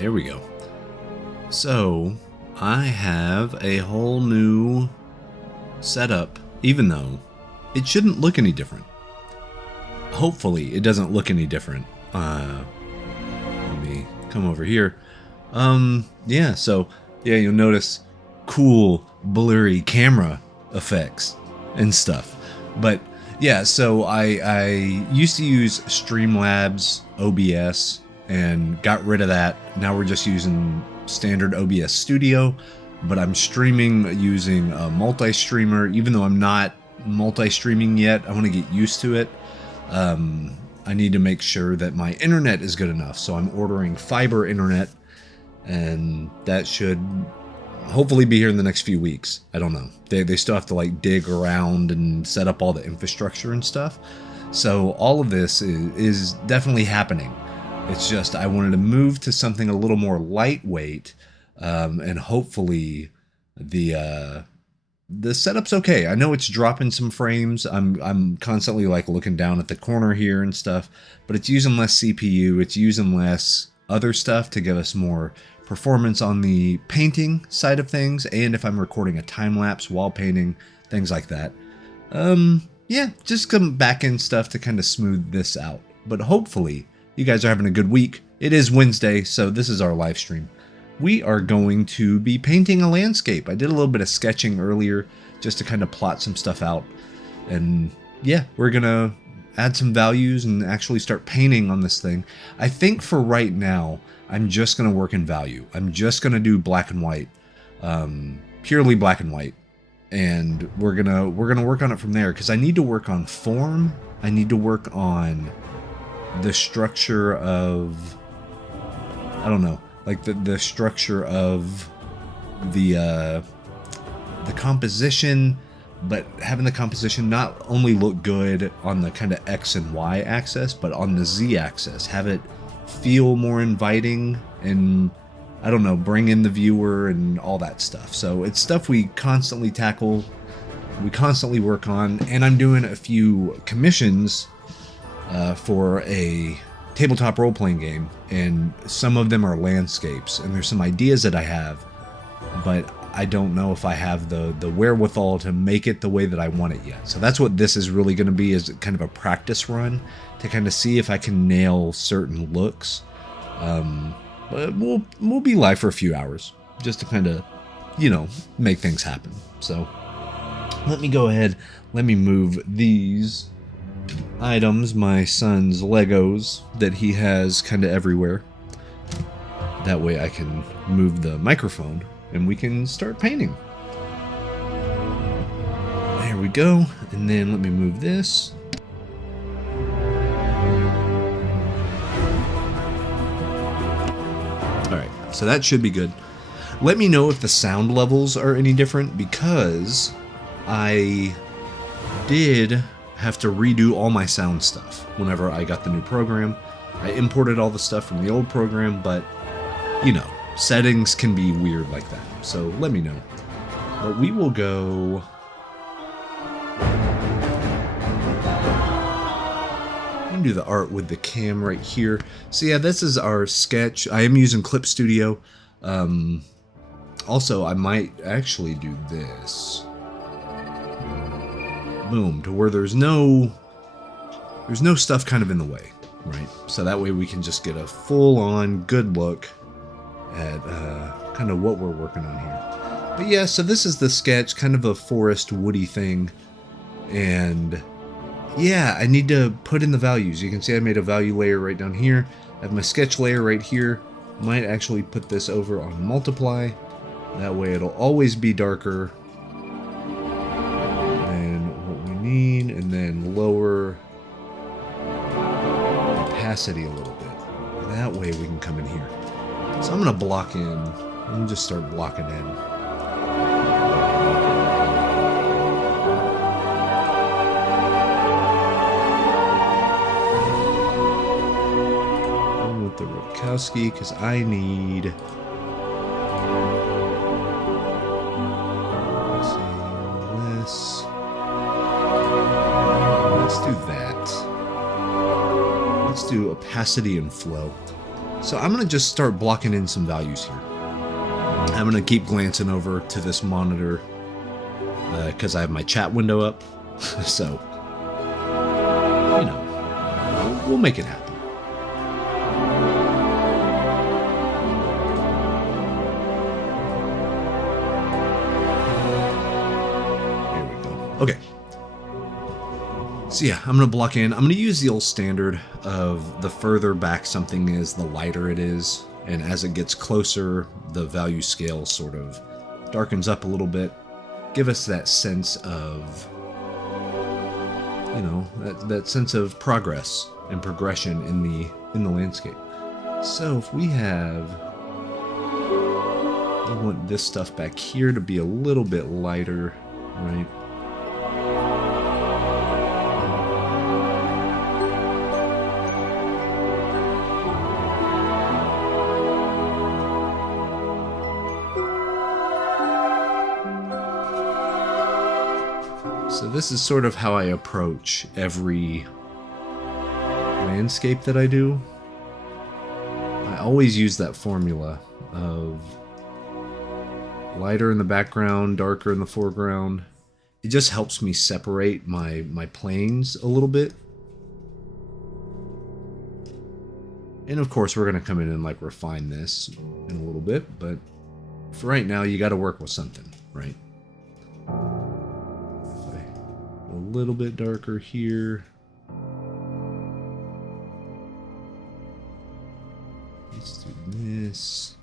There we go. So I have a whole new setup, even though it shouldn't look any different. Hopefully it doesn't look any different. Let me come over here. Yeah, so yeah, you'll notice cool blurry camera effects and stuff. But yeah, so I used to use Streamlabs OBS and got rid of that. Now we're just using standard OBS Studio, but I'm streaming using a multi-streamer. Even though I'm not multi-streaming yet, I want to get used to it. I need to make sure that my internet is good enough, so I'm ordering fiber internet, and that should hopefully be here in the next few weeks. I don't know. They still have to like dig around and set up all the infrastructure and stuff. So all of this is definitely happening. It's just I wanted to move to something a little more lightweight, and hopefully the setup's okay. I know it's dropping some frames. I'm constantly like looking down at the corner here and stuff, but it's using less CPU. It's using less other stuff to give us more performance on the painting side of things, and if I'm recording a time lapse while painting, things like that. Yeah, just some back end stuff to kind of smooth this out. But hopefully you guys are having a good week. It is Wednesday, so this is our live stream. We are going to be painting a landscape. I did a little bit of sketching earlier just to kind of plot some stuff out. And yeah, we're going to add some values and actually start painting on this thing. I think for right now, I'm just going to work in value. I'm just going to do black and white, purely black and white. And we're going to work on it from there, because I need to work on form. I need to work on the structure of, I don't know, like the structure of the composition, but having the composition not only look good on the kind of X and Y axis, but on the Z axis, have it feel more inviting and, I don't know, bring in the viewer and all that stuff. So it's stuff we constantly tackle, we constantly work on, and I'm doing a few commissions for a tabletop role-playing game, and some of them are landscapes, and there's some ideas that I have, but I don't know if I have the wherewithal to make it the way that I want it yet. So that's what this is really going to be, is kind of a practice run to kind of see if I can nail certain looks. But we'll be live for a few hours just to kind of, you know, make things happen. So let me go ahead, let me move these items, my son's Legos that he has kind of everywhere. That way I can move the microphone and we can start painting. There we go. And then let me move this. Alright, so that should be good. Let me know if the sound levels are any different, because I did have to redo all my sound stuff whenever I got the new program. I imported all the stuff from the old program, but, you know, settings can be weird like that. So let me know. But we will go... I can do the art with the cam right here. So yeah, this is our sketch. I am using Clip Studio. Also, I might actually do this. Boom, to where there's no stuff kind of in the way, right? So that way we can just get a full-on good look at kind of what we're working on here. But yeah, so this is the sketch, kind of a forest woody thing, and yeah, I need to put in the values. You can see I made a value layer right down here. I have my sketch layer right here. Might actually put this over on multiply. That way it'll always be darker than what we need, and then lower opacity a little bit. That way we can come in here. So I'm gonna block in. I'm just start blocking in. With the Rutkowski, because I need. Let's do that. Let's do opacity and flow. So I'm going to just start blocking in some values here. I'm going to keep glancing over to this monitor because I have my chat window up. So, you know, we'll make it happen. Here we go. Okay. So yeah, I'm going to block in. I'm going to use the old standard of the further back something is, the lighter it is. And as it gets closer, the value scale sort of darkens up a little bit. Give us that sense of, you know, that sense of progress and progression in the landscape. So if we want this stuff back here to be a little bit lighter, right? So this is sort of how I approach every landscape that I do. I always use that formula of lighter in the background, darker in the foreground. It just helps me separate my planes a little bit. And of course we're going to come in and like refine this in a little bit, but for right now you got to work with something, right? A little bit darker here. Let's do this.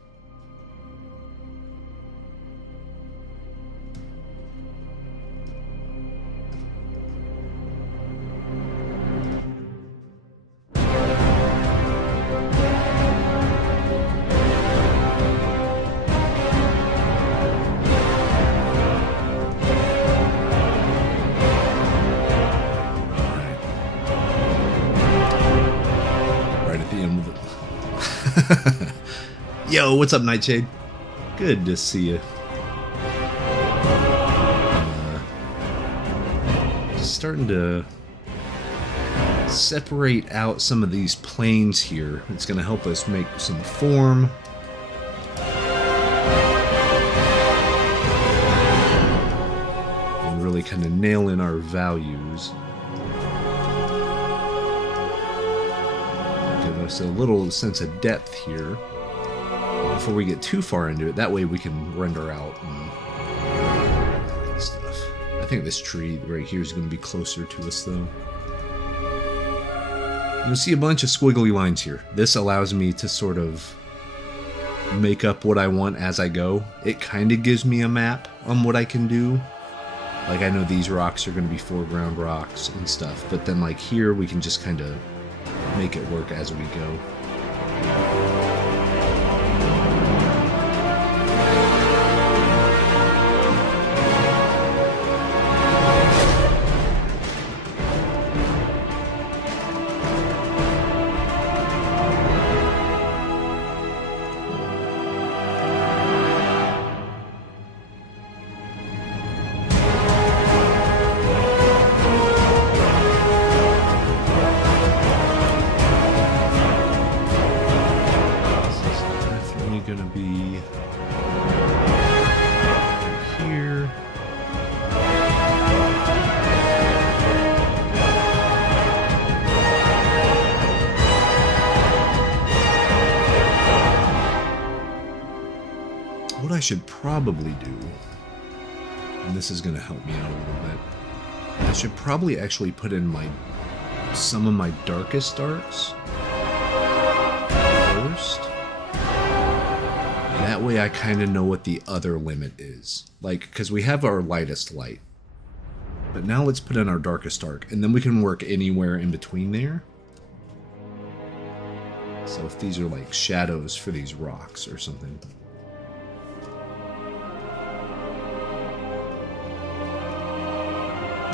Yo, what's up, Nightshade? Good to see you. Just starting to separate out some of these planes here. It's going to help us make some form. And really kind of nail in our values. Give us a little sense of depth here before we get too far into it. That way we can render out and stuff. I think this tree right here is going to be closer to us though. You'll see a bunch of squiggly lines here. This allows me to sort of make up what I want as I go. It kind of gives me a map on what I can do. Like I know these rocks are going to be foreground rocks and stuff, but then like here we can just kind of make it work as we go. What I should probably do, and this is going to help me out a little bit, I should probably actually put in some of my darkest darks first. That way I kind of know what the other limit is. Like, because we have our lightest light. But now let's put in our darkest dark, and then we can work anywhere in between there. So if these are like shadows for these rocks or something.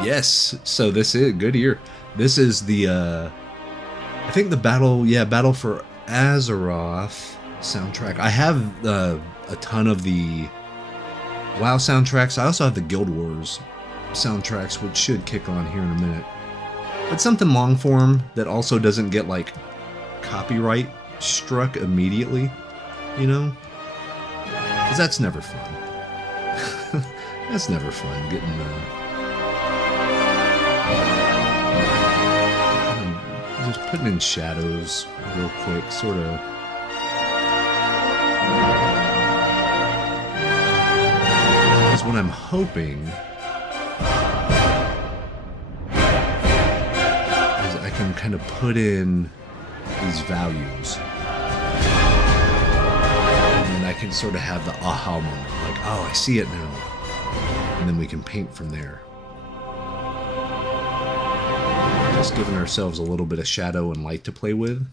Yes, so this is good ear. This is the I think the battle for Azeroth soundtrack. I have a ton of the WoW soundtracks. I also have the Guild Wars soundtracks, which should kick on here in a minute. But something long form that also doesn't get like copyright struck immediately, you know? Because that's never fun. That's never fun, getting just putting in shadows real quick, sort of. Because what I'm hoping is I can kind of put in these values. And then I can sort of have the aha moment, like, oh, I see it now. And then we can paint from there. Just giving ourselves a little bit of shadow and light to play with.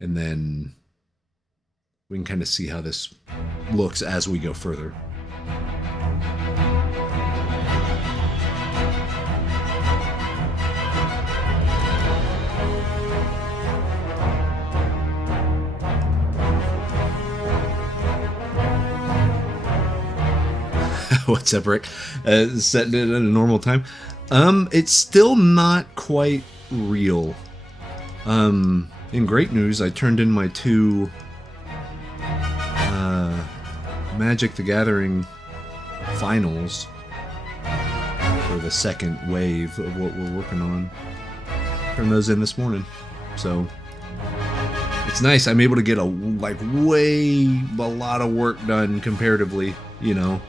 And then we can kind of see how this looks as we go further. What's up, Rick? Setting it at a normal time. It's still not quite real. In great news, I turned in my 2 Magic the Gathering finals for the second wave of what we're working on. Turned those in this morning, so it's nice. I'm able to get a lot of work done comparatively, you know.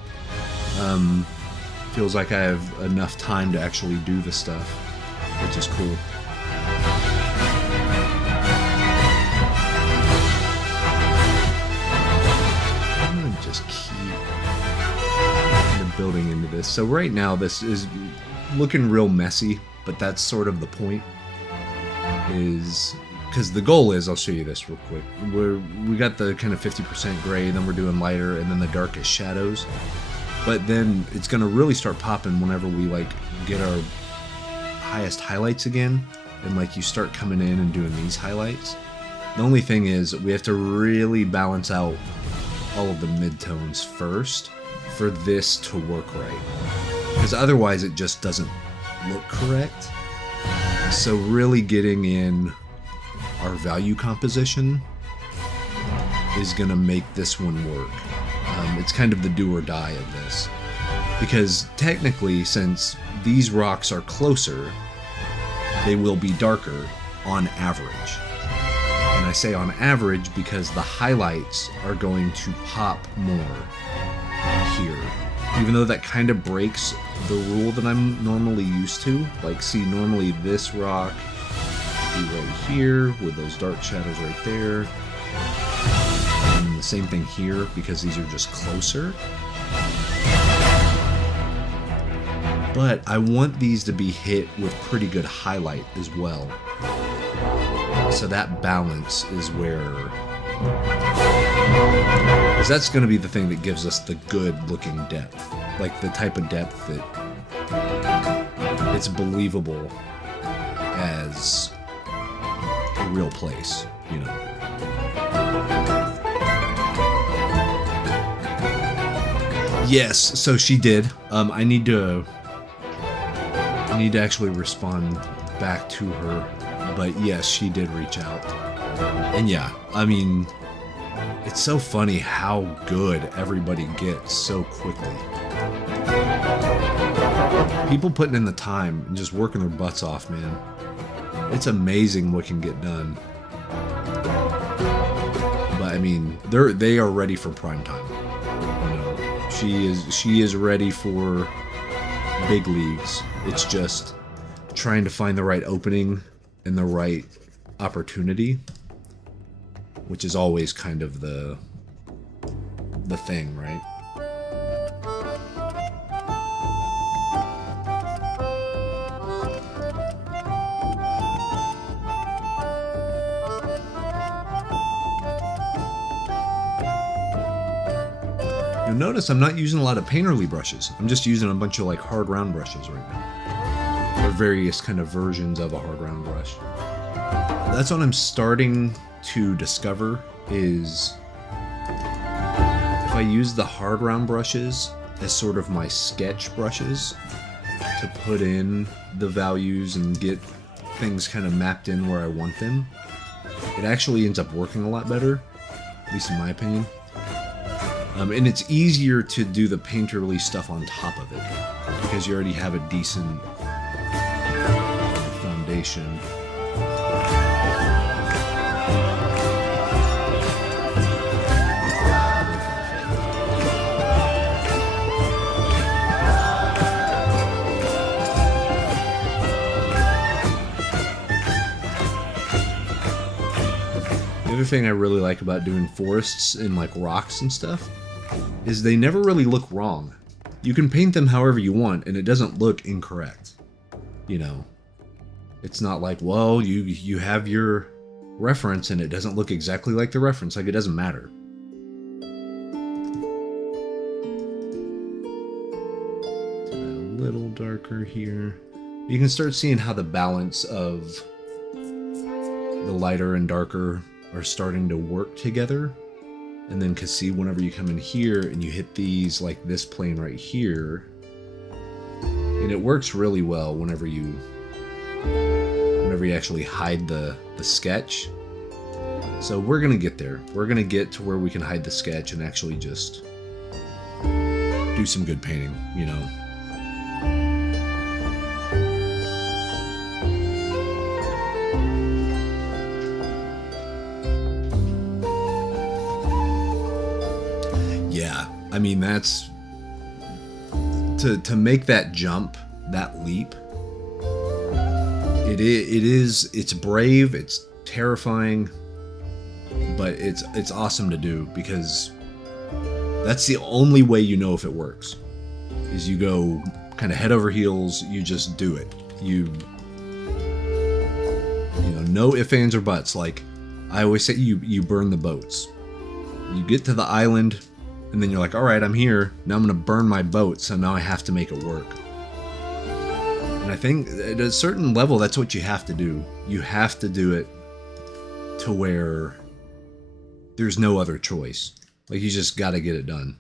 Feels like I have enough time to actually do the stuff, which is cool. I'm gonna just keep kind of building into this. So right now this is looking real messy, but that's sort of the point. Is because the goal is, I'll show you this real quick. We got the kind of 50% gray, then we're doing lighter, and then the darkest shadows. But then it's going to really start popping whenever we like get our highest highlights again. And like you start coming in and doing these highlights. The only thing is we have to really balance out all of the midtones first for this to work right. Because otherwise it just doesn't look correct. So really getting in our value composition is going to make this one work. It's kind of the do or die of this. Because technically, since these rocks are closer, they will be darker on average. And I say on average because the highlights are going to pop more here. Even though that kind of breaks the rule that I'm normally used to. Like, see, normally this rock would be right here with those dark shadows right there. And the same thing here because these are just closer. But I want these to be hit with pretty good highlight as well. So that balance is where... because that's going to be the thing that gives us the good looking depth. Like the type of depth that it's believable as a real place, you know. Yes, so she did. I need to actually respond back to her, but yes, she did reach out. And yeah, I mean, it's so funny how good everybody gets so quickly. People putting in the time and just working their butts off, man. It's amazing what can get done. But I mean, they are ready for prime time. You know, she is ready for big leagues. It's just trying to find the right opening and the right opportunity, which is always kind of the thing, right? You'll notice I'm not using a lot of painterly brushes. I'm just using a bunch of like hard round brushes right now. Or various kind of versions of a hard round brush. That's what I'm starting to discover is if I use the hard round brushes as sort of my sketch brushes to put in the values and get things kind of mapped in where I want them, it actually ends up working a lot better, at least in my opinion. And it's easier to do the painterly stuff on top of it because you already have a decent foundation. The other thing I really like about doing forests and like rocks and stuff is they never really look wrong. You can paint them however you want and it doesn't look incorrect. You know, it's not like, well, you have your reference and it doesn't look exactly like the reference. Like, it doesn't matter. A little darker here. You can start seeing how the balance of the lighter and darker are starting to work together. And then, cause see, whenever you come in here and you hit these, like this plane right here, and it works really well whenever you actually hide the sketch. So we're gonna get there. We're gonna get to where we can hide the sketch and actually just do some good painting, you know. Yeah, I mean, that's to make that jump, that leap. It's brave, it's terrifying, but it's awesome to do because that's the only way you know if it works. Is you go kind of head over heels, you just do it. You know, no ifs, ands, or buts. Like I always say, you burn the boats. You get to the island, and then you're like, all right, I'm here. Now I'm going to burn my boat, so now I have to make it work. And I think at a certain level, that's what you have to do. You have to do it to where there's no other choice. Like, you just got to get it done.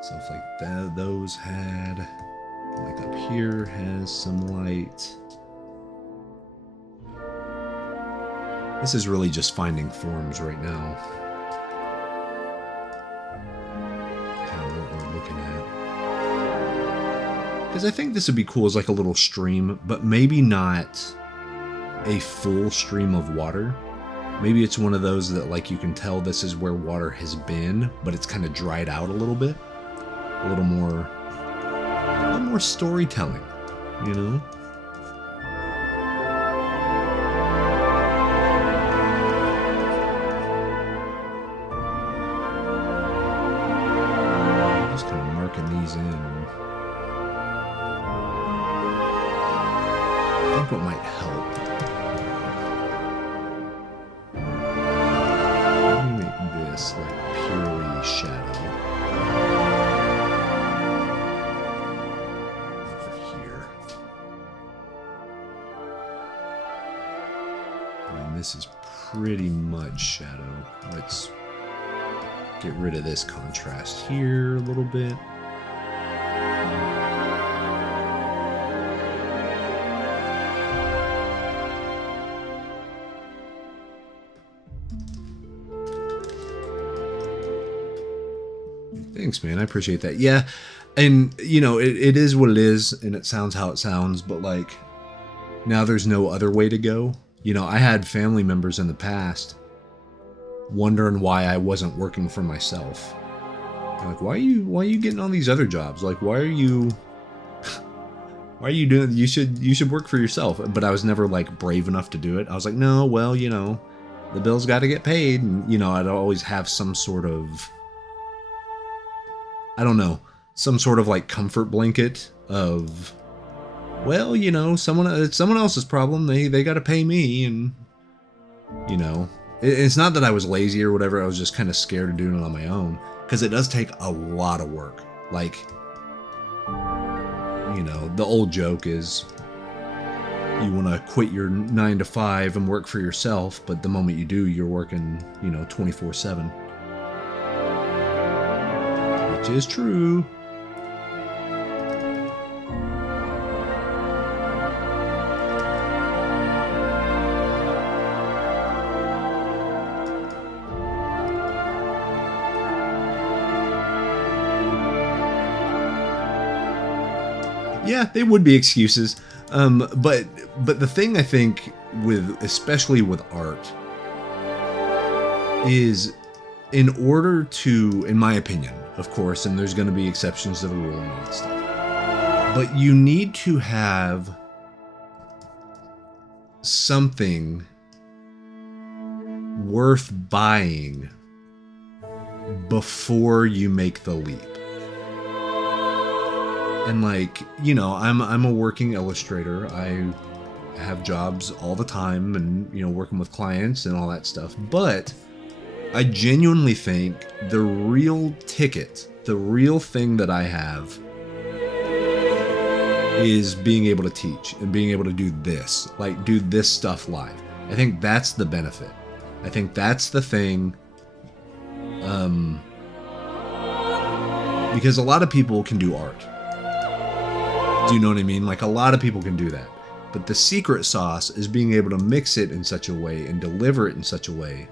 Stuff like that, those had, like up here has some light. This is really just finding forms right now. Kind of what we're looking at. Because I think this would be cool as like a little stream, but maybe not a full stream of water. Maybe it's one of those that like you can tell this is where water has been, but it's kind of dried out a little bit. A little more storytelling, you know? These in. I think what might help. Let me make this like purely shadow. Over here. And this is pretty much shadow. Let's get rid of this contrast here a little bit. Thanks, man. I appreciate that. Yeah, and you know, it is what it is, and it sounds how it sounds, but like, now there's no other way to go. You know, I had family members in the past wondering why I wasn't working for myself. They're like, why are you getting all these other jobs? Like, why are you doing, you should work for yourself. But I was never like brave enough to do it. I was like, no, well, you know, the bills got to get paid. And, you know, I'd always have some sort of, I don't know, some sort of like comfort blanket of, well, you know, it's someone else's problem. They got to pay me. And, you know, it's not that I was lazy or whatever. I was just kind of scared of doing it on my own, because it does take a lot of work. Like, you know, the old joke is you want to quit your 9 to 5 and work for yourself, but the moment you do, you're working, you know, 24/7. Which is true. Yeah, they would be excuses. But the thing I think especially with art is, in order to, in my opinion, of course, and there's going to be exceptions to the rule and all that stuff, but you need to have something worth buying before you make the leap. And like, you know, I'm a working illustrator. I have jobs all the time and, you know, working with clients and all that stuff. But I genuinely think the real ticket, the real thing that I have is being able to teach and being able to do this, like do this stuff live. I think that's the benefit. I think that's the thing. Because a lot of people can do art. Do you know what I mean? Like, a lot of people can do that. But the secret sauce is being able to mix it in such a way and deliver it in such a way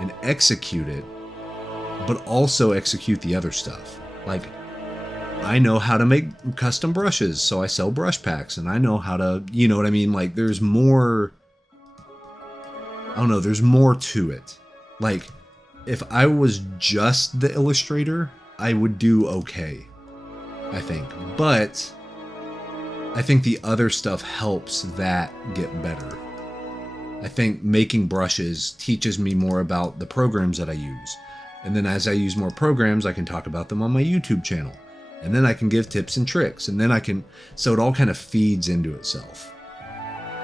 and execute it, but also execute the other stuff. Like, I know how to make custom brushes, so I sell brush packs, and I know how to, you know what I mean? Like, there's more, I don't know, there's more to it. Like, if I was just the illustrator, I would do okay, I think. But I think the other stuff helps that get better. I think making brushes teaches me more about the programs that I use. And then as I use more programs, I can talk about them on my YouTube channel. And then I can give tips and tricks. And then I can, so it all kind of feeds into itself.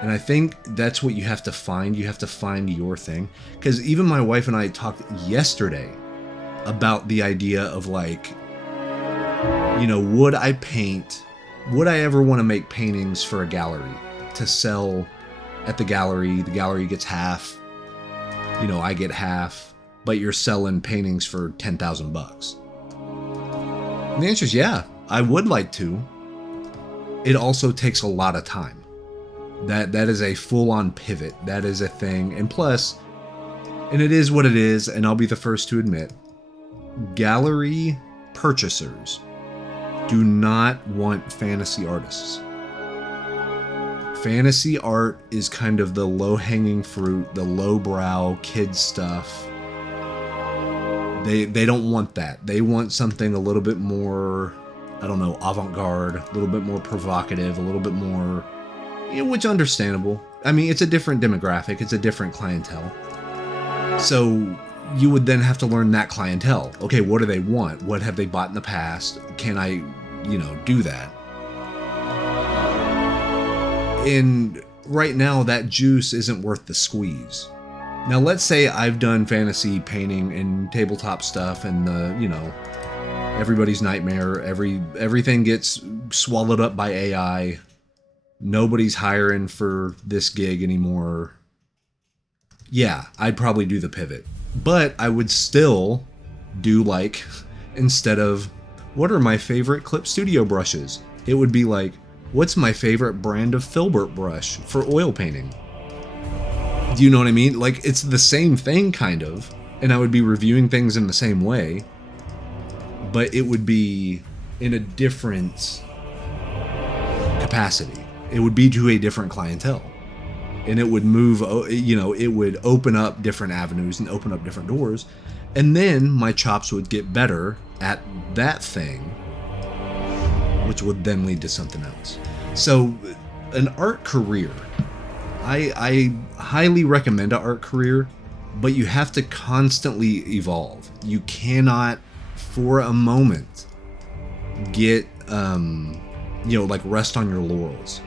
And I think that's what you have to find. You have to find your thing. Because even my wife and I talked yesterday about the idea of, like, you know, would I ever want to make paintings for a gallery to sell at the gallery? The gallery gets half, you know, I get half, but you're selling paintings for $10,000. And the answer is yeah, I would like to. It also takes a lot of time. That is a full-on pivot. That is a thing. And plus, and it is what it is, and I'll be the first to admit, gallery purchasers do not want fantasy artists. Fantasy art is kind of the low-hanging fruit, the lowbrow kid stuff. They don't want that. They want something a little bit more, I don't know, avant-garde, a little bit more provocative, a little bit more, you know, which is understandable. I mean, it's a different demographic. It's a different clientele. So you would then have to learn that clientele. Okay, what do they want? What have they bought in the past? Can I, you know, do that? And right now, that juice isn't worth the squeeze. Now, let's say I've done fantasy painting and tabletop stuff and the, you know, everybody's nightmare. Everything gets swallowed up by AI. Nobody's hiring for this gig anymore. Yeah, I'd probably do the pivot. But I would still do, like, instead of, what are my favorite Clip Studio brushes? It would be like, what's my favorite brand of filbert brush for oil painting? Do you know what I mean? Like, it's the same thing, kind of. And I would be reviewing things in the same way. But it would be in a different capacity. It would be to a different clientele. And it would move, you know, it would open up different avenues and open up different doors. And then my chops would get better at that thing, which would then lead to something else. So an art career, I highly recommend an art career, but you have to constantly evolve. You cannot, for a moment, get, you know, like rest on your laurels.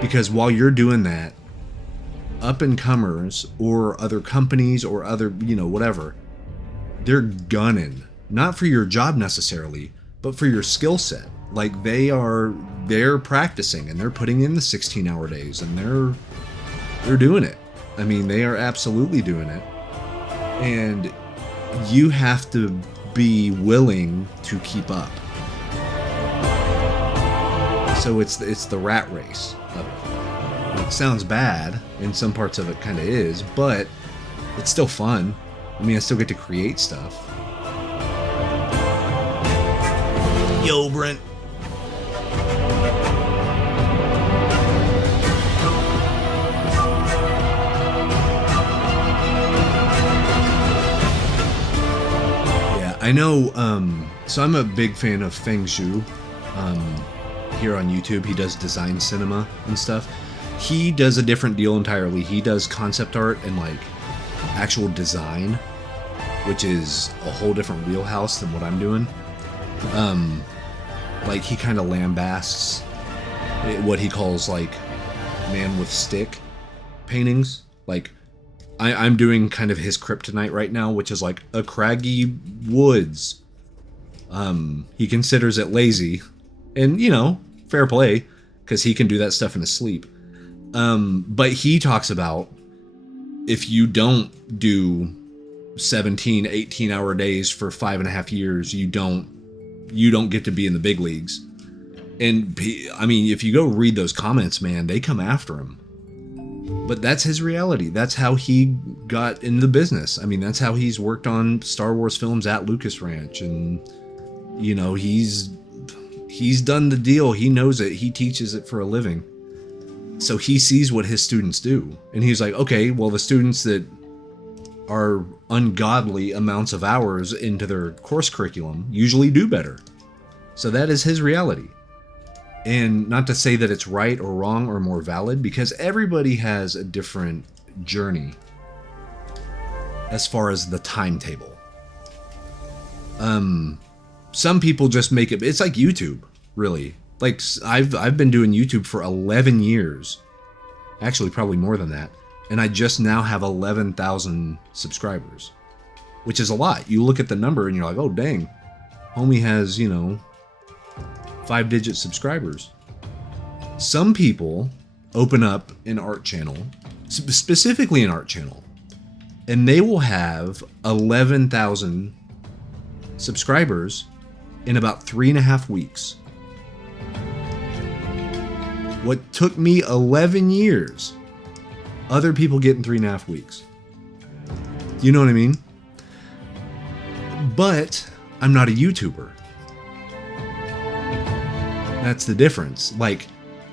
Because while you're doing that, up-and-comers or other companies or other, you know, whatever, they're gunning, not for your job necessarily, but for your skill set. Like, they're practicing and they're putting in the 16-hour days and they're doing it. I mean, they are absolutely doing it. And you have to be willing to keep up. So it's the rat race of it. It sounds bad, and some parts of it kind of is, but it's still fun. I mean, I still get to create stuff. Yo, Brent. I know, so I'm a big fan of Feng Zhu. Here on YouTube, he does design cinema and stuff. He does a different deal entirely. He does concept art and like actual design, which is a whole different wheelhouse than what I'm doing. Like he kind of lambasts what he calls like man with stick paintings. Like I'm doing kind of his kryptonite right now, which is like a craggy woods. He considers it lazy, and you know, fair play, because he can do that stuff in his sleep. But he talks about if you don't do 17, 18-hour days for 5.5 years, you don't get to be in the big leagues. And I mean, if you go read those comments, man, they come after him. But that's his reality. That's how he got into the business. I mean, that's how he's worked on Star Wars films at Lucas Ranch, and you know, he's done the deal. He knows it. He teaches it for a living. So he sees what his students do, and he's like, okay, well, the students that are ungodly amounts of hours into their course curriculum usually do better. So that is his reality. And not to say that it's right or wrong or more valid, because everybody has a different journey as far as the timetable. Some people just make it, it's like YouTube, really. Like I've been doing YouTube for 11 years. Actually, probably more than that. And I just now have 11,000 subscribers, which is a lot. You look at the number and you're like, oh, dang. Homie has, you know, 5-digit subscribers. Some people open up an art channel, specifically an art channel, and they will have 11,000 subscribers in about 3.5 weeks. What took me 11 years, other people get in 3.5 weeks. You know what I mean? But I'm not a YouTuber. That's the difference. Like,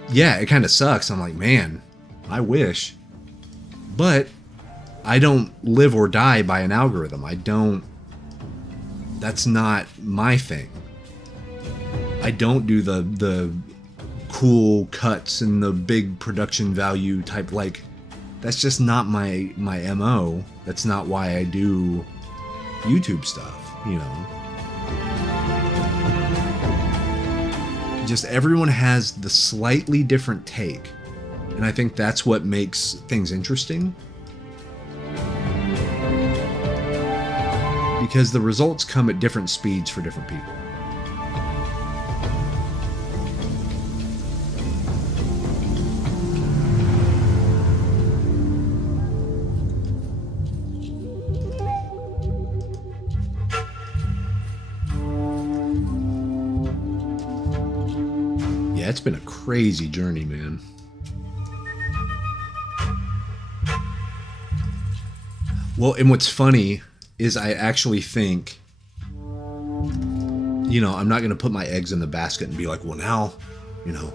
yeah, it kind of sucks. I'm like, man, I wish. But I don't live or die by an algorithm. That's not my thing. I don't do the cool cuts and the big production value type, like, that's just not my MO. That's not why I do YouTube stuff, you know. Just everyone has the slightly different take, and I think that's what makes things interesting, because the results come at different speeds for different people. Yeah, it's been a crazy journey, man. Well, and what's funny is I actually think, you know, I'm not going to put my eggs in the basket and be like, well, now, you know,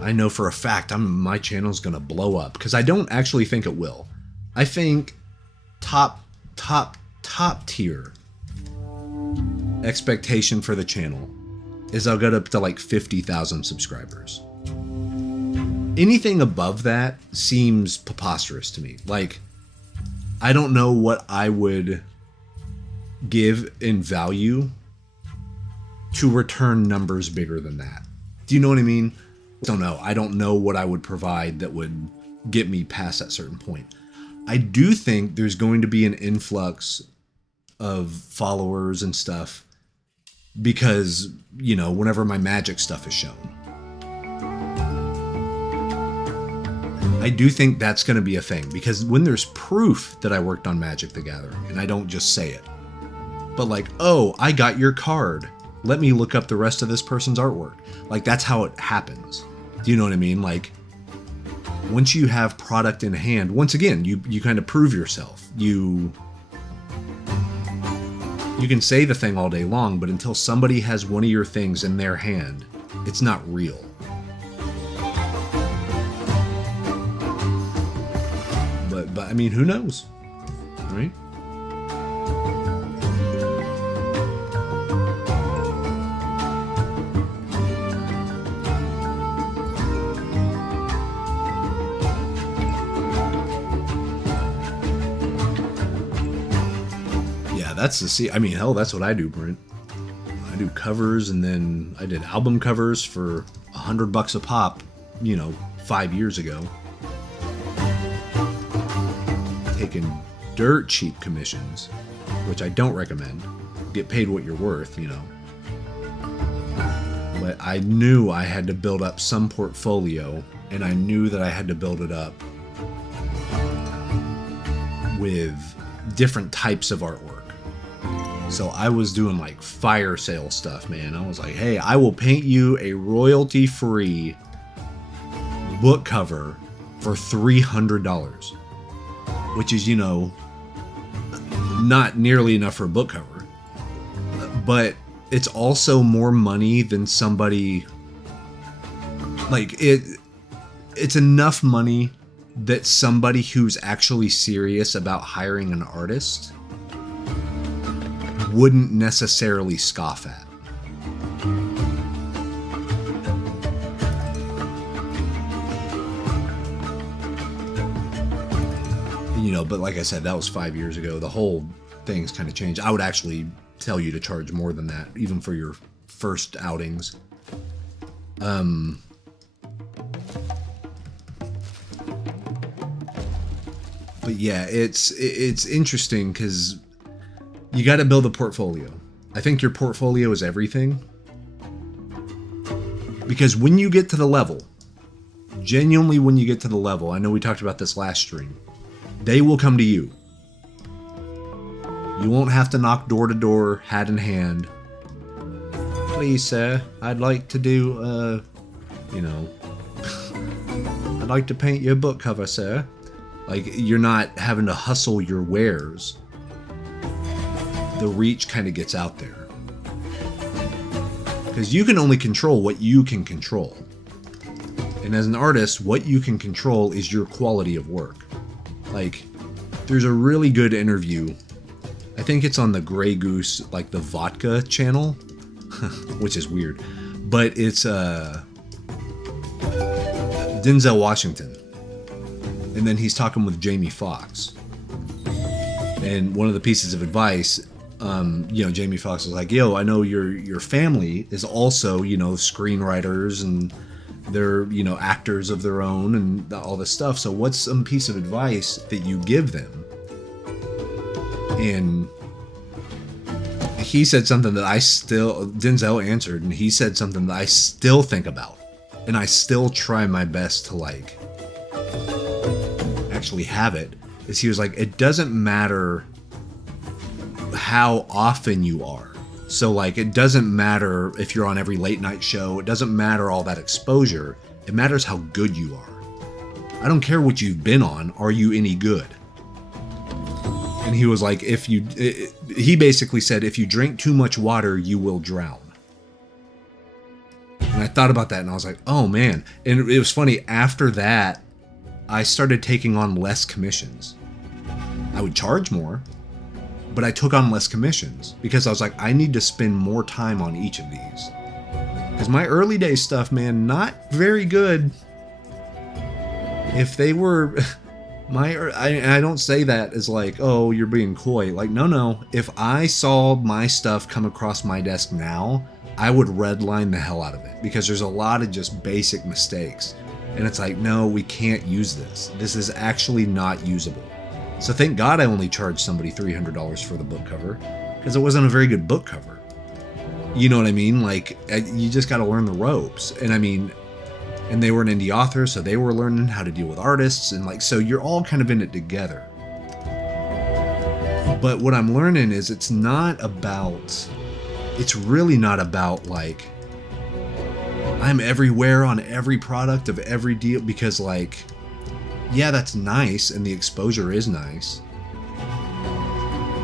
I know for a fact my channel's going to blow up, because I don't actually think it will. I think top tier expectation for the channel is I'll get up to like 50,000 subscribers. Anything above that seems preposterous to me. Like, I don't know what I would give in value to return numbers bigger than that. Do you know what I mean? Don't know. I don't know what I would provide that would get me past that certain point. I do think there's going to be an influx of followers and stuff because, you know, whenever my magic stuff is shown. I do think that's going to be a thing, because when there's proof that I worked on Magic the Gathering, and I don't just say it, but like, oh, I got your card, let me look up the rest of this person's artwork. Like, that's how it happens. Do you know what I mean? Like, once you have product in hand, once again, you kind of prove yourself. You can say the thing all day long, but until somebody has one of your things in their hand, it's not real. But I mean, who knows, right? that's I mean, hell, that's what I do, Brent. I do covers, and then I did album covers for $100 a pop, 5 years ago. Taking dirt cheap commissions, which I don't recommend. Get paid what you're worth, But I knew I had to build up some portfolio, and I knew that I had to build it up with different types of artwork. So I was doing like fire sale stuff, man. I was like, hey, I will paint you a royalty-free book cover for $300, which is, not nearly enough for a book cover. But it's also more money than somebody, like, it's enough money that somebody who's actually serious about hiring an artist wouldn't necessarily scoff at. But like I said, that was 5 years ago. The whole thing's kind of changed. I would actually tell you to charge more than that, even for your first outings. But yeah, it's interesting because you got to build a portfolio. I think your portfolio is everything. Because when you get to the level, genuinely when you get to the level, I know we talked about this last stream, they will come to you. You won't have to knock door to door, hat in hand. Please, sir, I'd like to do, I'd like to paint your book cover, sir. Like, you're not having to hustle your wares. The reach kind of gets out there. Because you can only control what you can control. And as an artist, what you can control is your quality of work. Like, there's a really good interview. I think it's on the Grey Goose, like the vodka channel, which is weird. But it's Denzel Washington. And then he's talking with Jamie Foxx. And one of the pieces of advice, Jamie Foxx was like, yo, I know your family is also, screenwriters and they're, actors of their own and all this stuff. So what's some piece of advice that you give them? And he said something that Denzel answered, and he said something that I still think about. And I still try my best to, like, actually have it. Is he was like, it doesn't matter how often you are. So, like, it doesn't matter if you're on every late night show. It doesn't matter all that exposure. It matters how good you are. I don't care what you've been on. Are you any good? And he was like, he basically said, if you drink too much water, you will drown. And I thought about that and I was like, oh man. And it was funny. After that, I started taking on less commissions. I would charge more, but I took on less commissions because I was like, I need to spend more time on each of these. Because my early day stuff, man, not very good. If they were, I don't say that as like, oh, you're being coy. Like, no. If I saw my stuff come across my desk now, I would redline the hell out of it because there's a lot of just basic mistakes. And it's like, no, we can't use this. This is actually not usable. So thank God I only charged somebody $300 for the book cover because it wasn't a very good book cover. You know what I mean? Like, you just got to learn the ropes. And I mean, and they were an indie author, so they were learning how to deal with artists. And like, so you're all kind of in it together. But what I'm learning is it's really not about like, I'm everywhere on every product of every deal because like, yeah, that's nice, and the exposure is nice.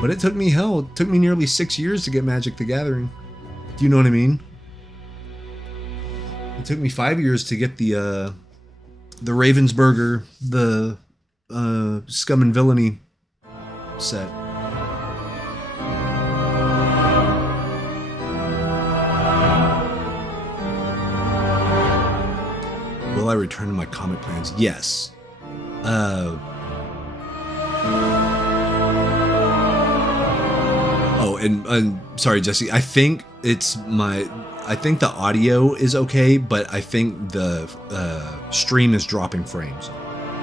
But it took me nearly 6 years to get Magic the Gathering. Do you know what I mean? It took me 5 years to get the Ravensburger, the Scum and Villainy set. Will I return to my comic plans? Yes. and sorry, Jesse. I think I think the audio is okay, but I think the stream is dropping frames.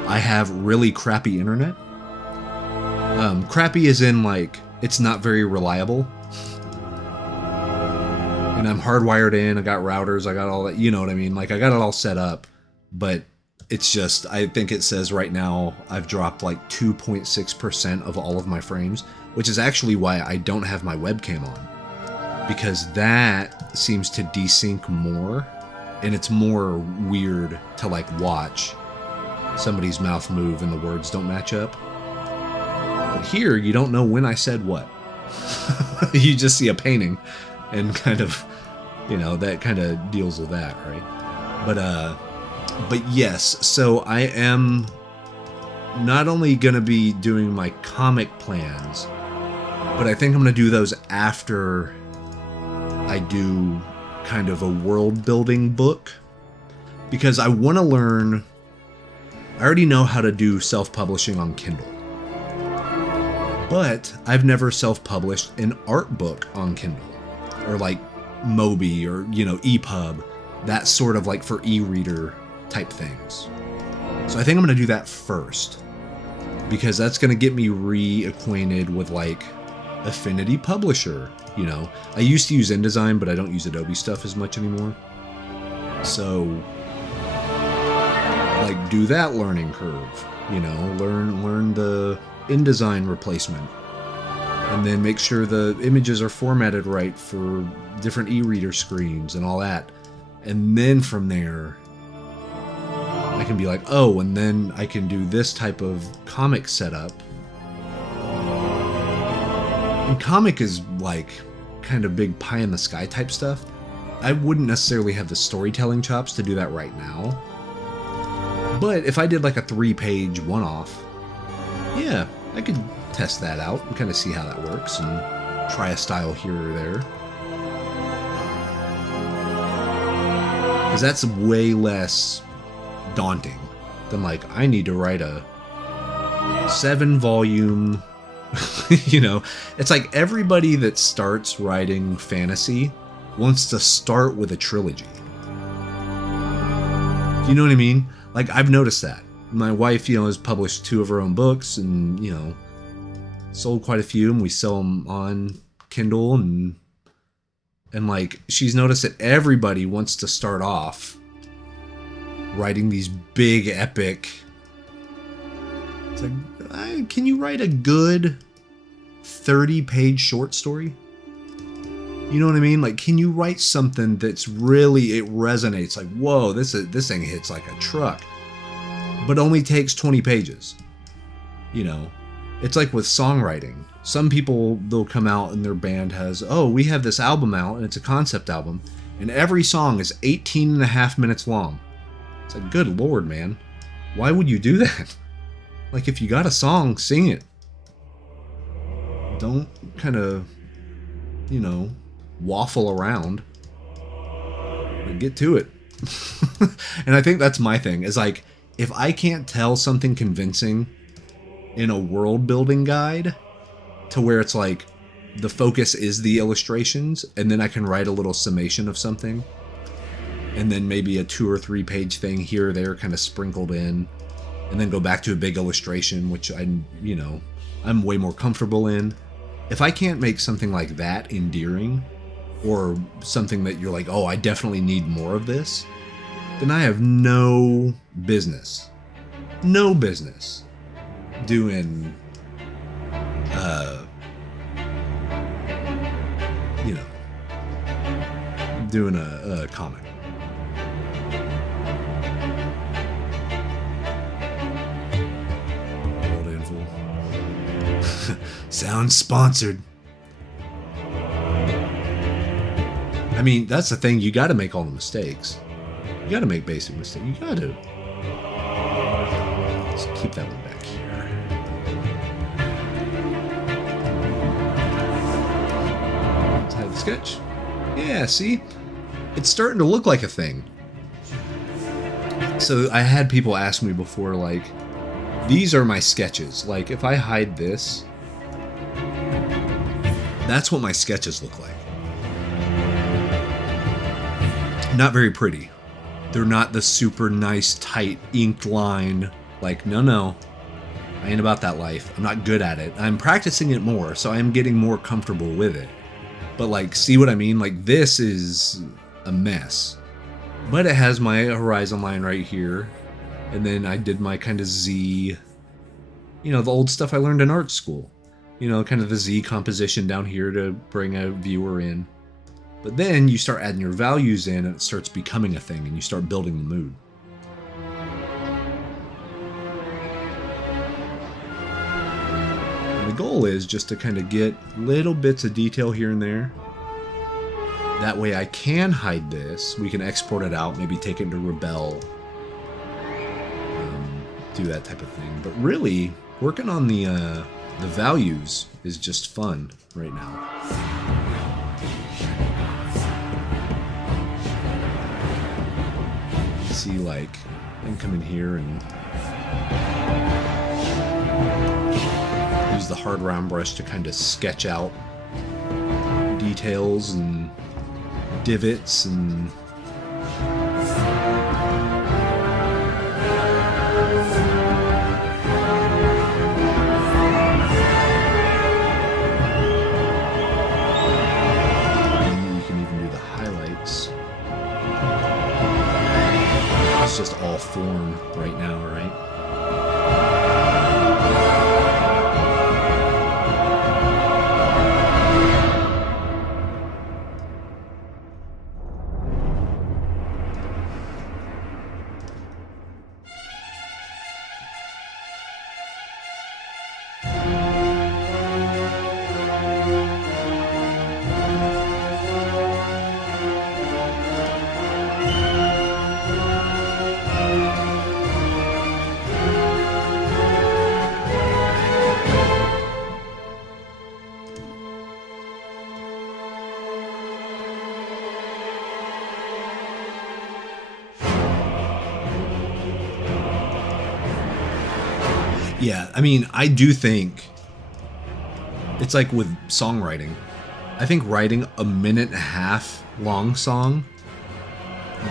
I have really crappy internet. Crappy as in, like, it's not very reliable. And I'm hardwired in, I got routers, I got all that, you know what I mean? Like, I got it all set up, but it's just, I think it says right now I've dropped like 2.6% of all of my frames, which is actually why I don't have my webcam on. Because that seems to desync more, and it's more weird to like watch somebody's mouth move and the words don't match up. But here, you don't know when I said what. You just see a painting and kind of, you know, that kind of deals with that, right? But yes, so I am not only going to be doing my comic plans, but I think I'm going to do those after I do kind of a world building book, because I want to learn. I already know how to do self-publishing on Kindle, but I've never self-published an art book on Kindle, or like Mobi, or, you know, EPUB, that sort of like for e-reader type things. So I think I'm going to do that first, because that's going to get me reacquainted with like Affinity Publisher. You know, I used to use InDesign, but I don't use Adobe stuff as much anymore. So like do that learning curve, you know, learn the InDesign replacement, and then make sure the images are formatted right for different e-reader screens and all that. And then from there, I can be like, oh, and then I can do this type of comic setup. And comic is like kind of big pie in the sky type stuff. I wouldn't necessarily have the storytelling chops to do that right now. But if I did like a 3-page one-off, yeah, I could test that out and kind of see how that works and try a style here or there. Because that's way less daunting than like, I need to write a 7-volume, you know, it's like everybody that starts writing fantasy wants to start with a trilogy. You know what I mean? Like, I've noticed that. My wife, you know, has published 2 of her own books and, you know, sold quite a few, and we sell them on Kindle, and like, she's noticed that everybody wants to start off writing these big epic. It's like, can you write a good 30-page short story? You know what I mean? Like, can you write something that's really, it resonates, like, whoa, this thing hits like a truck, but only takes 20 pages. You know, it's like with songwriting. Some people, they'll come out and their band has, oh, we have this album out and it's a concept album, and every song is 18 and a half minutes long. It's like, good Lord, man. Why would you do that? Like, if you got a song, sing it. Don't kind of, you know, waffle around. Get to it. And I think that's my thing, is like, if I can't tell something convincing in a world building guide to where it's like the focus is the illustrations, and then I can write a little summation of something, and then maybe a 2 or 3 page thing here or there kind of sprinkled in, and then go back to a big illustration, which I'm way more comfortable in. If I can't make something like that endearing, or something that you're like, oh, I definitely need more of this, then I have no business doing, you know, doing a comic. Old info. Sounds sponsored. I mean, that's the thing. You got to make all the mistakes. You got to make basic mistakes. You got to. Let's keep that one back here. Let's have the sketch. Yeah, see? It's starting to look like a thing. So I had people ask me before, like, these are my sketches. Like, if I hide this, That's what my sketches look like. Not very pretty. They're not the super nice, tight, inked line. Like, no. I ain't about that life. I'm not good at it. I'm practicing it more, so I'm getting more comfortable with it. But, like, see what I mean? Like, this is a mess. But it has my horizon line right here. And then I did my kind of Z, you know, the old stuff I learned in art school. You know, kind of the Z composition down here to bring a viewer in. But then you start adding your values in and it starts becoming a thing and you start building the mood. And the goal is just to kind of get little bits of detail here and there. That way I can hide this. We can export it out, maybe take it to Rebel. Do that type of thing. But really, working on the values is just fun right now. See, like, I can come in here and use the hard round brush to kind of sketch out details and divots and just all form right now, right? Yeah, I mean, I do think it's like with songwriting. I think writing a 1.5-minute long song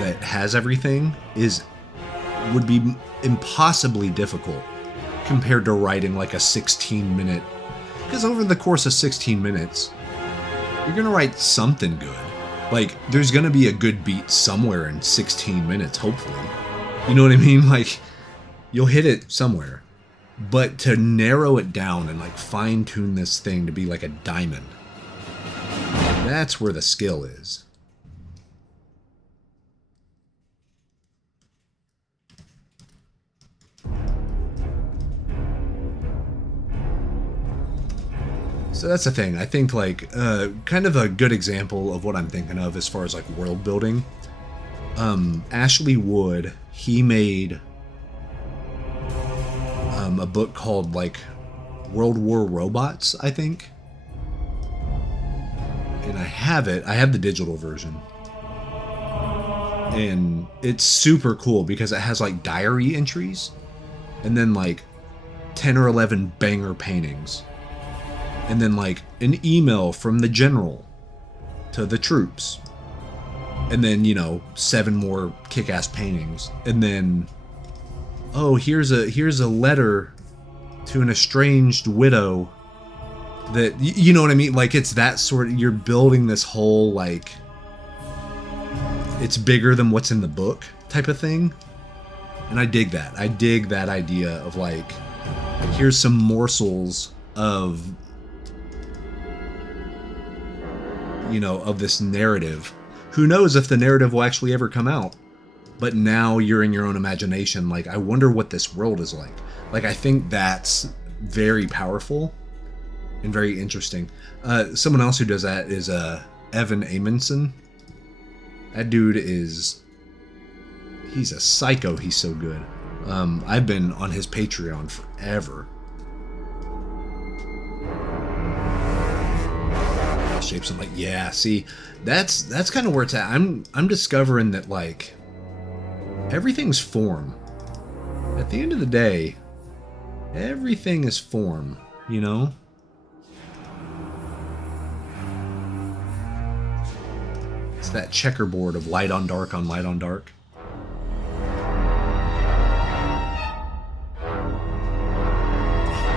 that has everything would be impossibly difficult compared to writing like a 16-minute. Because over the course of 16 minutes, you're gonna write something good. Like, there's gonna be a good beat somewhere in 16 minutes, hopefully. You know what I mean? Like, you'll hit it somewhere. But to narrow it down and like fine tune this thing to be like a diamond, that's where the skill is. So that's the thing. I think like kind of a good example of what I'm thinking of as far as like world building. Ashley Wood, he made a book called like World War Robots, I think. And I have it. I have the digital version. And it's super cool because it has like diary entries and then like 10 or 11 banger paintings. And then like an email from the general to the troops. And then, you know, 7 more kick-ass paintings. And then, oh, here's a letter to an estranged widow that, you know what I mean? Like, it's that sort of, you're building this whole, like, it's bigger than what's in the book type of thing. And I dig that. I dig that idea of, like, here's some morsels of, you know, of this narrative. Who knows if the narrative will actually ever come out? But now you're in your own imagination. Like, I wonder what this world is like. Like, I think that's very powerful and very interesting. Someone else who does that is Evan Amundsen. That dude is... he's a psycho. He's so good. I've been on his Patreon forever. Shapes. I'm like, yeah, see, that's kind of where it's at. I'm discovering that, like, everything's form. At the end of the day, everything is form, you know? It's that checkerboard of light on dark on light on dark.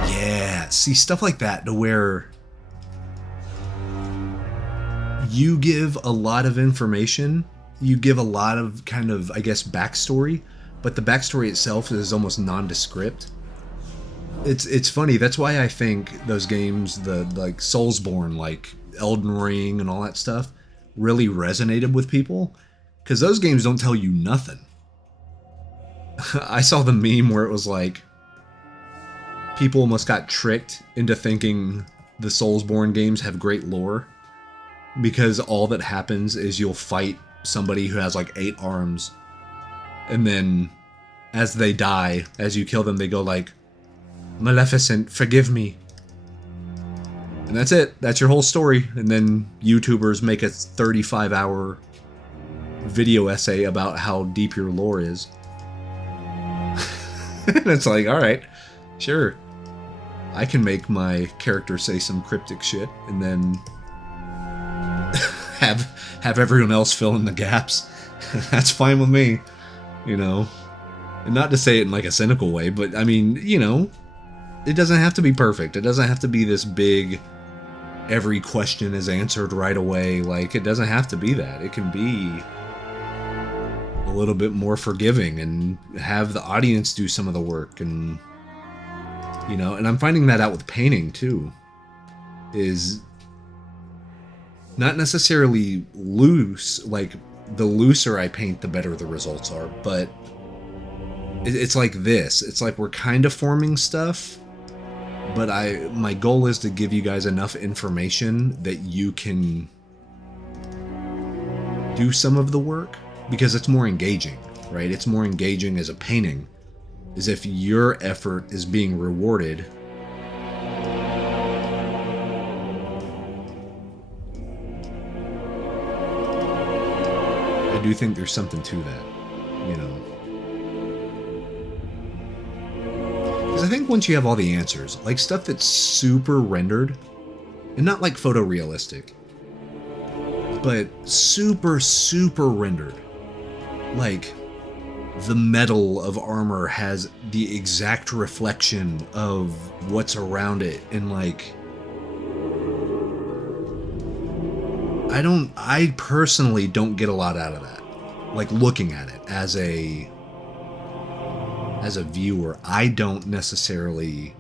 Yeah, see, stuff like that to where you give a lot of information, you give a lot of kind of, I guess, backstory, but the backstory itself is almost nondescript. It's funny, that's why I think those games, the like Soulsborne, like Elden Ring and all that stuff, really resonated with people, because those games don't tell you nothing. I saw the meme where it was like, people almost got tricked into thinking the Soulsborne games have great lore, because all that happens is you'll fight somebody who has like 8 arms, and then as they die, as you kill them, they go like, "Maleficent, forgive me." And that's it. That's your whole story. And then YouTubers make a 35-hour video essay about how deep your lore is. And it's like, alright, sure. I can make my character say some cryptic shit and then have everyone else fill in the gaps. That's fine with me, you know. And not to say it in like a cynical way, but I mean, you know, it doesn't have to be perfect. It doesn't have to be this big, every question is answered right away. Like, it doesn't have to be that. It can be a little bit more forgiving and have the audience do some of the work. And, you know, and I'm finding that out with painting too, is not necessarily loose. Like, the looser I paint, the better the results are. But it's like this. It's like we're kind of forming stuff, but my goal is to give you guys enough information that you can do some of the work, because it's more engaging, right? It's more engaging as a painting, is if your effort is being rewarded. I do think there's something to that, you know. Because I think once you have all the answers, like stuff that's super rendered, and not like photorealistic, but super, super rendered, like the metal of armor has the exact reflection of what's around it, and like, I personally don't get a lot out of that. Like, looking at it as a viewer, I don't necessarily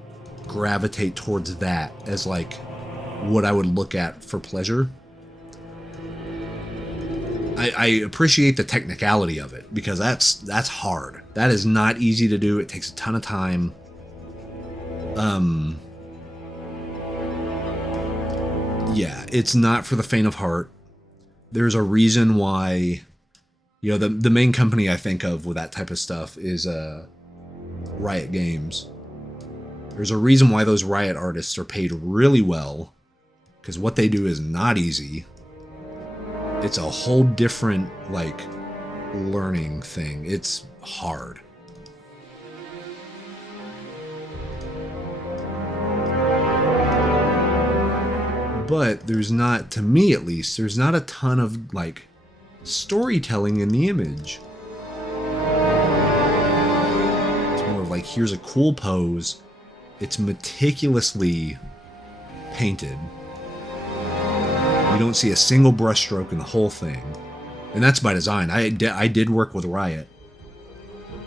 gravitate towards that as like what I would look at for pleasure. I appreciate the technicality of it, because that's hard. That is not easy to do. It takes a ton of time. Yeah, it's not for the faint of heart. There's a reason why, you know, the main company I think of with that type of stuff is Riot Games. There's a reason why those Riot artists are paid really well, because what they do is not easy. It's a whole different, like, learning thing. It's hard. But there's not, to me at least, there's not a ton of, like, storytelling in the image. It's more of like, here's a cool pose. It's meticulously painted. You don't see a single brushstroke in the whole thing. And that's by design. I did work with Riot.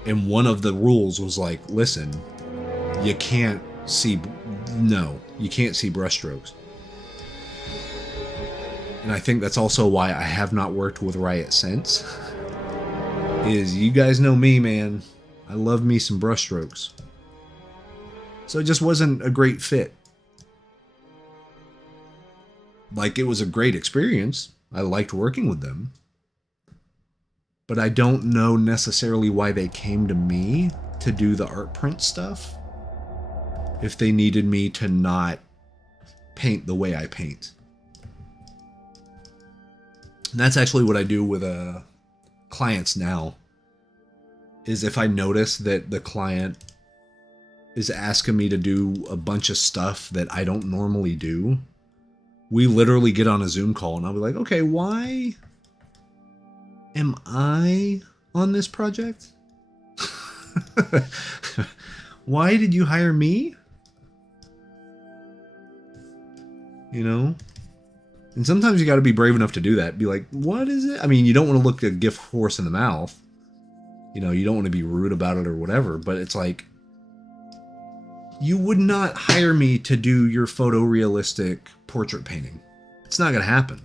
And one of the rules was like, listen, you can't see brushstrokes. And I think that's also why I have not worked with Riot since. Is, you guys know me, man. I love me some brushstrokes. So it just wasn't a great fit. Like, it was a great experience. I liked working with them. But I don't know necessarily why they came to me to do the art print stuff, if they needed me to not paint the way I paint. And that's actually what I do with clients now, is if I notice that the client is asking me to do a bunch of stuff that I don't normally do, we literally get on a Zoom call and I'll be like, okay, why am I on this project? Why did you hire me? You know? And sometimes you got to be brave enough to do that. Be like, what is it? I mean, you don't want to look a gift horse in the mouth. You know, you don't want to be rude about it or whatever. But it's like, you would not hire me to do your photorealistic portrait painting. It's not going to happen.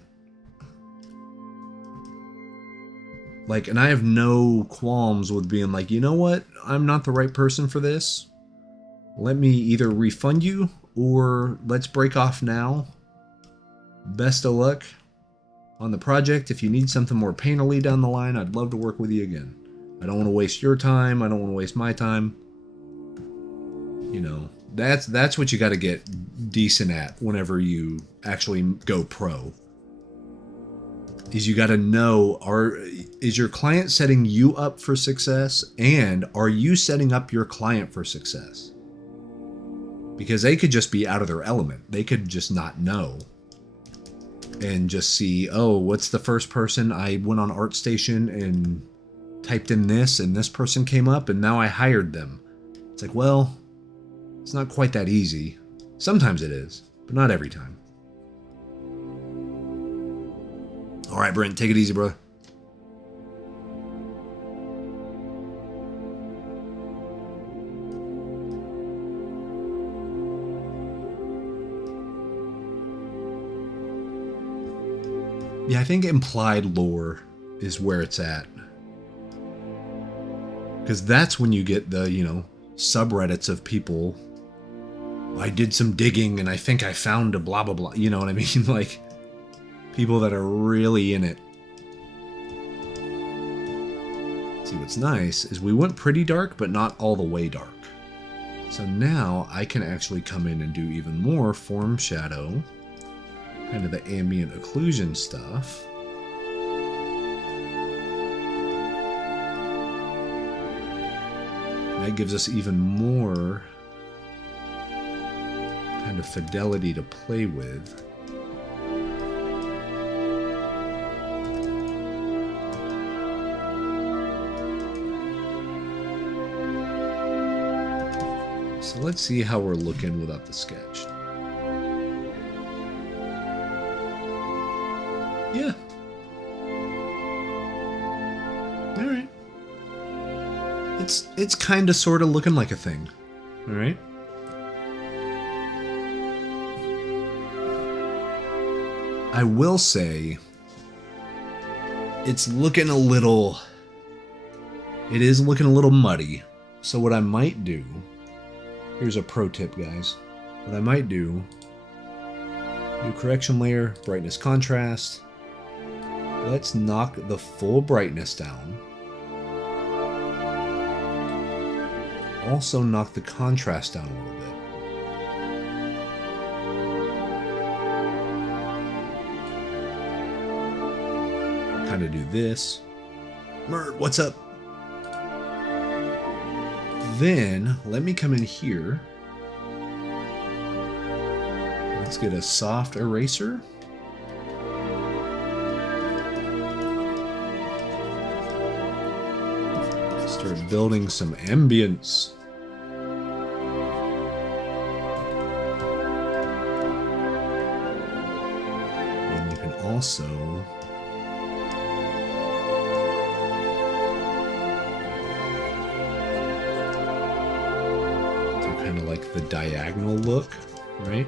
Like, and I have no qualms with being like, you know what? I'm not the right person for this. Let me either refund you or let's break off now. Best of luck on the project. If you need something more painterly down the line, I'd love to work with you again. I don't want to waste your time. I don't want to waste my time. You know, that's what you got to get decent at whenever you actually go pro. Is you got to know, is your client setting you up for success, and are you setting up your client for success? Because they could just be out of their element. They could just not know and just see, oh, what's the first person? I went on ArtStation and typed in this, and this person came up, and now I hired them. It's like, well, it's not quite that easy. Sometimes it is, but not every time. All right, Brent, take it easy, brother. Yeah, I think implied lore is where it's at. Because that's when you get the, you know, subreddits of people. I did some digging and I think I found a blah, blah, blah. You know what I mean? Like, people that are really in it. See, what's nice is we went pretty dark, but not all the way dark. So now I can actually come in and do even more form shadow, kind of the ambient occlusion stuff. That gives us even more kind of fidelity to play with. So let's see how we're looking without the sketch. Yeah. All right. It's kind of sort of looking like a thing. All right. I will say it's looking a little, it is looking a little muddy. So what I might do, here's a pro tip, guys. What I might do, new correction layer, brightness contrast. Let's knock the full brightness down. Also knock the contrast down a little bit. Kind of do this. Mert, what's up? Then let me come in here. Let's get a soft eraser. Start building some ambience. And you can also do kind of like the diagonal look, right?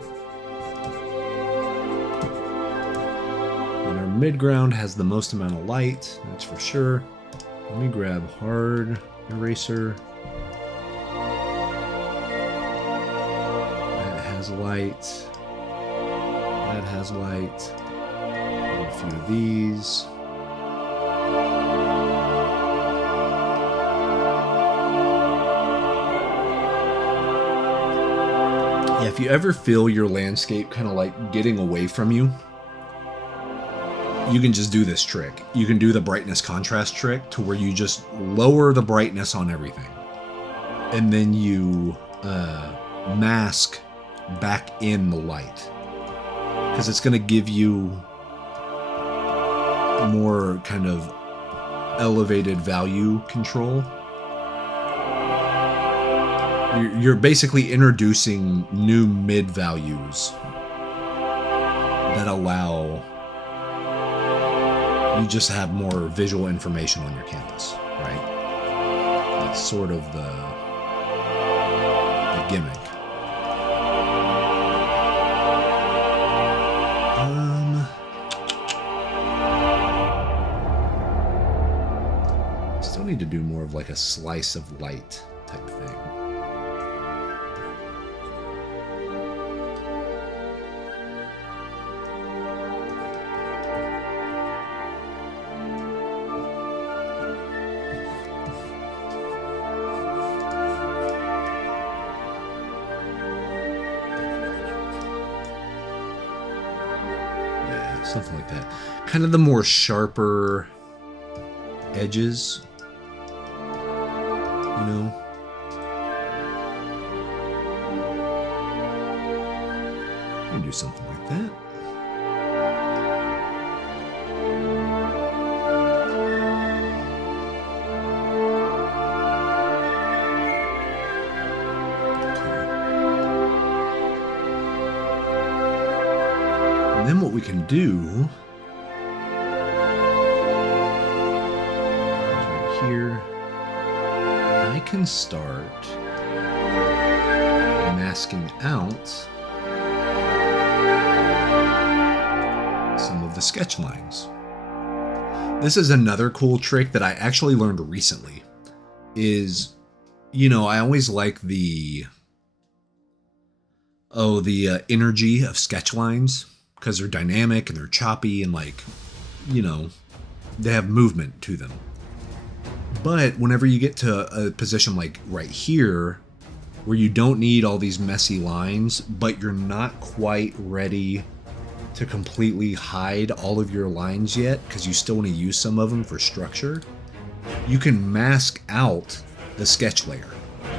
And our midground has the most amount of light, that's for sure. Let me grab hard eraser. That has light. That has light. A few of these. Yeah, if you ever feel your landscape kind of like getting away from you, you can just do this trick. You can do the brightness contrast trick to where you just lower the brightness on everything. And then you mask back in the light. Because it's going to give you more kind of elevated value control. You're basically introducing new mid values that allow you just to have more visual information on your canvas, right? That's sort of the gimmick. Still need to do more of like a slice of light type thing. Something like that. Kind of the more sharper edges, you know? You can do something like that. And then what we can do right here, I can start masking out some of the sketch lines. This is another cool trick that I actually learned recently. Is, you know, I always like the energy of sketch lines, because they're dynamic and they're choppy and, like, you know, they have movement to them. But whenever you get to a position like right here, where you don't need all these messy lines, but you're not quite ready to completely hide all of your lines yet, because you still want to use some of them for structure, you can mask out the sketch layer.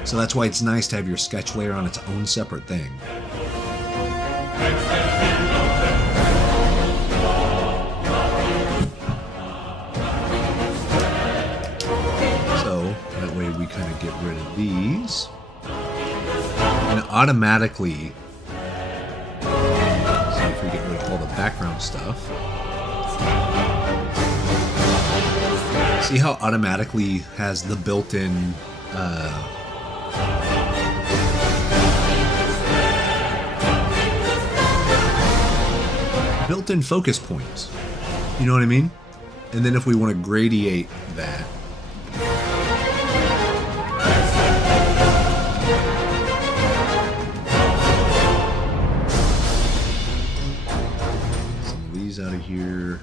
So that's why it's nice to have your sketch layer on its own separate thing. We kind of get rid of these, and automatically, see if we get rid of all the background stuff. See how automatically has the built-in built-in focus points. You know what I mean? And then if we want to gradiate that, out of here.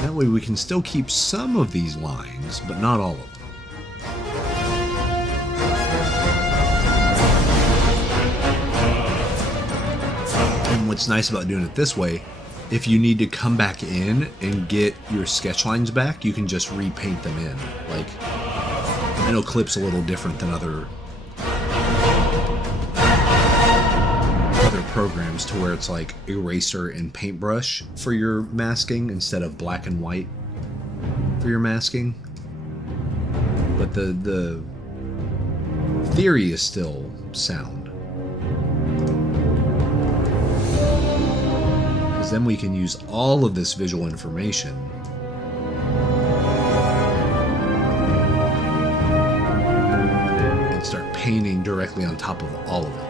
That way we can still keep some of these lines, but not all of them. And what's nice about doing it this way, if you need to come back in and get your sketch lines back, you can just repaint them in. Like, I know Clip's a little different than other programs, to where it's like eraser and paintbrush for your masking instead of black and white for your masking. But the theory is still sound. Because then we can use all of this visual information and start painting directly on top of all of it.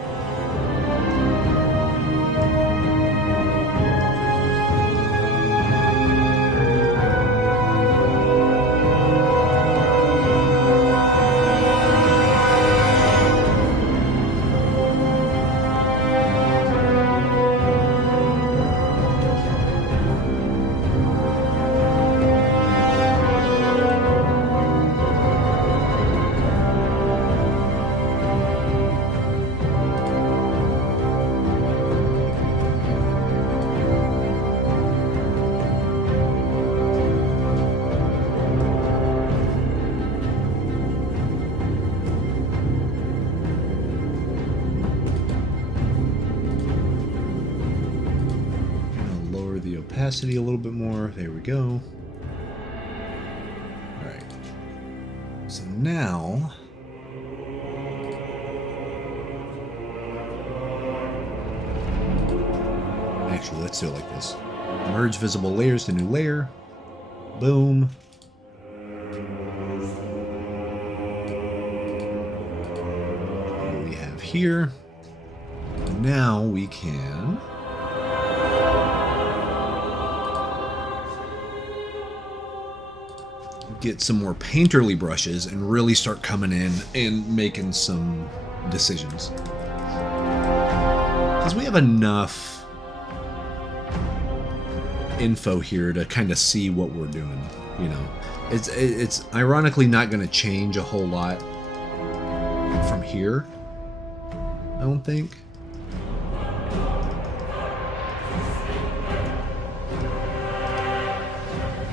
Opacity a little bit more. There we go. now... Actually, let's do it like this. Merge visible layers to new layer. Boom. What we have here. Now we can... get some more painterly brushes and really start coming in and making some decisions. Because we have enough info here to kind of see what we're doing, you know. It's ironically not going to change a whole lot from here, I don't think.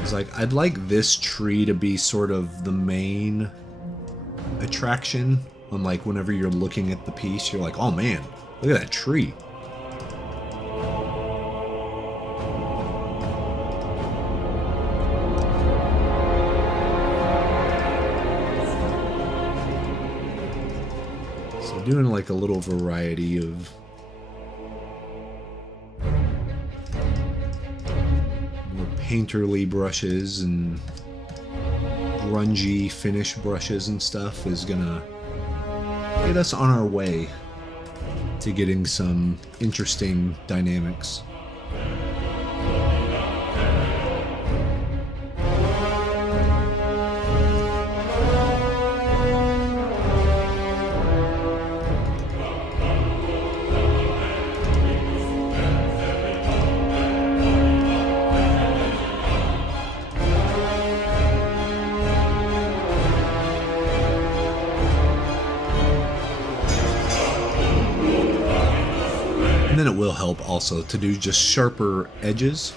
It's like, I'd like this tree to be sort of the main attraction. On like whenever you're looking at the piece, you're like, oh man, look at that tree. So doing like a little variety of painterly brushes and grungy finish brushes and stuff is gonna get us on our way to getting some interesting dynamics. And then it will help also to do just sharper edges.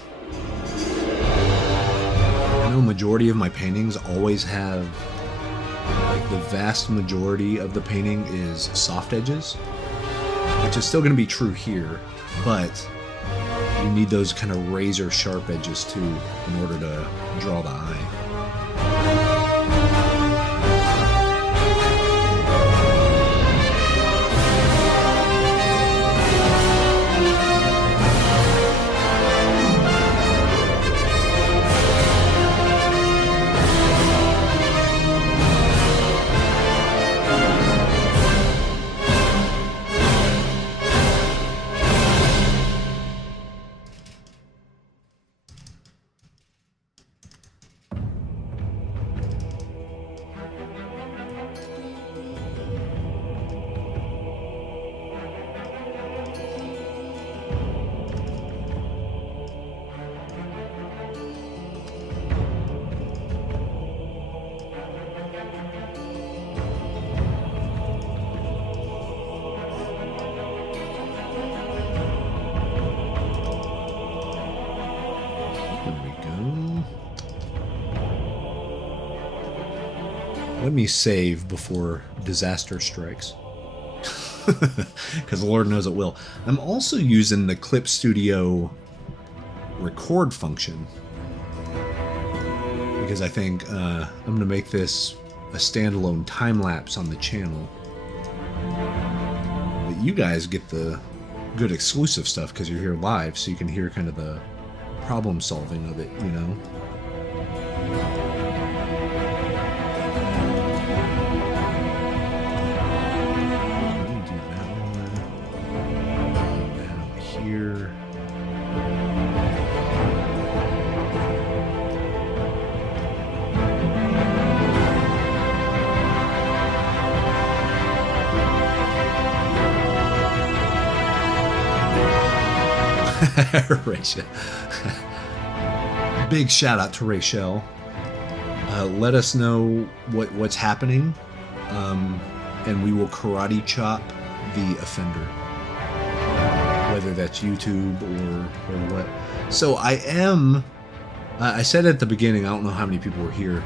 I know majority of my paintings always have, like, the vast majority of the painting is soft edges, which is still going to be true here, but you need those kind of razor sharp edges too in order to draw the eye. Let me save before disaster strikes. Because the Lord knows it will. I'm also using the Clip Studio record function. Because I think I'm going to make this a standalone time-lapse on the channel. But you guys get the good exclusive stuff because you're here live, so you can hear kind of the problem solving of it, you know? Rachel. Big shout out to Rachel. Let us know what's happening, and we will karate chop the offender, whether that's YouTube or what. So I said at the beginning, I don't know how many people were here,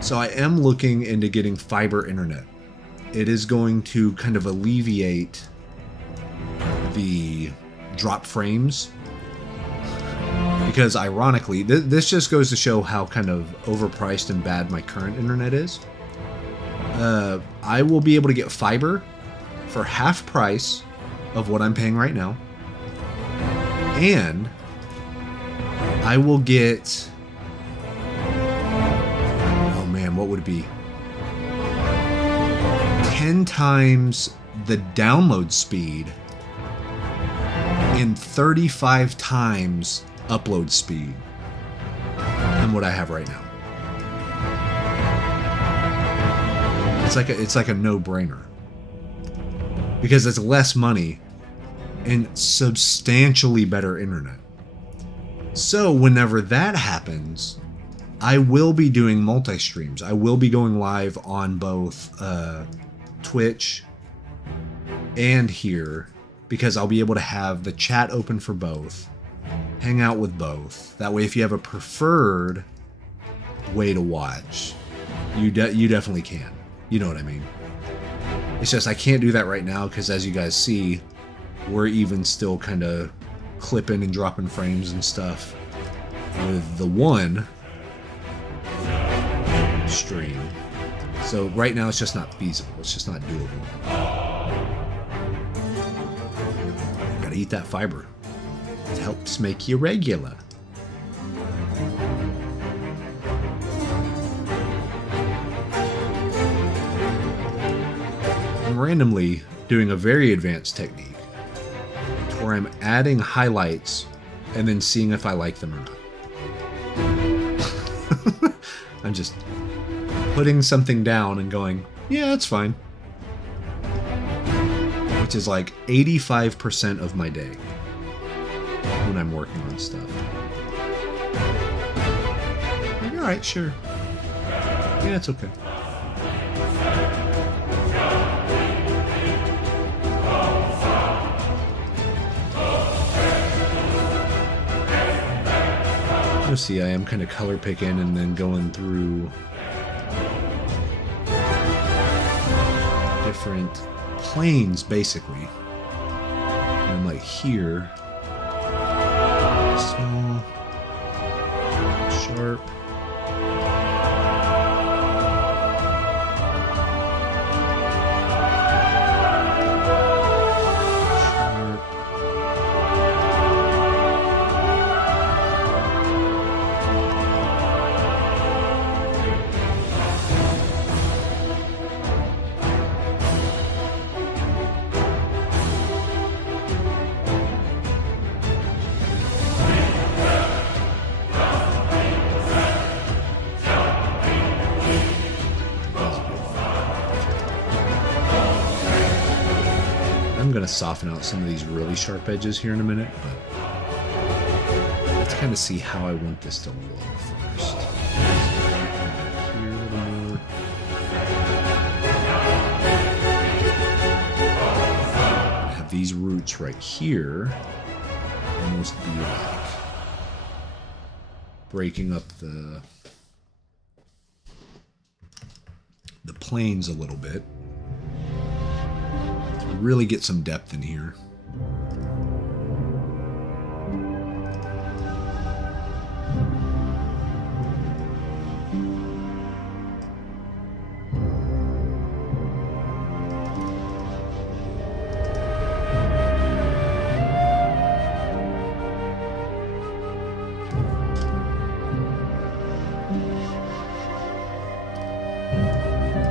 so I am looking into getting fiber internet. It is going to kind of alleviate the drop frames. Because ironically, this just goes to show how kind of overpriced and bad my current internet is. I will be able to get fiber for half price of what I'm paying right now. And I will get... Oh man, what would it be? 10 times the download speed and 35 times upload speed than what I have right now. It's like a no-brainer. Because it's less money and substantially better internet. So whenever that happens, I will be doing multi-streams. I will be going live on both Twitch and here, because I'll be able to have the chat open for both, hang out with both. That way, if you have a preferred way to watch, you definitely can. You know what I mean? It's just I can't do that right now because, as you guys see, we're even still kind of clipping and dropping frames and stuff with the one stream. So right now it's just not feasible. It's just not doable. You gotta eat that fiber. It helps make you regular. I'm randomly doing a very advanced technique where I'm adding highlights and then seeing if I like them or not. I'm just putting something down and going, yeah, that's fine. Which is like 85% of my day when I'm working on stuff. Like, alright, sure. Yeah, it's okay. You'll see I am kind of color picking and then going through different planes, basically. And I'm like here, small, sharp. I'm going to soften out some of these really sharp edges here in a minute, but let's kind of see how I want this to look first. Here a little more. I have these roots right here, almost be like breaking up the planes a little bit. Really get some depth in here.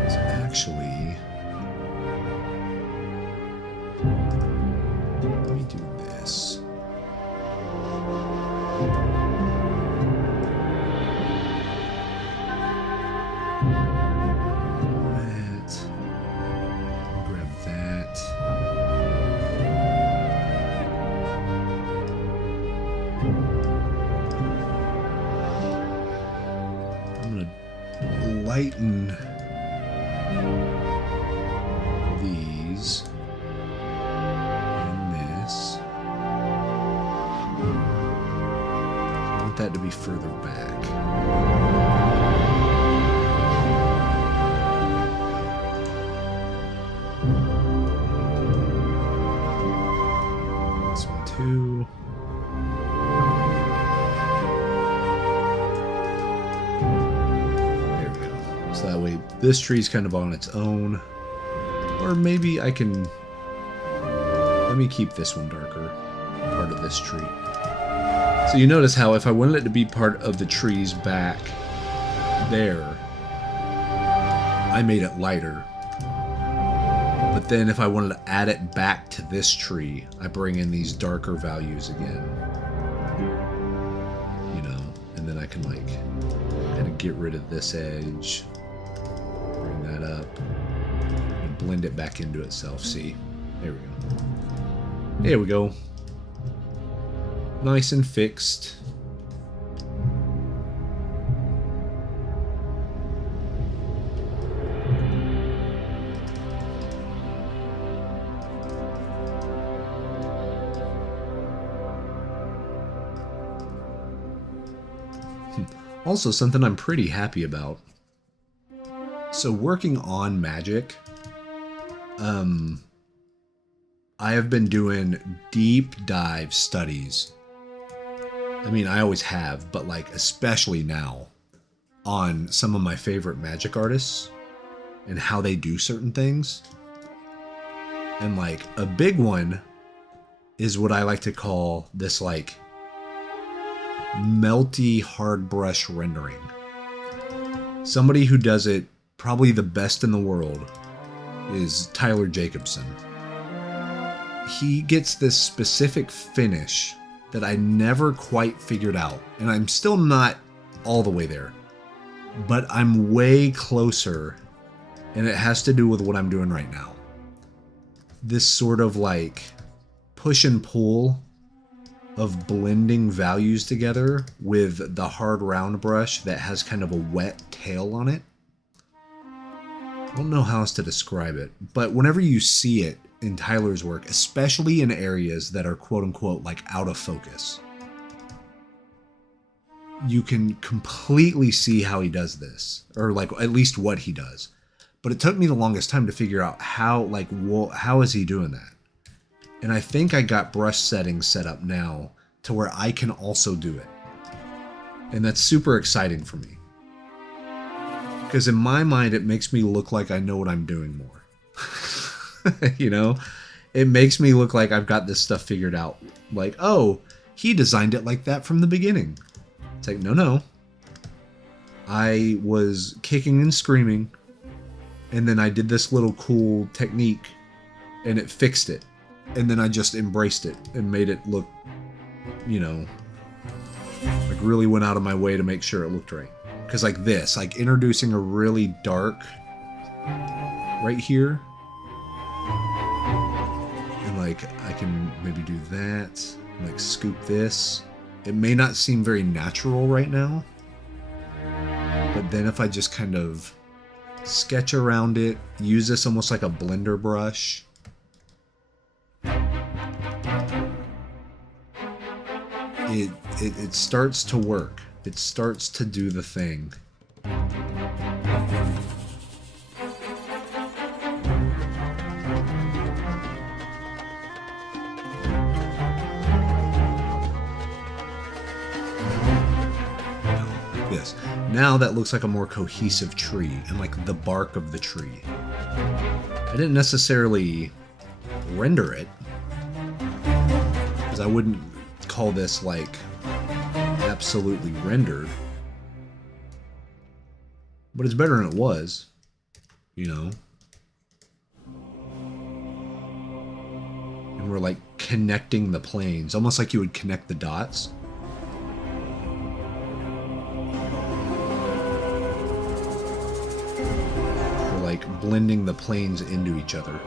So actually, let me do this. That. Grab that. I'm gonna lighten these. That to be further back. This one too. There we go. So that way This tree's kind of on its own. Or maybe I can... Let me keep this one darker. Part of this tree. So you notice how if I wanted it to be part of the trees back there, I made it lighter. But then if I wanted to add it back to this tree, I bring in these darker values again. You know, and then I can like kind of get rid of this edge, bring that up, and blend it back into itself. See? There we go. There we go. Nice and fixed. Also, something I'm pretty happy about. So working on magic, I have been doing deep dive studies. I mean, I always have, but like especially now on some of my favorite magic artists and how they do certain things. And like a big one is what I like to call this like melty hard brush rendering. Somebody who does it probably the best in the world is Tyler Jacobson. He gets this specific finish that I never quite figured out, and I'm still not all the way there, but I'm way closer, and it has to do with what I'm doing right now. This sort of like push and pull of blending values together with the hard round brush that has kind of a wet tail on it. I don't know how else to describe it, but whenever you see it in Tyler's work, especially in areas that are quote unquote like out of focus, you can completely see how he does this, or like at least what he does. But it took me the longest time to figure out how, like, how is he doing that? And I think I got brush settings set up now to where I can also do it. And that's super exciting for me. Because in my mind, it makes me look like I know what I'm doing more. You know? It makes me look like I've got this stuff figured out. Like, oh, he designed it like that from the beginning. It's like, no. I was kicking and screaming, and then I did this little cool technique, and it fixed it. And then I just embraced it and made it look, you know, like really went out of my way to make sure it looked right. Because like this, like introducing a really dark right here. And like I can maybe do that, like scoop this. It may not seem very natural right now. But then if I just kind of sketch around it, use this almost like a blender brush. It starts to work. It starts to do the thing. Like this. Now that looks like a more cohesive tree, and like the bark of the tree. I didn't necessarily render it, because I wouldn't call this like absolutely rendered, but it's better than it was, you know. And we're like connecting the planes, almost like you would connect the dots. We're like blending the planes into each other.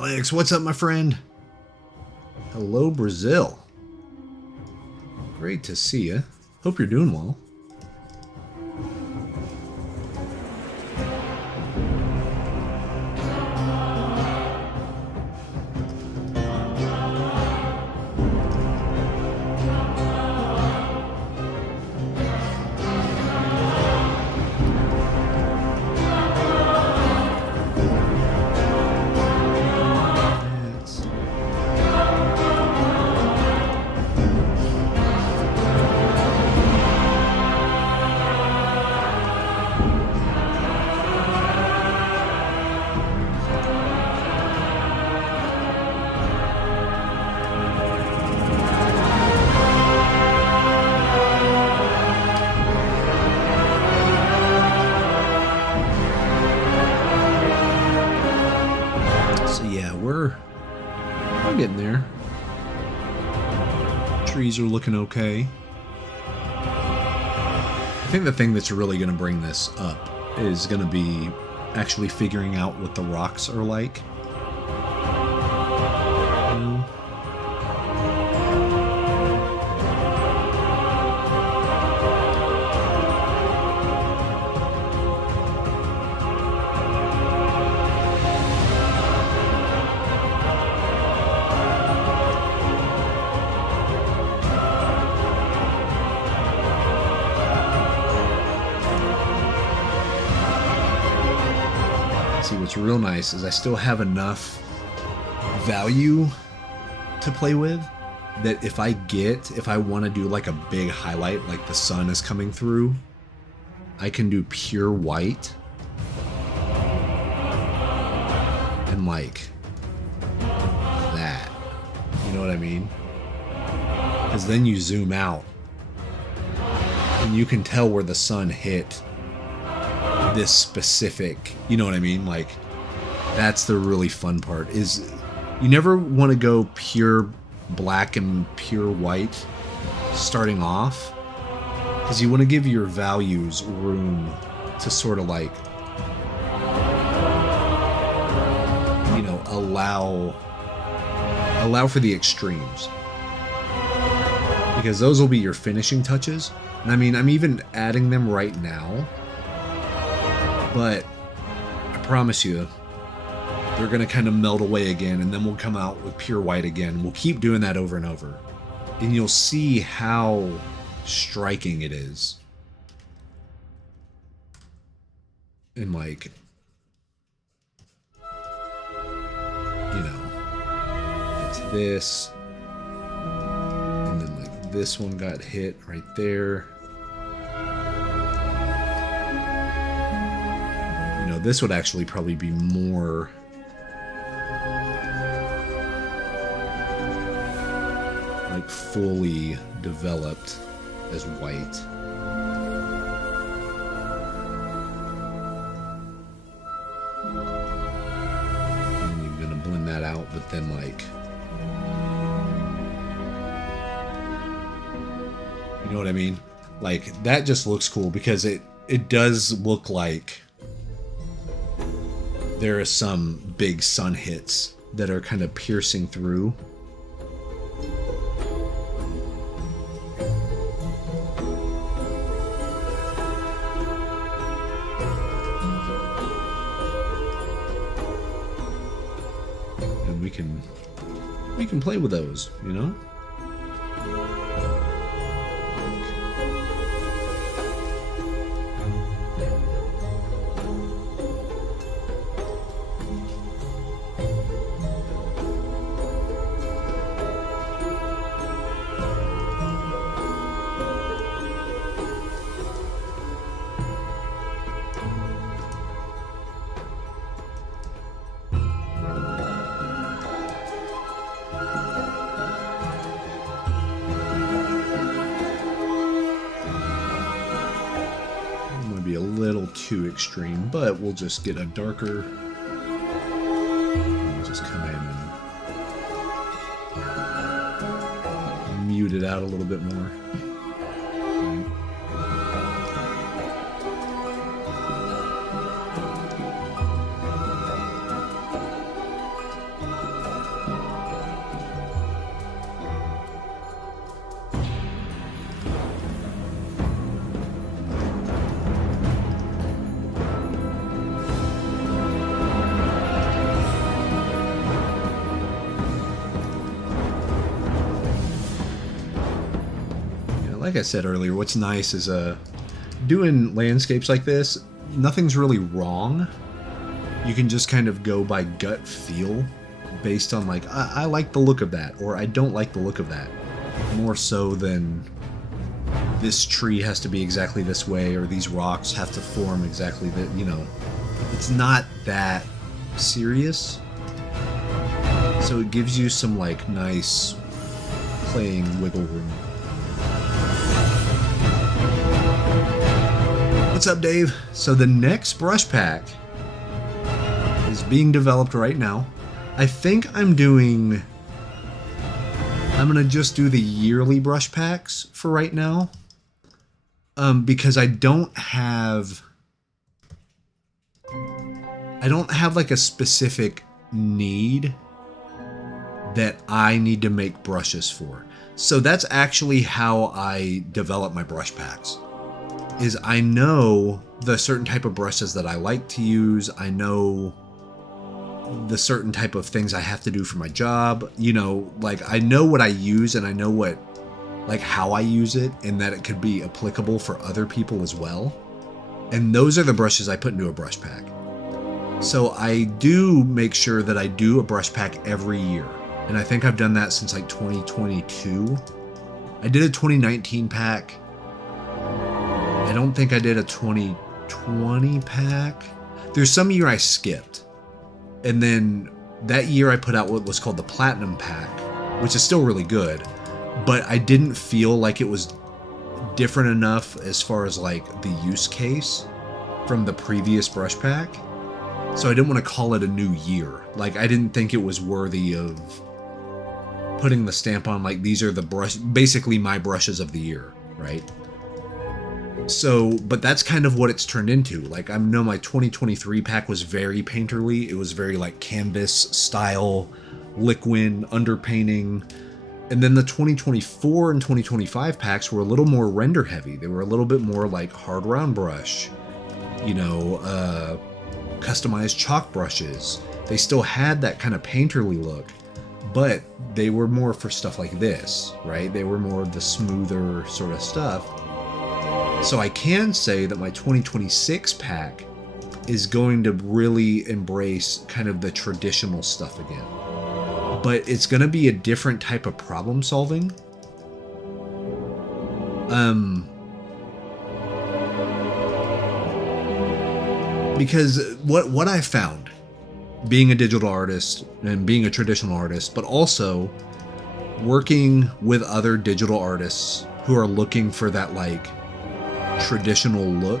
Alex, what's up, my friend? Hello, Brazil. Great to see you. Hope you're doing well. We're getting there. Trees are looking okay. I think the thing that's really going to bring this up is going to be actually figuring out what the rocks are like. What's real nice is I still have enough value to play with that if I want to do like a big highlight, like the sun is coming through, I can do pure white and like that. You know what I mean? Because then you zoom out and you can tell where the sun hit this specific, you know what I mean? Like, that's the really fun part, is you never want to go pure black and pure white starting off, because you want to give your values room to sort of like, you know, allow for the extremes, because those will be your finishing touches. And I mean, I'm even adding them right now. But I promise you, they're going to kind of melt away again, and then we'll come out with pure white again. We'll keep doing that over and over. And you'll see how striking it is. And like, you know, it's this. And then like this one got hit right there. This would actually probably be more like fully developed as white. And you're gonna blend that out, but then like, you know what I mean? Like, that just looks cool because it does look like there are some big sun hits that are kind of piercing through. And we can play with those, you know? Too extreme, but we'll just get a darker, and we'll just come in and mute it out a little bit more. like I said earlier, what's nice is doing landscapes like this, nothing's really wrong. You can just kind of go by gut feel based on like, I like the look of that, or I don't like the look of that. More so than this tree has to be exactly this way, or these rocks have to form exactly that, you know. It's not that serious. So it gives you some like nice playing wiggle room. What's up, Dave? So the next brush pack is being developed right now. I think I'm gonna just do the yearly brush packs for right now. Because I don't have like a specific need that I need to make brushes for. So that's actually how I develop my brush packs. Is I know the certain type of brushes that I like to use. I know the certain type of things I have to do for my job. You know, like I know what I use, and I know what, like how I use it, and that it could be applicable for other people as well. And those are the brushes I put into a brush pack. So I do make sure that I do a brush pack every year. And I think I've done that since like 2022. I did a 2019 pack. I don't think I did a 2020 pack. There's some year I skipped. And then that year I put out what was called the Platinum pack, which is still really good. But I didn't feel like it was different enough as far as like the use case from the previous brush pack. So I didn't want to call it a new year. Like I didn't think it was worthy of putting the stamp on like these are the basically my brushes of the year, right? So, but that's kind of what it's turned into. Like I know my 2023 pack was very painterly. It was very like canvas style, liquid underpainting. And then the 2024 and 2025 packs were a little more render heavy. They were a little bit more like hard round brush, you know, customized chalk brushes. They still had that kind of painterly look, but they were more for stuff like this, right? They were more of the smoother sort of stuff. So I can say that my 2026 pack is going to really embrace kind of the traditional stuff again. But it's going to be a different type of problem solving. Because what I found, being a digital artist and being a traditional artist, but also working with other digital artists who are looking for that like traditional look,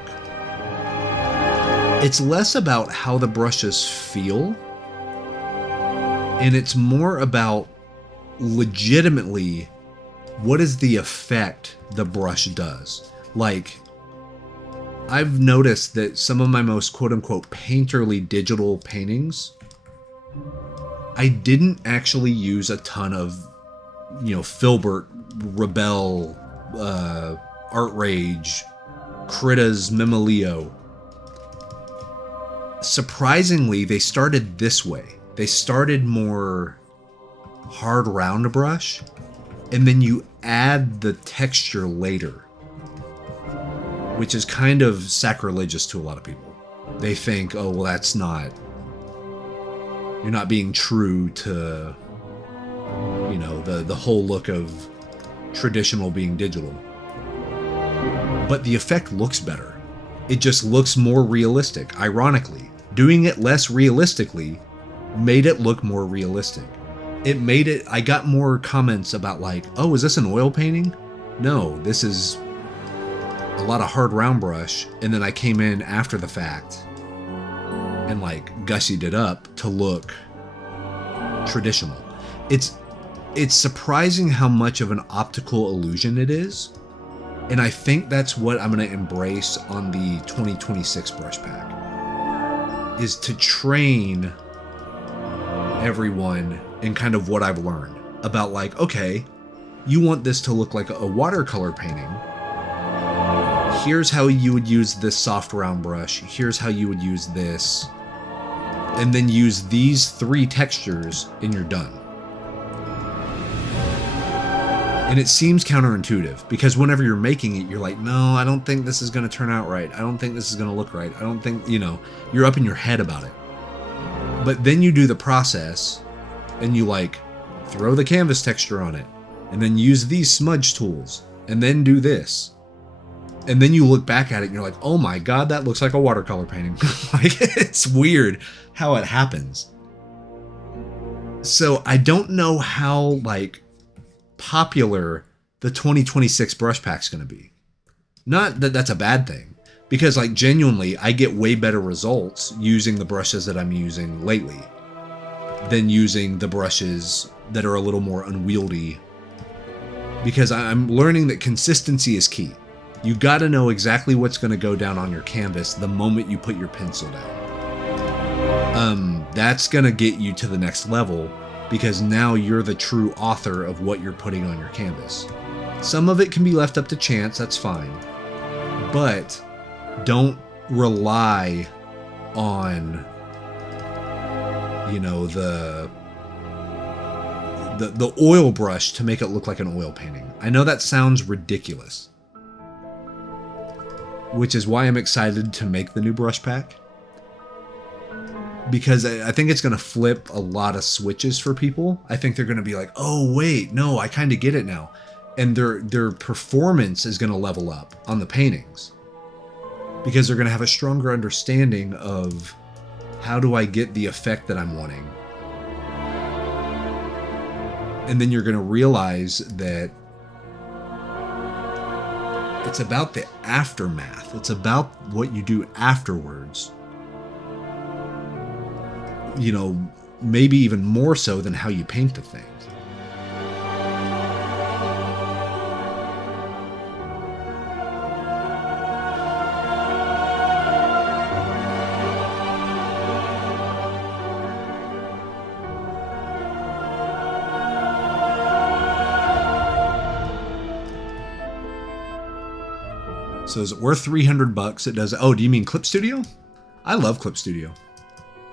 it's less about how the brushes feel, and it's more about legitimately what is the effect the brush does. Like, I've noticed that some of my most quote-unquote painterly digital paintings, I didn't actually use a ton of, you know, Filbert, Rebel, Art Rage, Krita's Memelio. Surprisingly, they started this way. They started more hard round brush, and then you add the texture later, which is kind of sacrilegious to a lot of people. They think, oh, well, that's not, you're not being true to, you know, the whole look of traditional being digital. But the effect looks better. It just looks more realistic, ironically. Doing it less realistically made it look more realistic. It made it, I got more comments about like, oh, is this an oil painting? No, this is a lot of hard round brush, and then I came in after the fact and like gussied it up to look traditional. It's surprising how much of an optical illusion it is, and I think that's what I'm going to embrace on the 2026 brush pack, is to train everyone in kind of what I've learned about like, okay, you want this to look like a watercolor painting. Here's how you would use this soft round brush. Here's how you would use this. And then use these 3 textures and you're done. And it seems counterintuitive because whenever you're making it, you're like, no, I don't think this is going to turn out right. I don't think this is going to look right. I don't think, you're up in your head about it. But then you do the process and you like throw the canvas texture on it and then use these smudge tools and then do this. And then you look back at it and you're like, oh my God, that looks like a watercolor painting. Like, it's weird how it happens. So I don't know how like popular the 2026 brush pack's going to be. Not that that's a bad thing, because like genuinely I get way better results using the brushes that I'm using lately than using the brushes that are a little more unwieldy, because I'm learning that consistency is key. You got to know exactly what's going to go down on your canvas the moment you put your pencil down. That's going to get you to the next level, because now you're the true author of what you're putting on your canvas. Some of it can be left up to chance, that's fine. But don't rely on, the oil brush to make it look like an oil painting. I know that sounds ridiculous, which is why I'm excited to make the new brush pack, because I think it's going to flip a lot of switches for people. I think they're going to be like, oh wait, no, I kind of get it now. And their performance is going to level up on the paintings, because they're going to have a stronger understanding of how do I get the effect that I'm wanting. And then you're going to realize that it's about the aftermath. It's about what you do afterwards. Maybe even more so than how you paint the things. So is it worth $300? It does. Oh, do you mean Clip Studio? I love Clip Studio.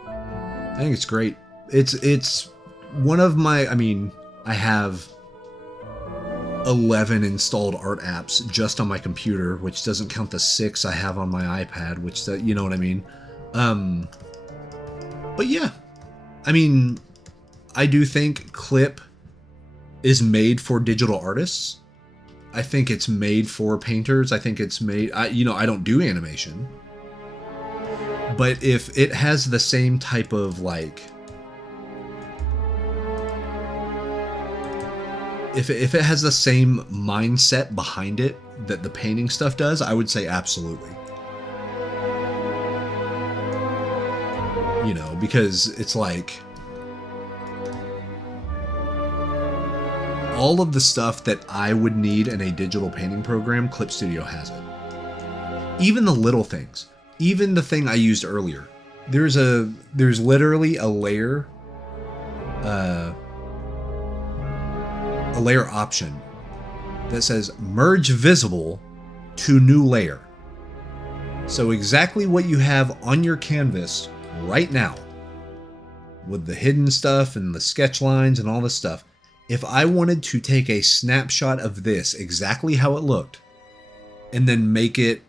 I think it's great. It's one of my, I have 11 installed art apps just on my computer, which doesn't count the 6 I have on my iPad, which, you know what I mean? But yeah, I do think Clip is made for digital artists. I think it's made for painters. I think it's made, I don't do animation. But if it has the same type of if it has the same mindset behind it that the painting stuff does, I would say absolutely. Because it's like all of the stuff that I would need in a digital painting program, Clip Studio has it. Even the little things. Even the thing I used earlier. There's literally a layer option that says merge visible to new layer. So exactly what you have on your canvas right now with the hidden stuff and the sketch lines and all this stuff. If I wanted to take a snapshot of this, exactly how it looked, and then make a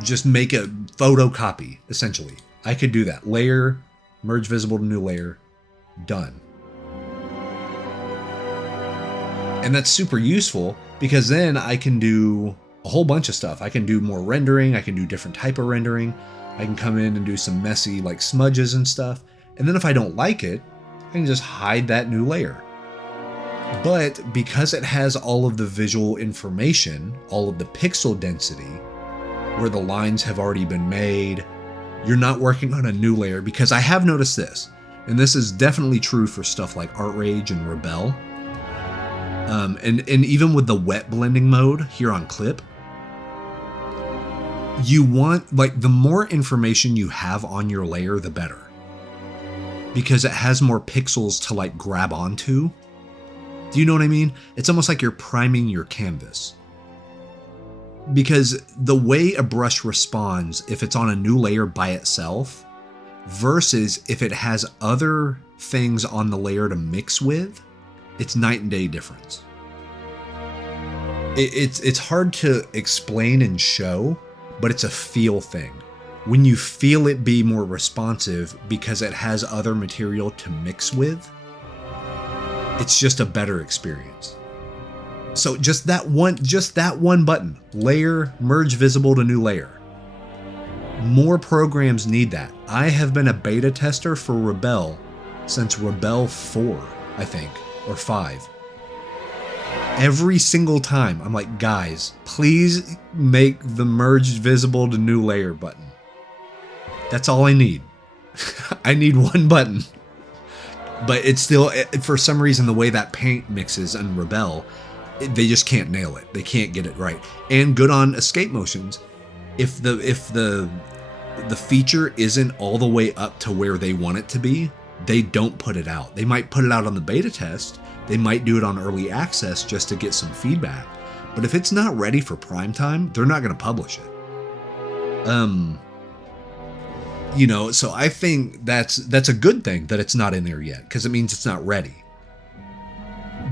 photocopy, essentially, I could do that. Layer, merge visible to new layer, done. And that's super useful, because then I can do a whole bunch of stuff. I can do more rendering. I can do different type of rendering. I can come in and do some messy smudges and stuff. And then if I don't like it, I can just hide that new layer. But because it has all of the visual information, all of the pixel density, where the lines have already been made, you're not working on a new layer. Because I have noticed this, and this is definitely true for stuff like Art Rage and Rebel, and even with the wet blending mode here on Clip, you want, the more information you have on your layer, the better. Because it has more pixels to grab onto. Do you know what I mean? It's almost like you're priming your canvas. Because the way a brush responds if it's on a new layer by itself versus if it has other things on the layer to mix with It's night and day difference. It's hard to explain and show, but it's a feel thing. When you feel it be more responsive because it has other material to mix with, it's just a better experience. So just that one button, layer, merge visible to new layer. More programs need that. I have been a beta tester for Rebel since Rebel 4, I think, or 5. Every single time, I'm like, guys, please make the merge visible to new layer button. That's all I need. I need one button. But it's still, for some reason, the way that paint mixes on Rebel, they just can't nail it. They can't get it right. And good on escape motions. If the feature isn't all the way up to where they want it to be, they don't put it out. They might put it out on the beta test. They might do it on early access just to get some feedback. But if it's not ready for prime time, they're not going to publish it. You know, so I think that's a good thing that it's not in there yet, because it means it's not ready.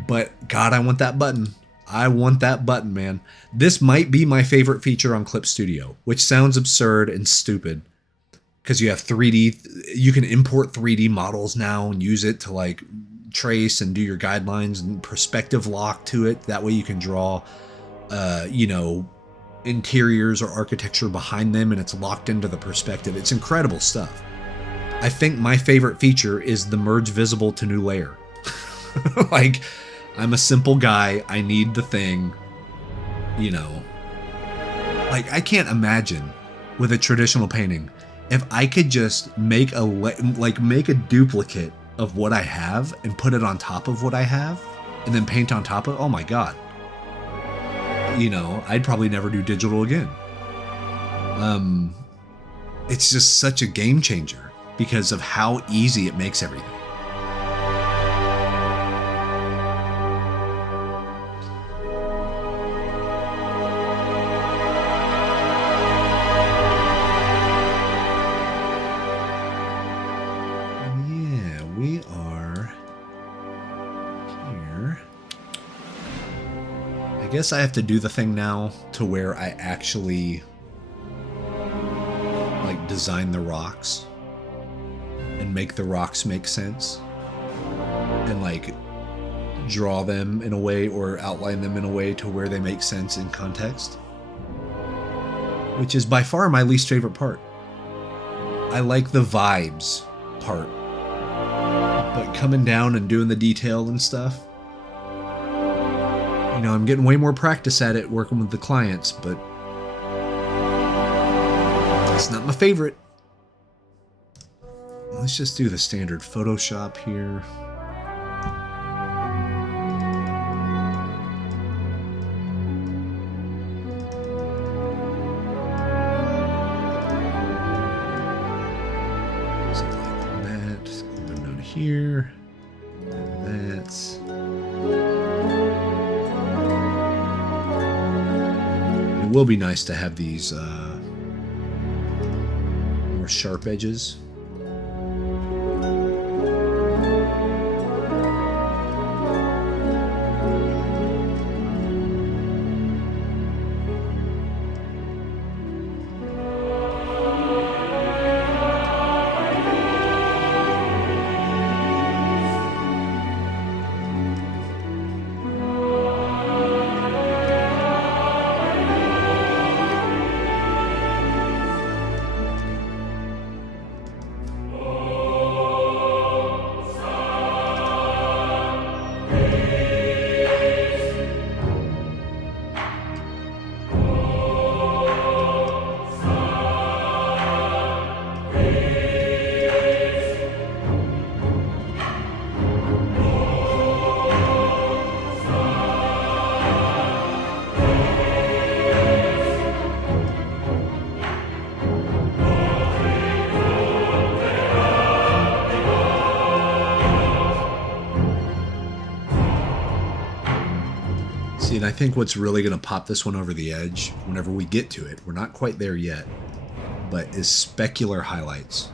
But God, I want that button. I want that button, man. This might be my favorite feature on Clip Studio, which sounds absurd and stupid because you have 3D. You can import 3D models now and use it to like trace and do your guidelines and perspective lock to it. That way you can draw, you know, interiors or architecture behind them and it's locked into the perspective. It's incredible stuff. I think my favorite feature is the merge visible to new layer. Like, I'm a simple guy. I need the thing, you know. Like, I can't imagine with a traditional painting if I could just make a duplicate of what I have and put it on top of what I have and then paint on top of it. Oh my God. You know, I'd probably never do digital again. It's just such a game changer because of how easy it makes everything. I guess I have to do the thing now to where I actually like design the rocks and make the rocks make sense and like draw them in a way or outline them in a way to where they make sense in context, which is by far my least favorite part. I like the vibes part, but coming down and doing the detail and stuff, you know, I'm getting way more practice at it working with the clients, but it's not my favorite. Let's just do the standard Photoshop here. Something like that. Going down here. That's. It will be nice to have these more sharp edges. See, and I think what's really going to pop this one over the edge whenever we get to it, we're not quite there yet, but is specular highlights.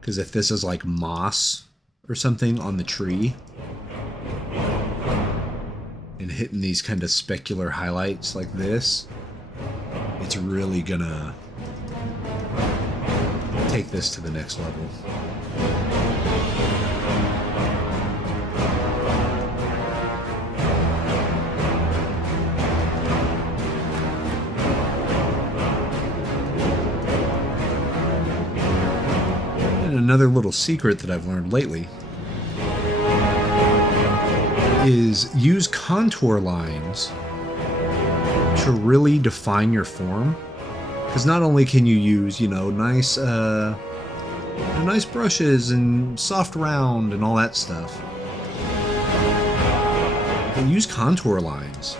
Because if this is like moss or something on the tree, and hitting these kind of specular highlights like this, it's really gonna take this to the next level. And another little secret that I've learned lately is use contour lines to really define your form. Because not only can you use, you know, nice brushes and soft round and all that stuff, but use contour lines.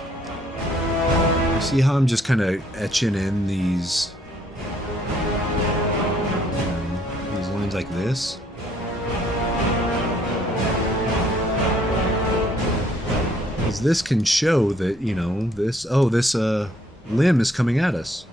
You see how I'm just kind of etching in these lines like this? Because this can show that, you know, this limb is coming at us.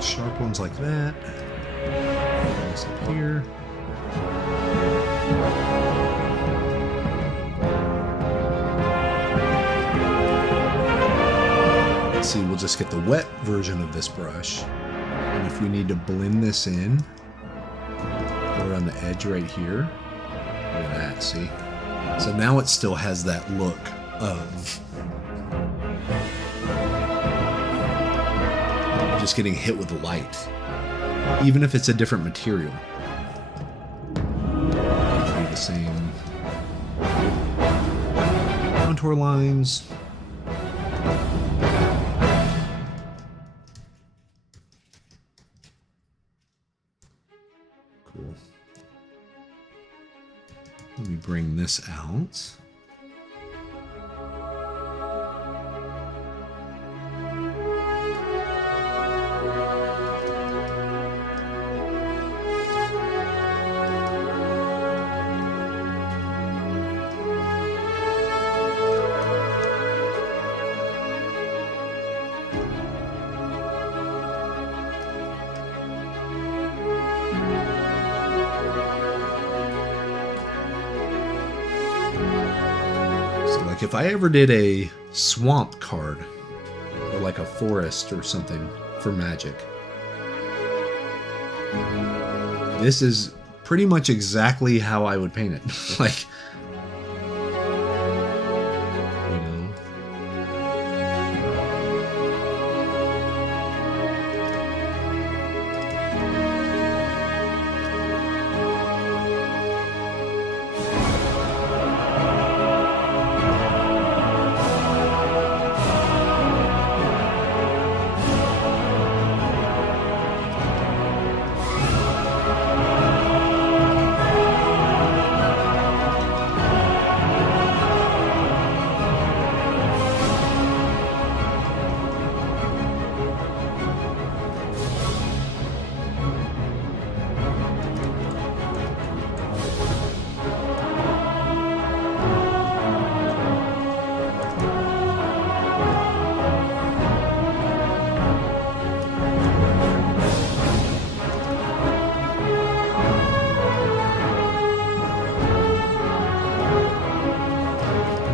Sharp ones like that. This up here. Let's see, we'll just get the wet version of this brush. And if we need to blend this in, go around the edge right here. Look at that, see? So now it still has that look of just getting hit with light, even if it's a different material. It'll be the same contour lines. Cool. Let me bring this out. Like if I ever did a swamp card, or like a forest or something for Magic, this is pretty much exactly how I would paint it. Like, you know.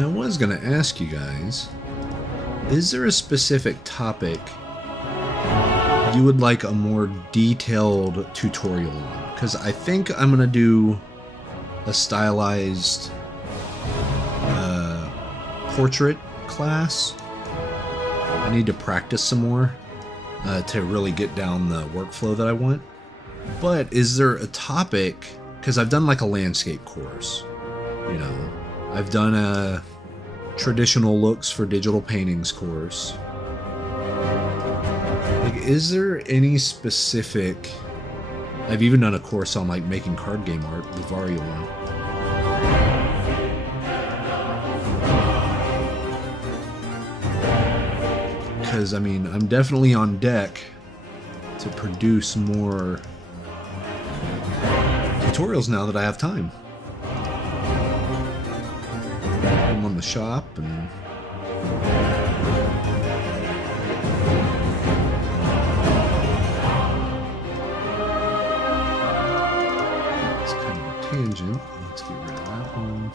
I was going to ask you guys, is there a specific topic you would like a more detailed tutorial on? Because I think I'm going to do a stylized portrait class. I need to practice some more to really get down the workflow that I want. But is there a topic, because I've done like a landscape course, you know, I've done a traditional looks for digital paintings course. Like, is there any specific, I've even done a course on like making card game art with Vario one. because, I mean, I'm definitely on deck to produce more tutorials now that I have time. I'm on the shop and... It's kind of a tangent. Let's get rid of that one.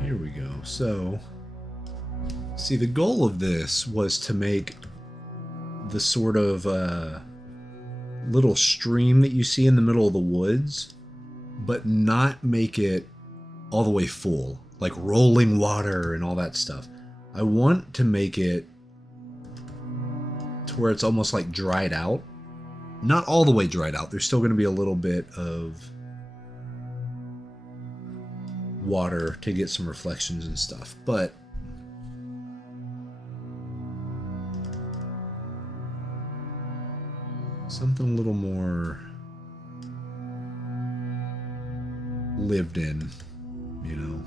Here we go. So, see, the goal of this was to make the sort of little stream that you see in the middle of the woods, but not make it all the way full, like rolling water and all that stuff. I want to make it to where it's almost like dried out. Not all the way dried out. There's still going to be a little bit of water to get some reflections and stuff, but something a little more lived in, you know.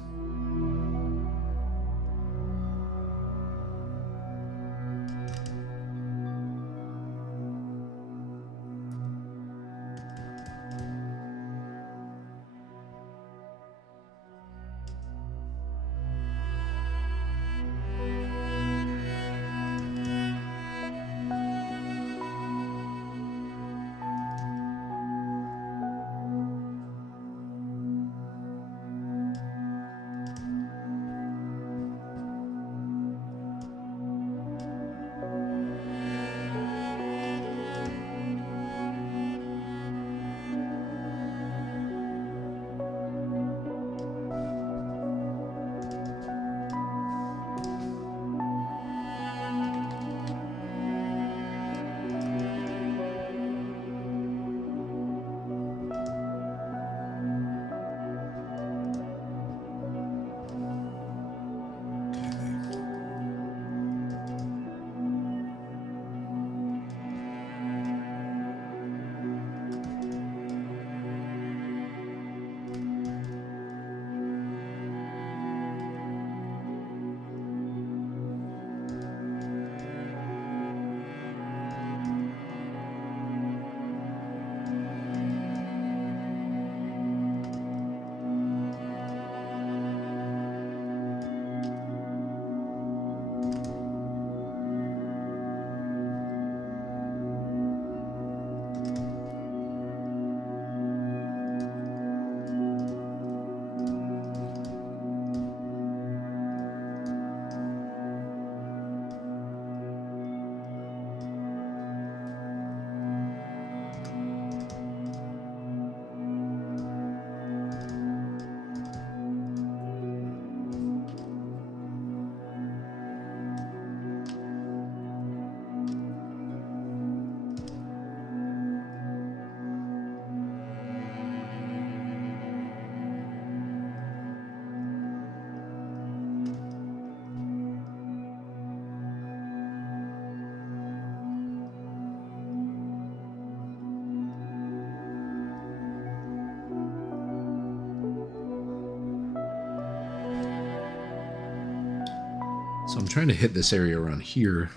So I'm trying to hit this area around here,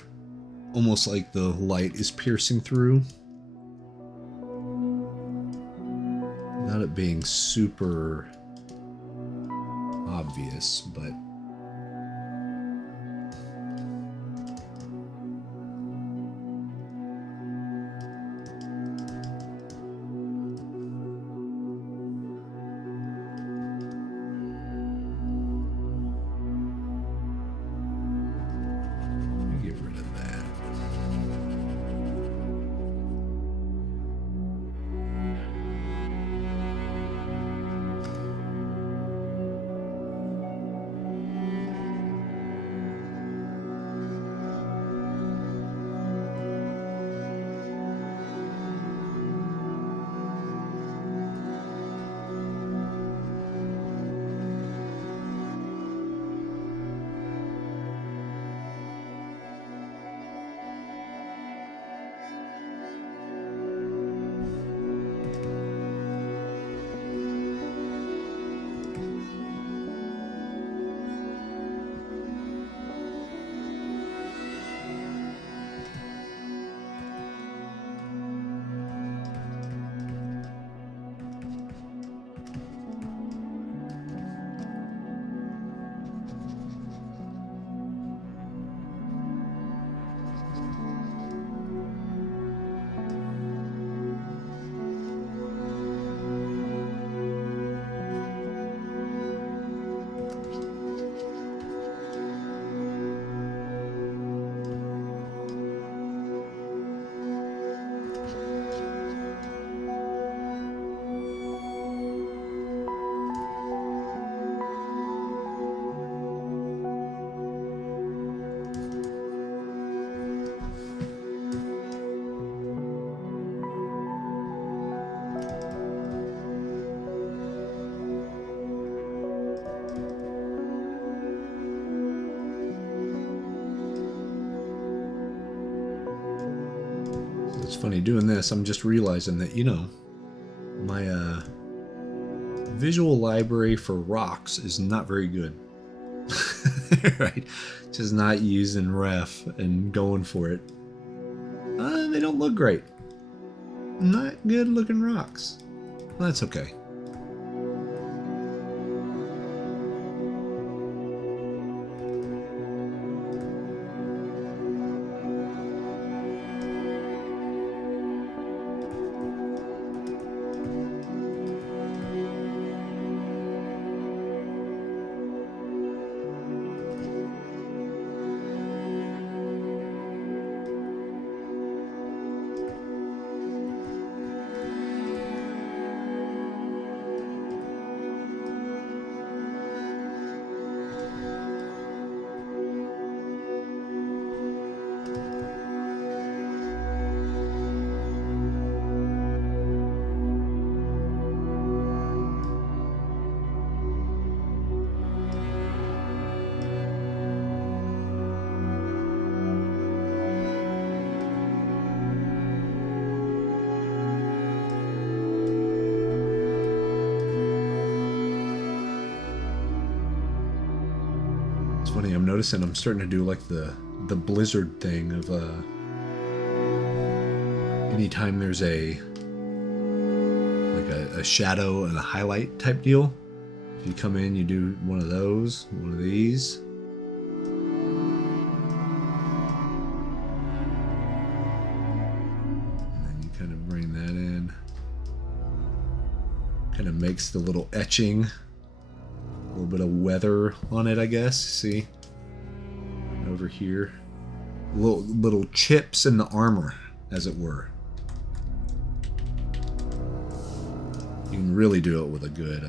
almost like the light is piercing through. Not it being super obvious, but get rid of that. It's funny doing this, I'm just realizing that, you know, my visual library for rocks is not very good. Right? Just not using ref and going for it. They don't look great. Not good looking rocks. Well, that's okay. Funny, I'm noticing I'm starting to do like the blizzard thing of anytime there's a shadow and a highlight type deal. If you come in, you do one of those, one of these. And then you kind of bring that in. Kind of makes the little etching. A little bit of weather on it, I guess. See? Over here. Little chips in the armor, as it were. You can really do it with a good,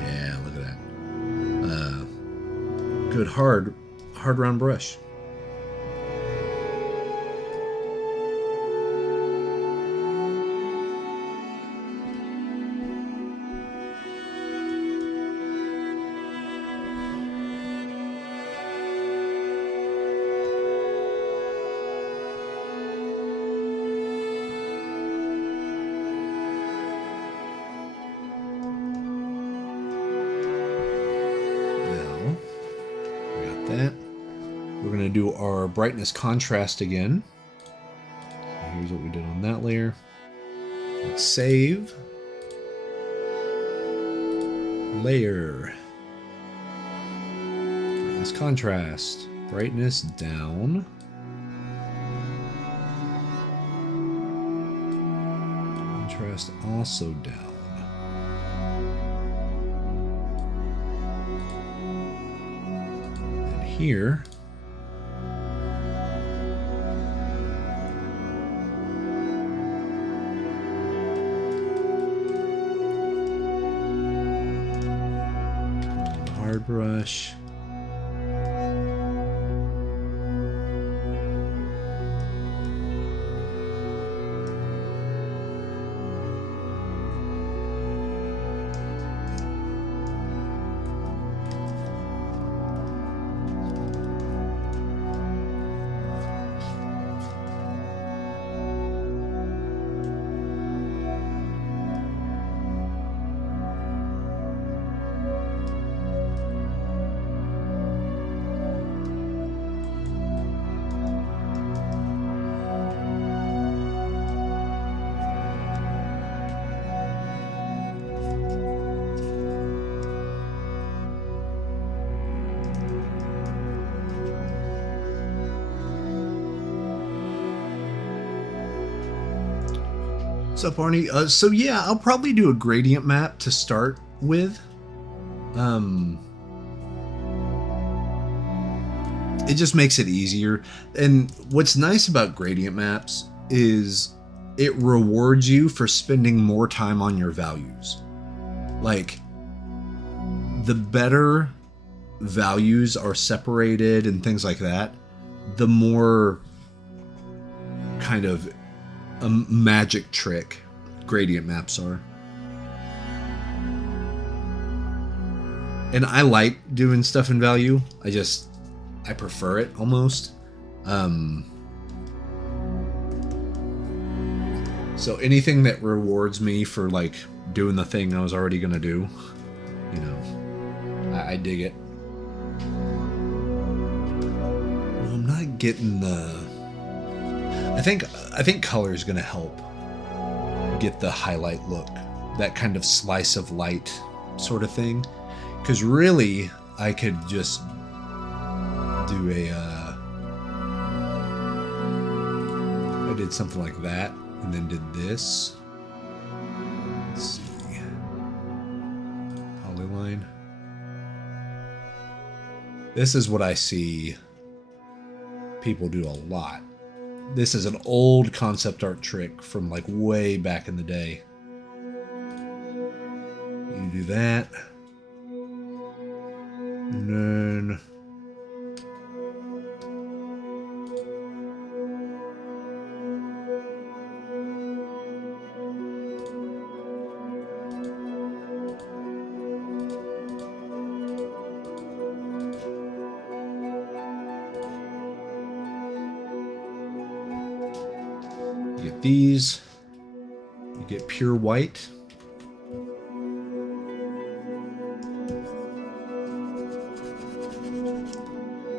yeah, look at that. Good hard round brush. that. We're going to do our brightness contrast again. So here's what we did on that layer. Let's save. Layer. Brightness contrast. Brightness down. Contrast also down. And here, hard brush. What's up, Arnie? So yeah, I'll probably do a gradient map to start with. It just makes it easier. And what's nice about gradient maps is it rewards you for spending more time on your values. Like, the better values are separated and things like that, the more kind of a magic trick gradient maps are. And I like doing stuff in value. I prefer it almost. So anything that rewards me for like doing the thing I was already gonna do, you know, I dig it. Well, I'm not getting the. I think color is gonna help get the highlight look, that kind of slice of light sort of thing. Because really, I could just do I did something like that, and then did this. Let's see. Polyline. This is what I see people do a lot. This is an old concept art trick from like way back in the day. You do that. And then you get these. You get pure white.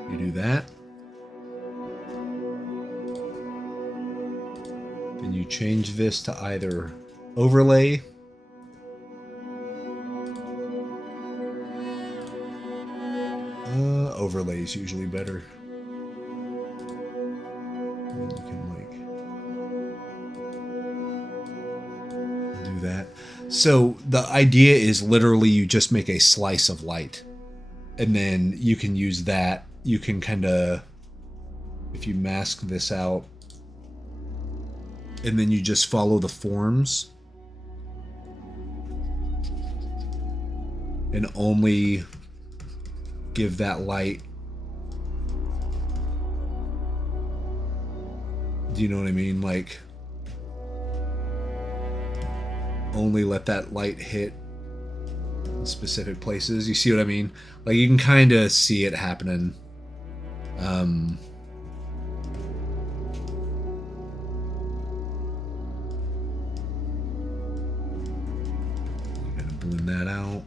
You do that. Then you change this to either overlay overlay is usually better. And you can like do that. So the idea is literally you just make a slice of light, and then you can use that. You can kind of, if you mask this out, and then you just follow the forms and only give that light. Do you know what I mean? Like, only let that light hit specific places. You see what I mean? Like, you can kind of see it happening. You gotta blend that out.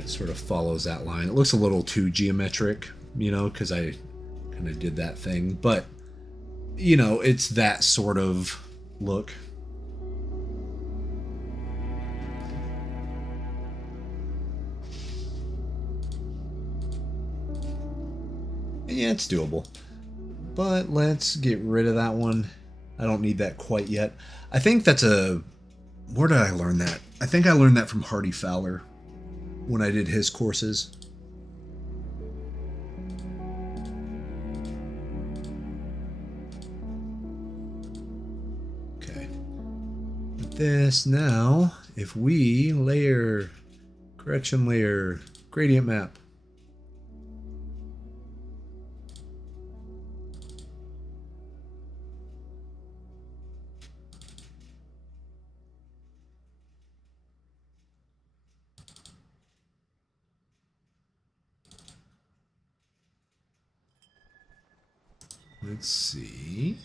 And it sort of follows that line. It looks a little too geometric, you know, because I kind of did that thing. But, you know, it's that sort of look. And yeah, it's doable. But let's get rid of that one. I don't need that quite yet. I think that's a... Where did I learn that? I think I learned that from Hardy Fowler when I did his courses. Okay. This now, if we layer, correction layer, gradient map. Let's see.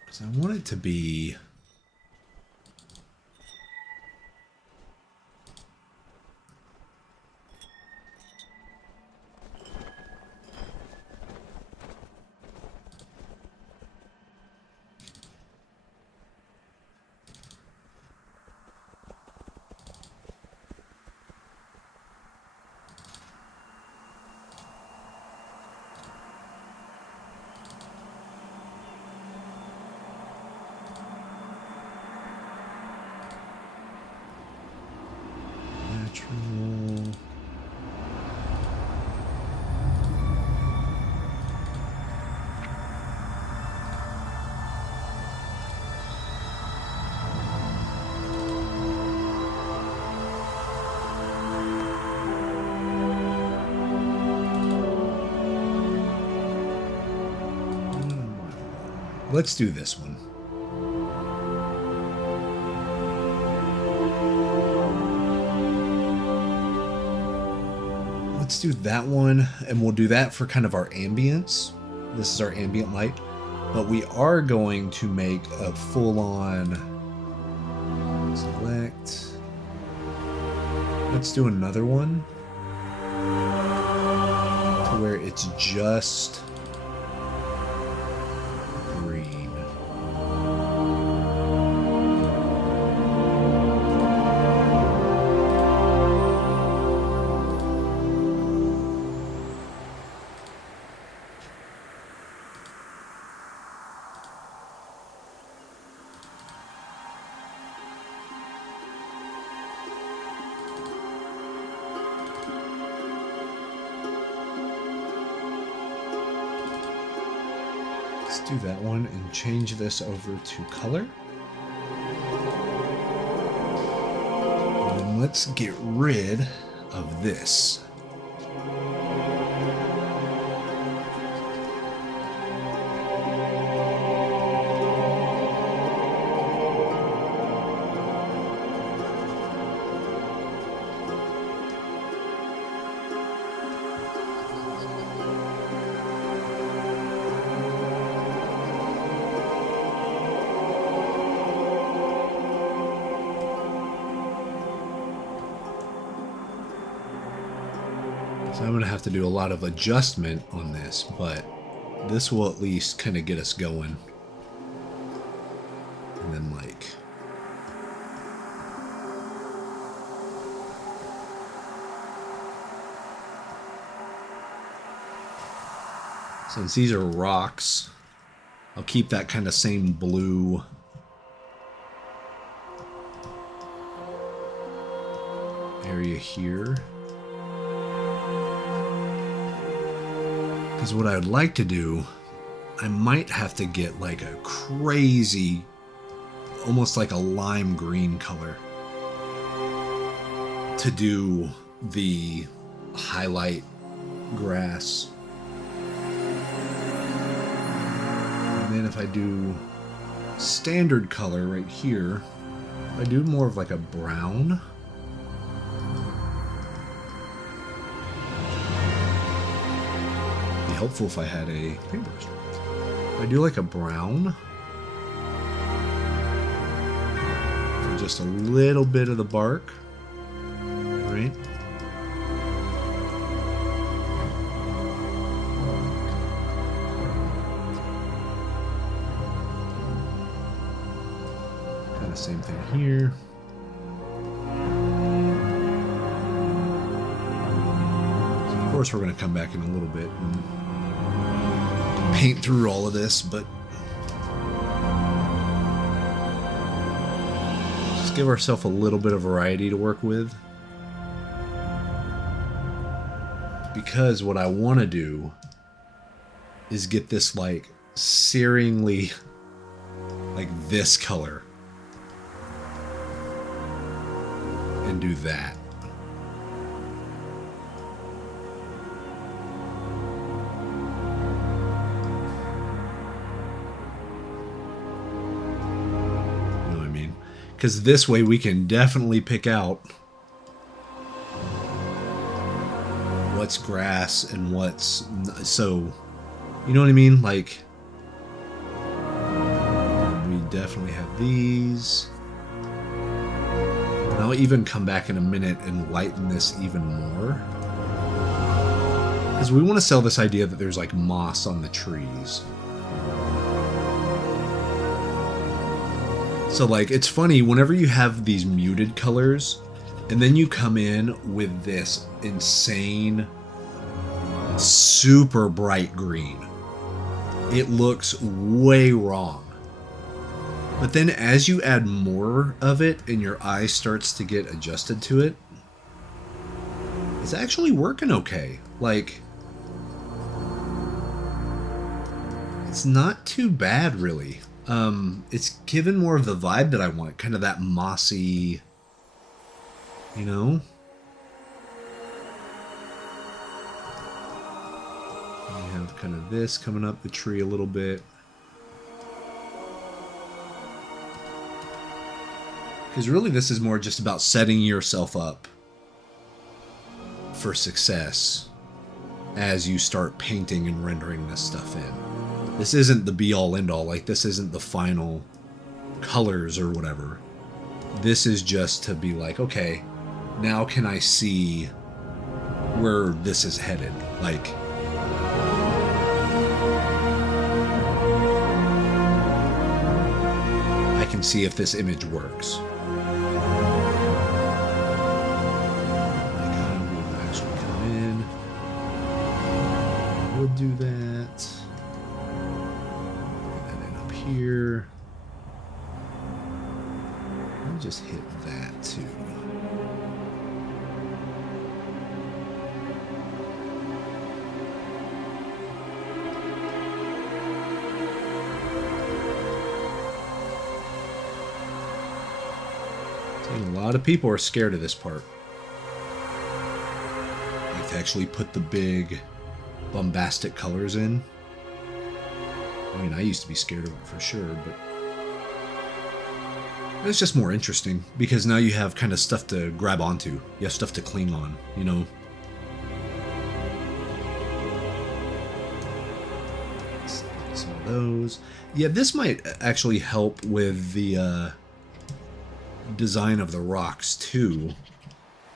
Because I want it to be... natural. Let's do this one. Let's do that one, and we'll do that for kind of our ambience. This is our ambient light, but we are going to make a full-on select. Let's do another one to where it's just green. Let's do that one and change this over to color. And let's get rid of this. So I'm going to have to do a lot of adjustment on this, but this will at least kind of get us going. And then like... Since these are rocks, I'll keep that kind of same blue area here. Because what I would like to do, I might have to get like a crazy, almost like a lime green color to do the highlight grass. And then if I do standard color right here, if I do more of like a brown. Helpful if I had a paintbrush. I do like a brown for just a little bit of the bark, right? Kind of same thing here. So of course, we're going to come back in a little bit and paint through all of this, but just give ourselves a little bit of variety to work with. Because what I want to do is get this like searingly like this color and do that. Because this way we can definitely pick out what's grass and what's... So, you know what I mean? Like, we definitely have these. And I'll even come back in a minute and lighten this even more. Because we want to sell this idea that there's like moss on the trees. So, like, it's funny, whenever you have these muted colors, and then you come in with this insane, super bright green, it looks way wrong. But then as you add more of it, and your eye starts to get adjusted to it, it's actually working okay. Like, it's not too bad, really. It's given more of the vibe that I want, kind of that mossy, you know? We have kind of this coming up the tree a little bit. Because really this is more just about setting yourself up for success as you start painting and rendering this stuff in. This isn't the be-all, end-all. Like, this isn't the final colors or whatever. This is just to be like, okay, now can I see where this is headed? Like, I can see if this image works. Like, I would actually come in. I would do that. Here. Let me just hit that too. And a lot of people are scared of this part. Like, to actually put the big bombastic colors in. I mean, I used to be scared of it for sure, but it's just more interesting because now you have kind of stuff to grab onto. You have stuff to cling on, you know? Some of those. Yeah, this might actually help with the design of the rocks too,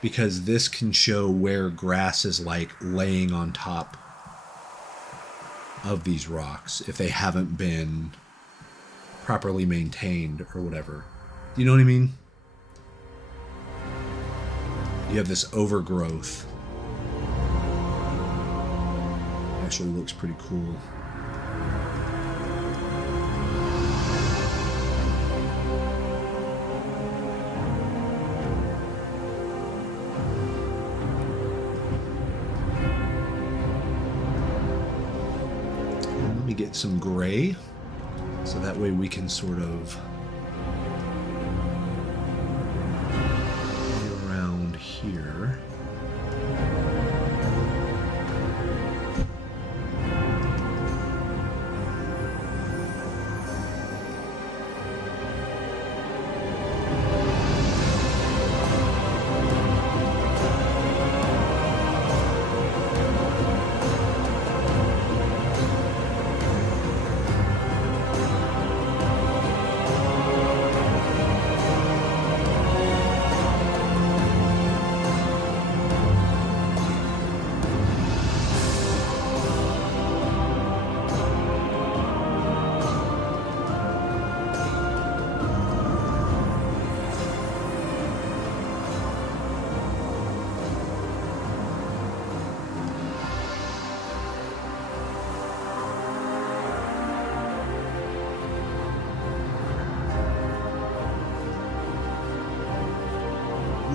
because this can show where grass is like laying on top of these rocks if they haven't been properly maintained or whatever. Do you know what I mean? You have this overgrowth. Actually looks pretty cool. Get some gray so that way we can sort of play around here.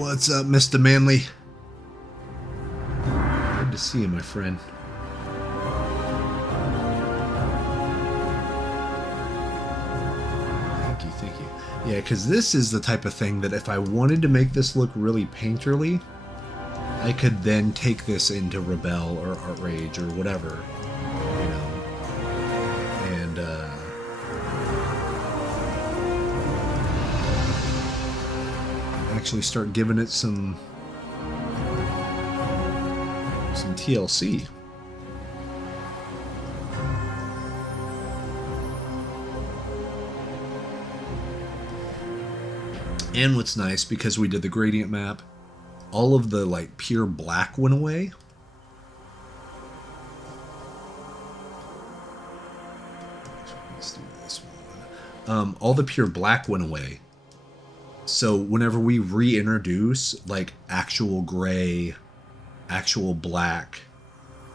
What's up, Mr. Manley? Good to see you, my friend. Thank you. Yeah, because this is the type of thing that if I wanted to make this look really painterly, I could then take this into Rebel or Art Rage or whatever, you know, and actually start giving it some TLC. And what's nice, because we did the gradient map, all of the like pure black went away. Let's do this one. All the pure black went away. So whenever we reintroduce like actual gray, actual black,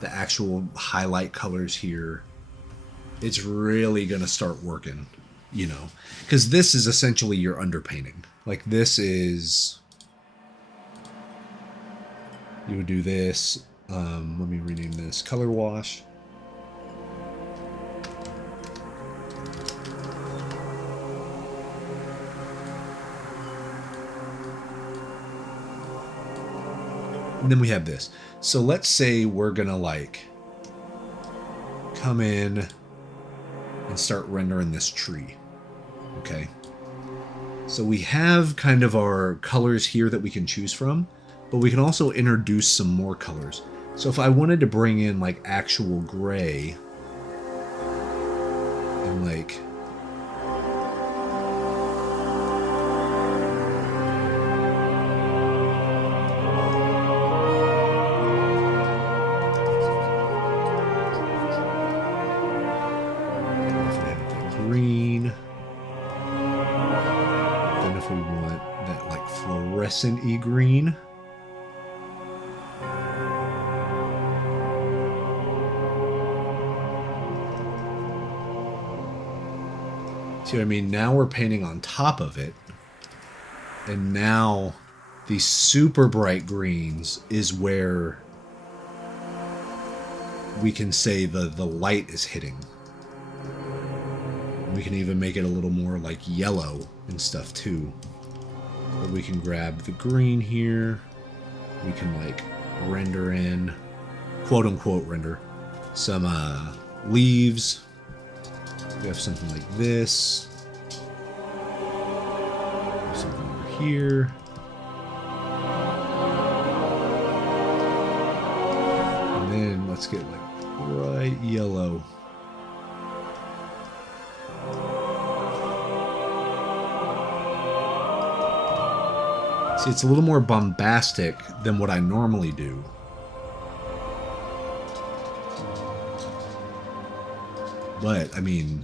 the actual highlight colors here, it's really gonna start working, you know, because this is essentially your underpainting. Like this is, you would do this. Let me rename this color wash. And then we have this. So let's say we're gonna like come in and start rendering this tree. Okay. So we have kind of our colors here that we can choose from, but we can also introduce some more colors. So if I wanted to bring in like actual gray and like green, then if we want that like fluorescent-y green, see what I mean? Now we're painting on top of it, and now these super bright greens is where we can say the light is hitting. We can even make it a little more like yellow and stuff too. But we can grab the green here. We can like render in, quote unquote render, some leaves. We have something like this. Something over here. And then let's get like bright yellow. See, it's a little more bombastic than what I normally do. But, I mean,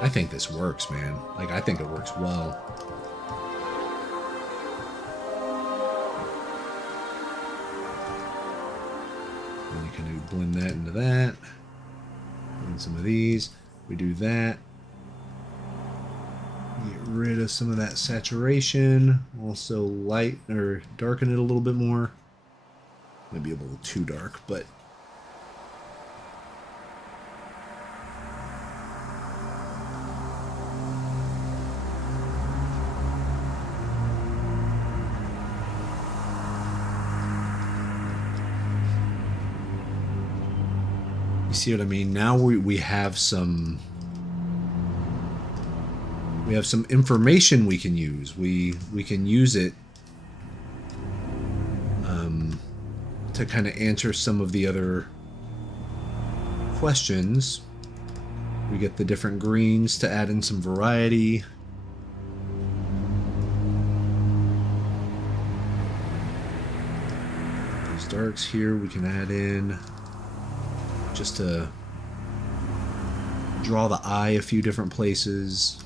I think this works, man. Like, I think it works well. And you kind of blend that into that. And some of these. We do that. Get rid of some of that saturation. Also light or darken it a little bit more. Maybe a little too dark, but you see what I mean? Now we have some information we can use. We can use it to kind of answer some of the other questions. We get the different greens to add in some variety. These darks here we can add in just to draw the eye a few different places.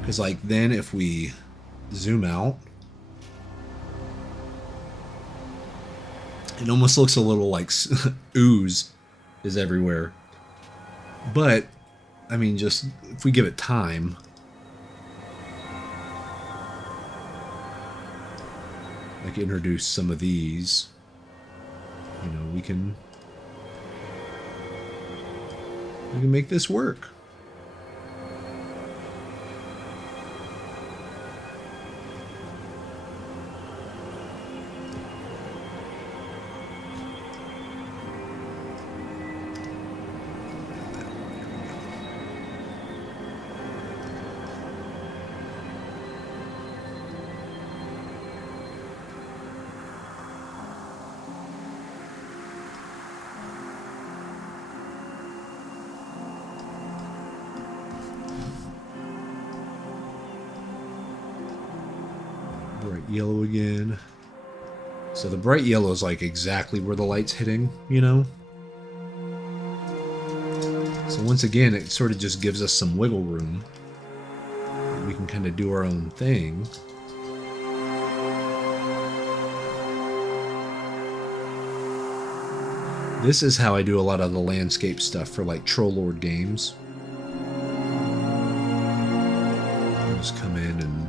Because like then if we zoom out, it almost looks a little like ooze is everywhere. But, I mean, just if we give it time, like introduce some of these, you know, we can make this work. Bright yellow again. So the bright yellow is like exactly where the light's hitting, you know? So once again, it sort of just gives us some wiggle room. We can kind of do our own thing. This is how I do a lot of the landscape stuff for like Troll Lord games. I'll just come in and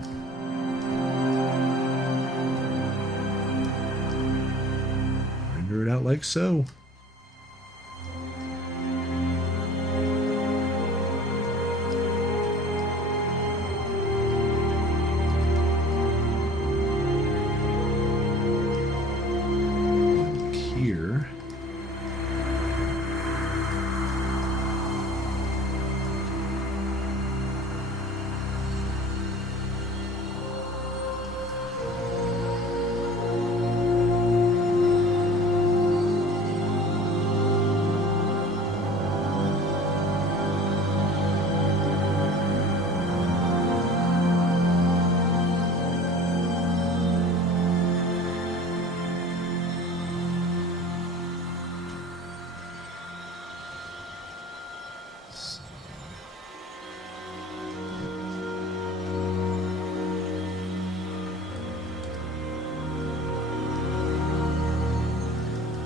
render it out like so. Here.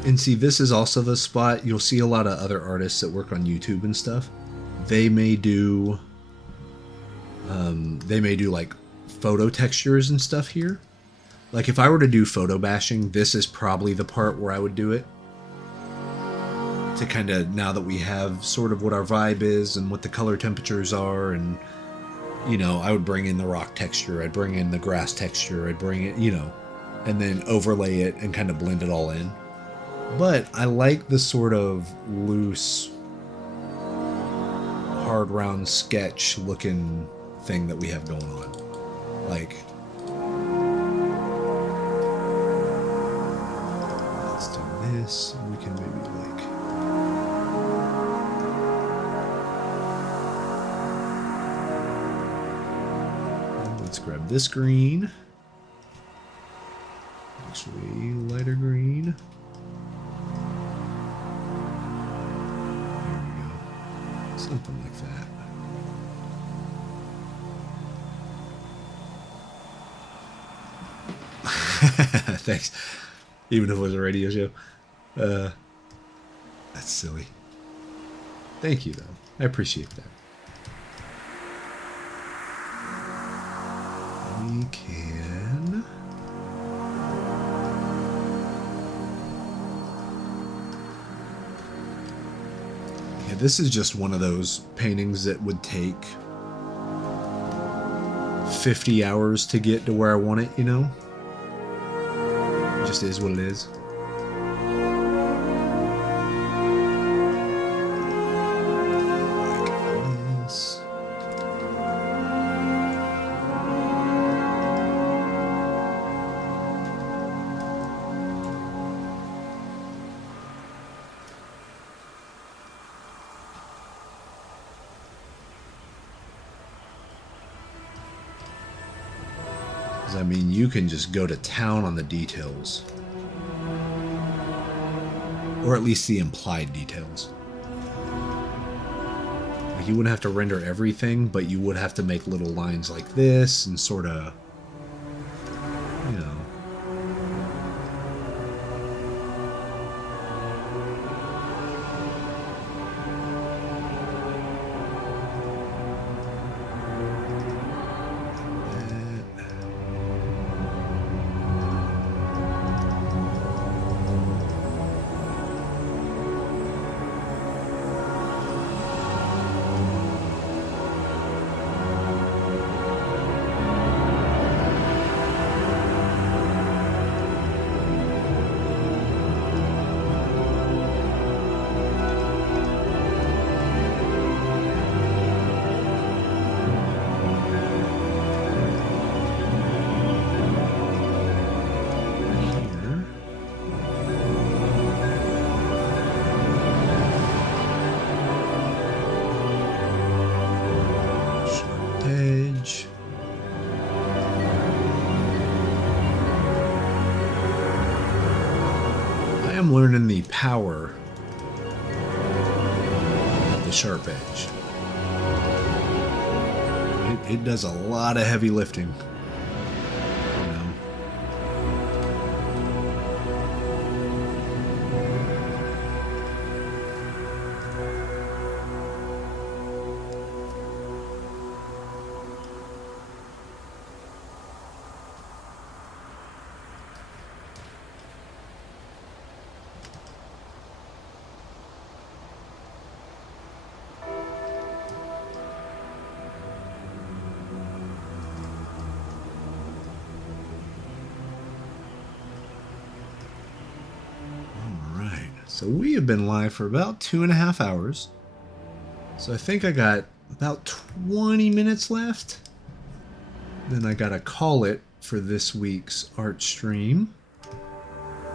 And see, this is also the spot you'll see a lot of other artists that work on YouTube and stuff. They may do like photo textures and stuff here. Like if I were to do photo bashing, this is probably the part where I would do it. To kind of, now that we have sort of what our vibe is and what the color temperatures are, and you know, I would bring in the rock texture, I'd bring in the grass texture, I'd bring it, you know, and then overlay it and kind of blend it all in. But I like the sort of loose, hard round sketch looking thing that we have going on. Like, let's do this. We can maybe like, let's grab this green. Actually, lighter green. Something like that. Thanks. Even if it was a radio show. That's silly. Thank you, though. I appreciate that. We can... Yeah, this is just one of those paintings that would take 50 hours to get to where I want it, you know? It just is what it is. Like this. I mean, you can just go to town on the details. Or at least the implied details. Like, you wouldn't have to render everything, but you would have to make little lines like this and sort of, you know. learning the power of the sharp edge. It does a lot of heavy lifting. So we have been live for about 2.5 hours. So I think I got about 20 minutes left. Then I gotta call it for this week's art stream.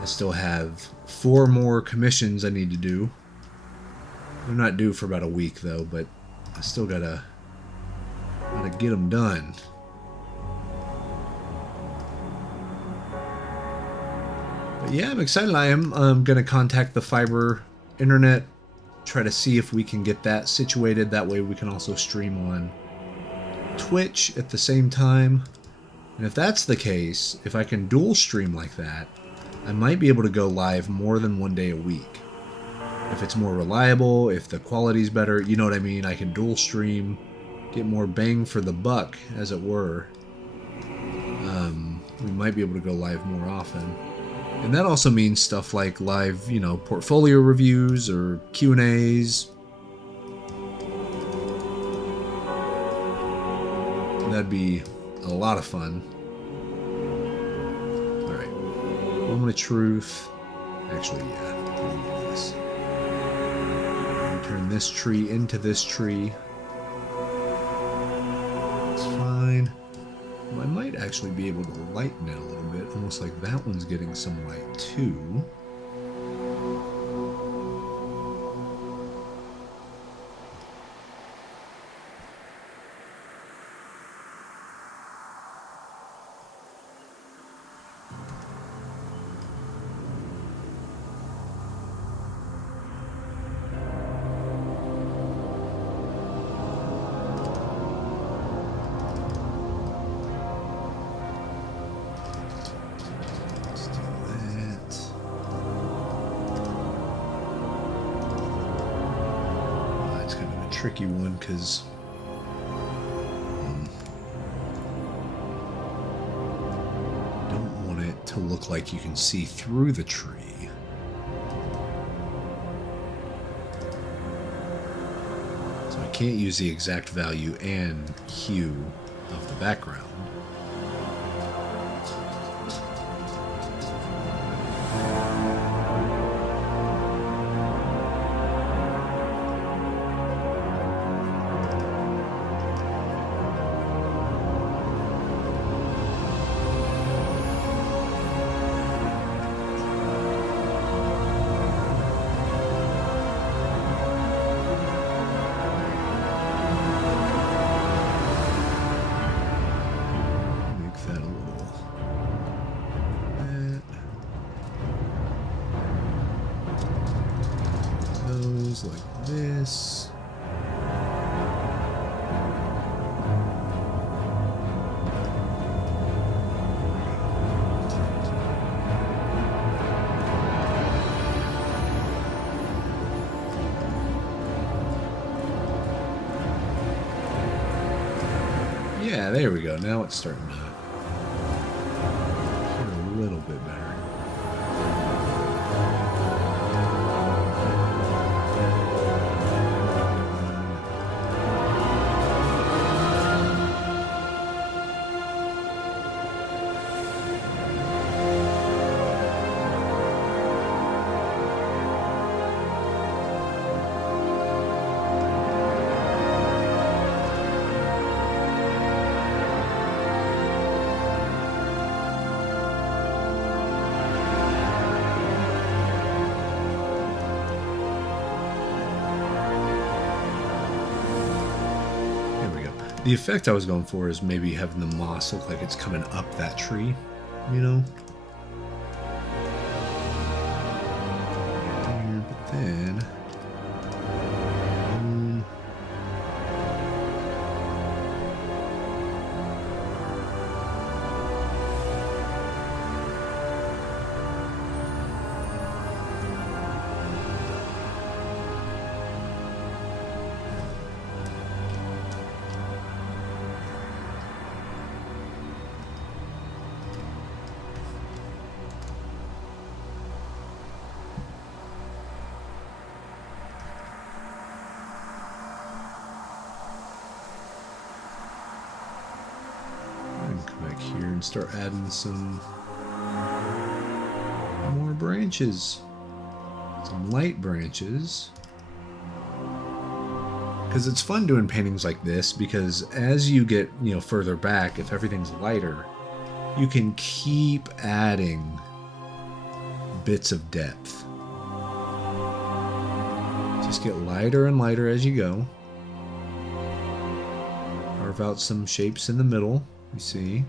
I still have 4 more commissions I need to do. They're not due for about a week though, but I still gotta get them done. But yeah, I'm excited. I am going to contact the fiber internet, try to see if we can get that situated. That way we can also stream on Twitch at the same time. And if that's the case, if I can dual stream like that, I might be able to go live more than 1 day a week. If it's more reliable, if the quality's better, you know what I mean? I can dual stream, get more bang for the buck, as it were. We might be able to go live more often. And that also means stuff like live, you know, portfolio reviews or Q&As. That'd be a lot of fun. Alright. Moment of truth. Actually, yeah. Let me do this. Turn this tree into this tree. It's fine. I might actually be able to lighten it a little bit, almost like that one's getting some light too. Tricky one because I don't want it to look like you can see through the tree. So I can't use the exact value and hue of the background. Like this. Yeah, there we go. Now it's starting to get a little bit better. The effect I was going for is maybe having the moss look like it's coming up that tree, you know? and start adding some more branches. Some light branches. Because it's fun doing paintings like this, because as you get, you know, further back, if everything's lighter, you can keep adding bits of depth. Just get lighter and lighter as you go. Carve out some shapes in the middle, you see.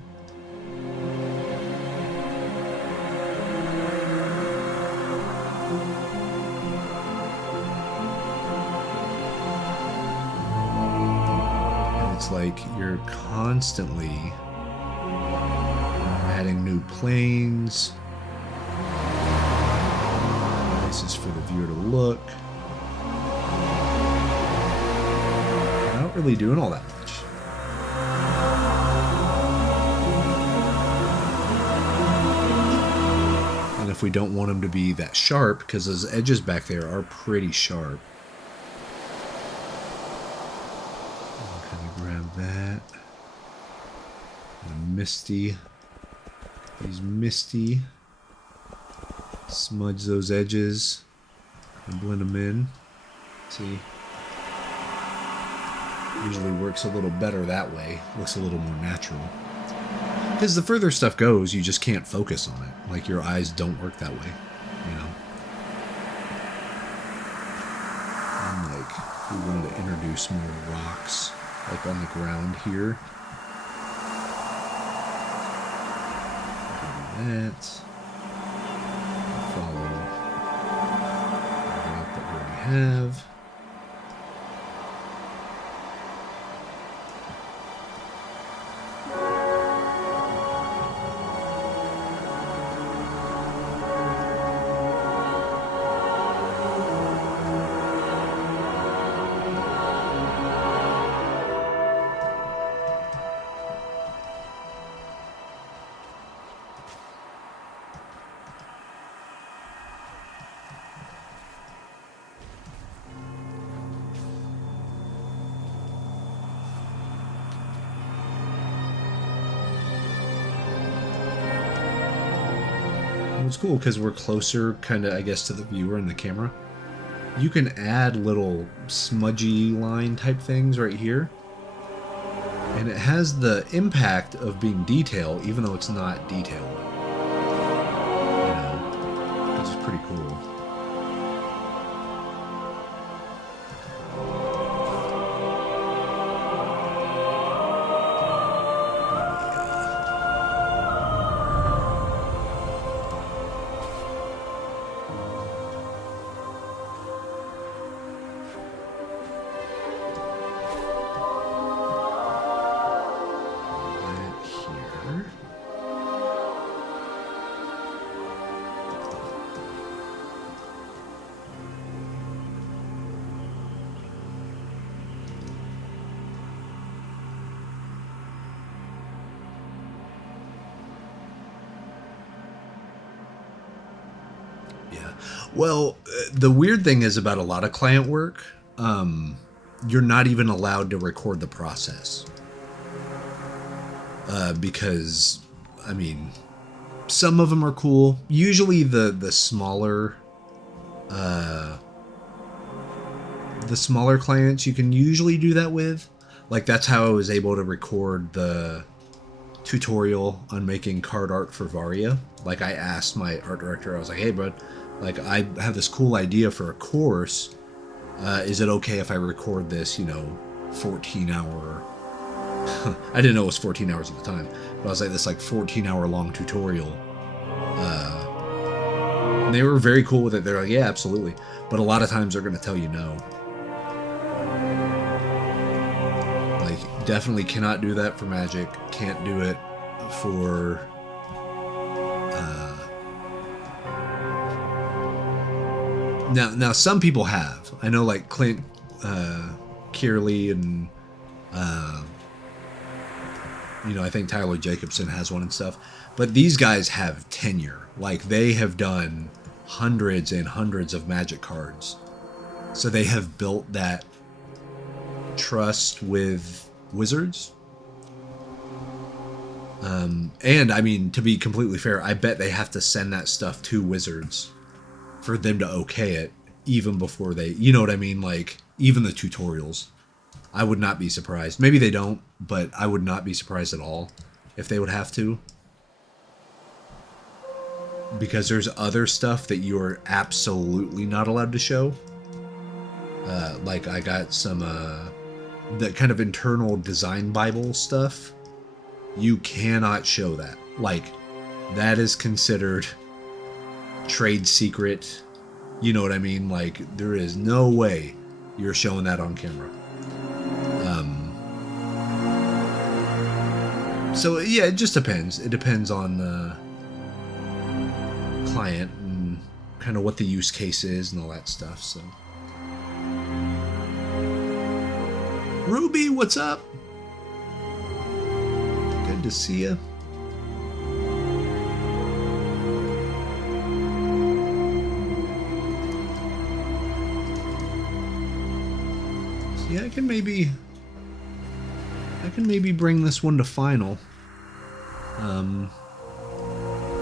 And it's like you're constantly adding new planes, places for the viewer to look. Not really doing all that much. And if we don't want them to be that sharp, because those edges back there are pretty sharp. I'll kind of grab that. And misty. These misty. Smudge those edges and blend them in. See? Usually works a little better that way. Looks a little more natural. Because the further stuff goes, you just can't focus on it. Like, your eyes don't work that way, you know? And like, if we wanted to introduce more rocks, like on the ground here. Do that. Follow the rock that we already have. It's cool because we're closer, kind of, I guess, to the viewer and the camera. You can add little smudgy line type things right here. And it has the impact of being detail, even though it's not detailed. You know, which is pretty cool. Well, the weird thing is about a lot of client work, you're not even allowed to record the process. Because, I mean, some of them are cool. Usually the smaller clients you can usually do that with. Like, that's how I was able to record the tutorial on making card art for Varia. Like, I asked my art director, I was like, hey, bud, like, I have this cool idea for a course. Is it okay if I record this, 14-hour... I didn't know it was 14 hours at the time. But I was like, this, 14-hour long tutorial. And they were very cool with it. They're like, yeah, absolutely. But a lot of times they're going to tell you no. Like, definitely cannot do that for Magic. Can't do it for... Now, some people have. I know, like, Clint Kearley and, I think Tyler Jacobson has one and stuff. But these guys have tenure. Like, they have done hundreds and hundreds of Magic cards. So they have built that trust with Wizards. And I mean, to be completely fair, I bet they have to send that stuff to Wizards for them to okay it, even before they, you know what I mean? Like, even the tutorials. I would not be surprised. Maybe they don't, but I would not be surprised at all if they would have to. Because there's other stuff that you're absolutely not allowed to show. Like, I got some, the kind of internal design Bible stuff. You cannot show that. Like, that is considered trade secret. You know what I mean? Like, there is no way you're showing that on camera. So, yeah, it just depends. It depends on the client and kind of what the use case is and all that stuff, so. Ruby, what's up? Good to see you. Yeah, I can maybe bring this one to final.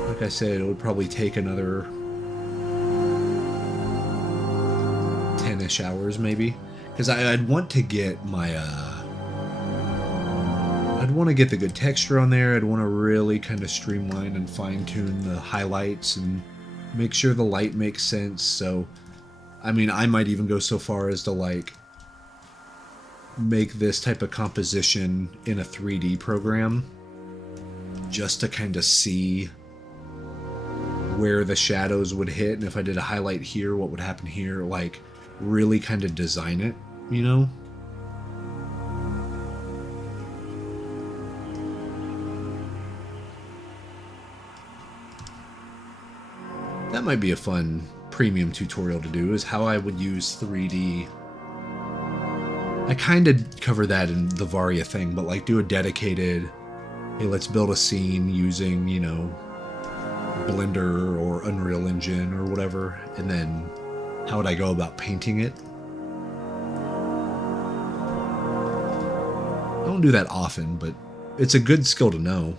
Like I said, it would probably take another 10-ish hours maybe, because I'd want to get my I'd want to get the good texture on there. I'd want to really kind of streamline and fine-tune the highlights and make sure the light makes sense. So, I mean, I might even go so far as to, like, make this type of composition in a 3D program just to kind of see where the shadows would hit, and if I did a highlight here, what would happen here. Like, really kind of design it, you know? That might be a fun premium tutorial to do, is how I would use 3D. I kind of cover that in the Varia thing, but like do a dedicated, hey, let's build a scene using, you know, Blender or Unreal Engine or whatever, and then how would I go about painting it? I don't do that often, but it's a good skill to know.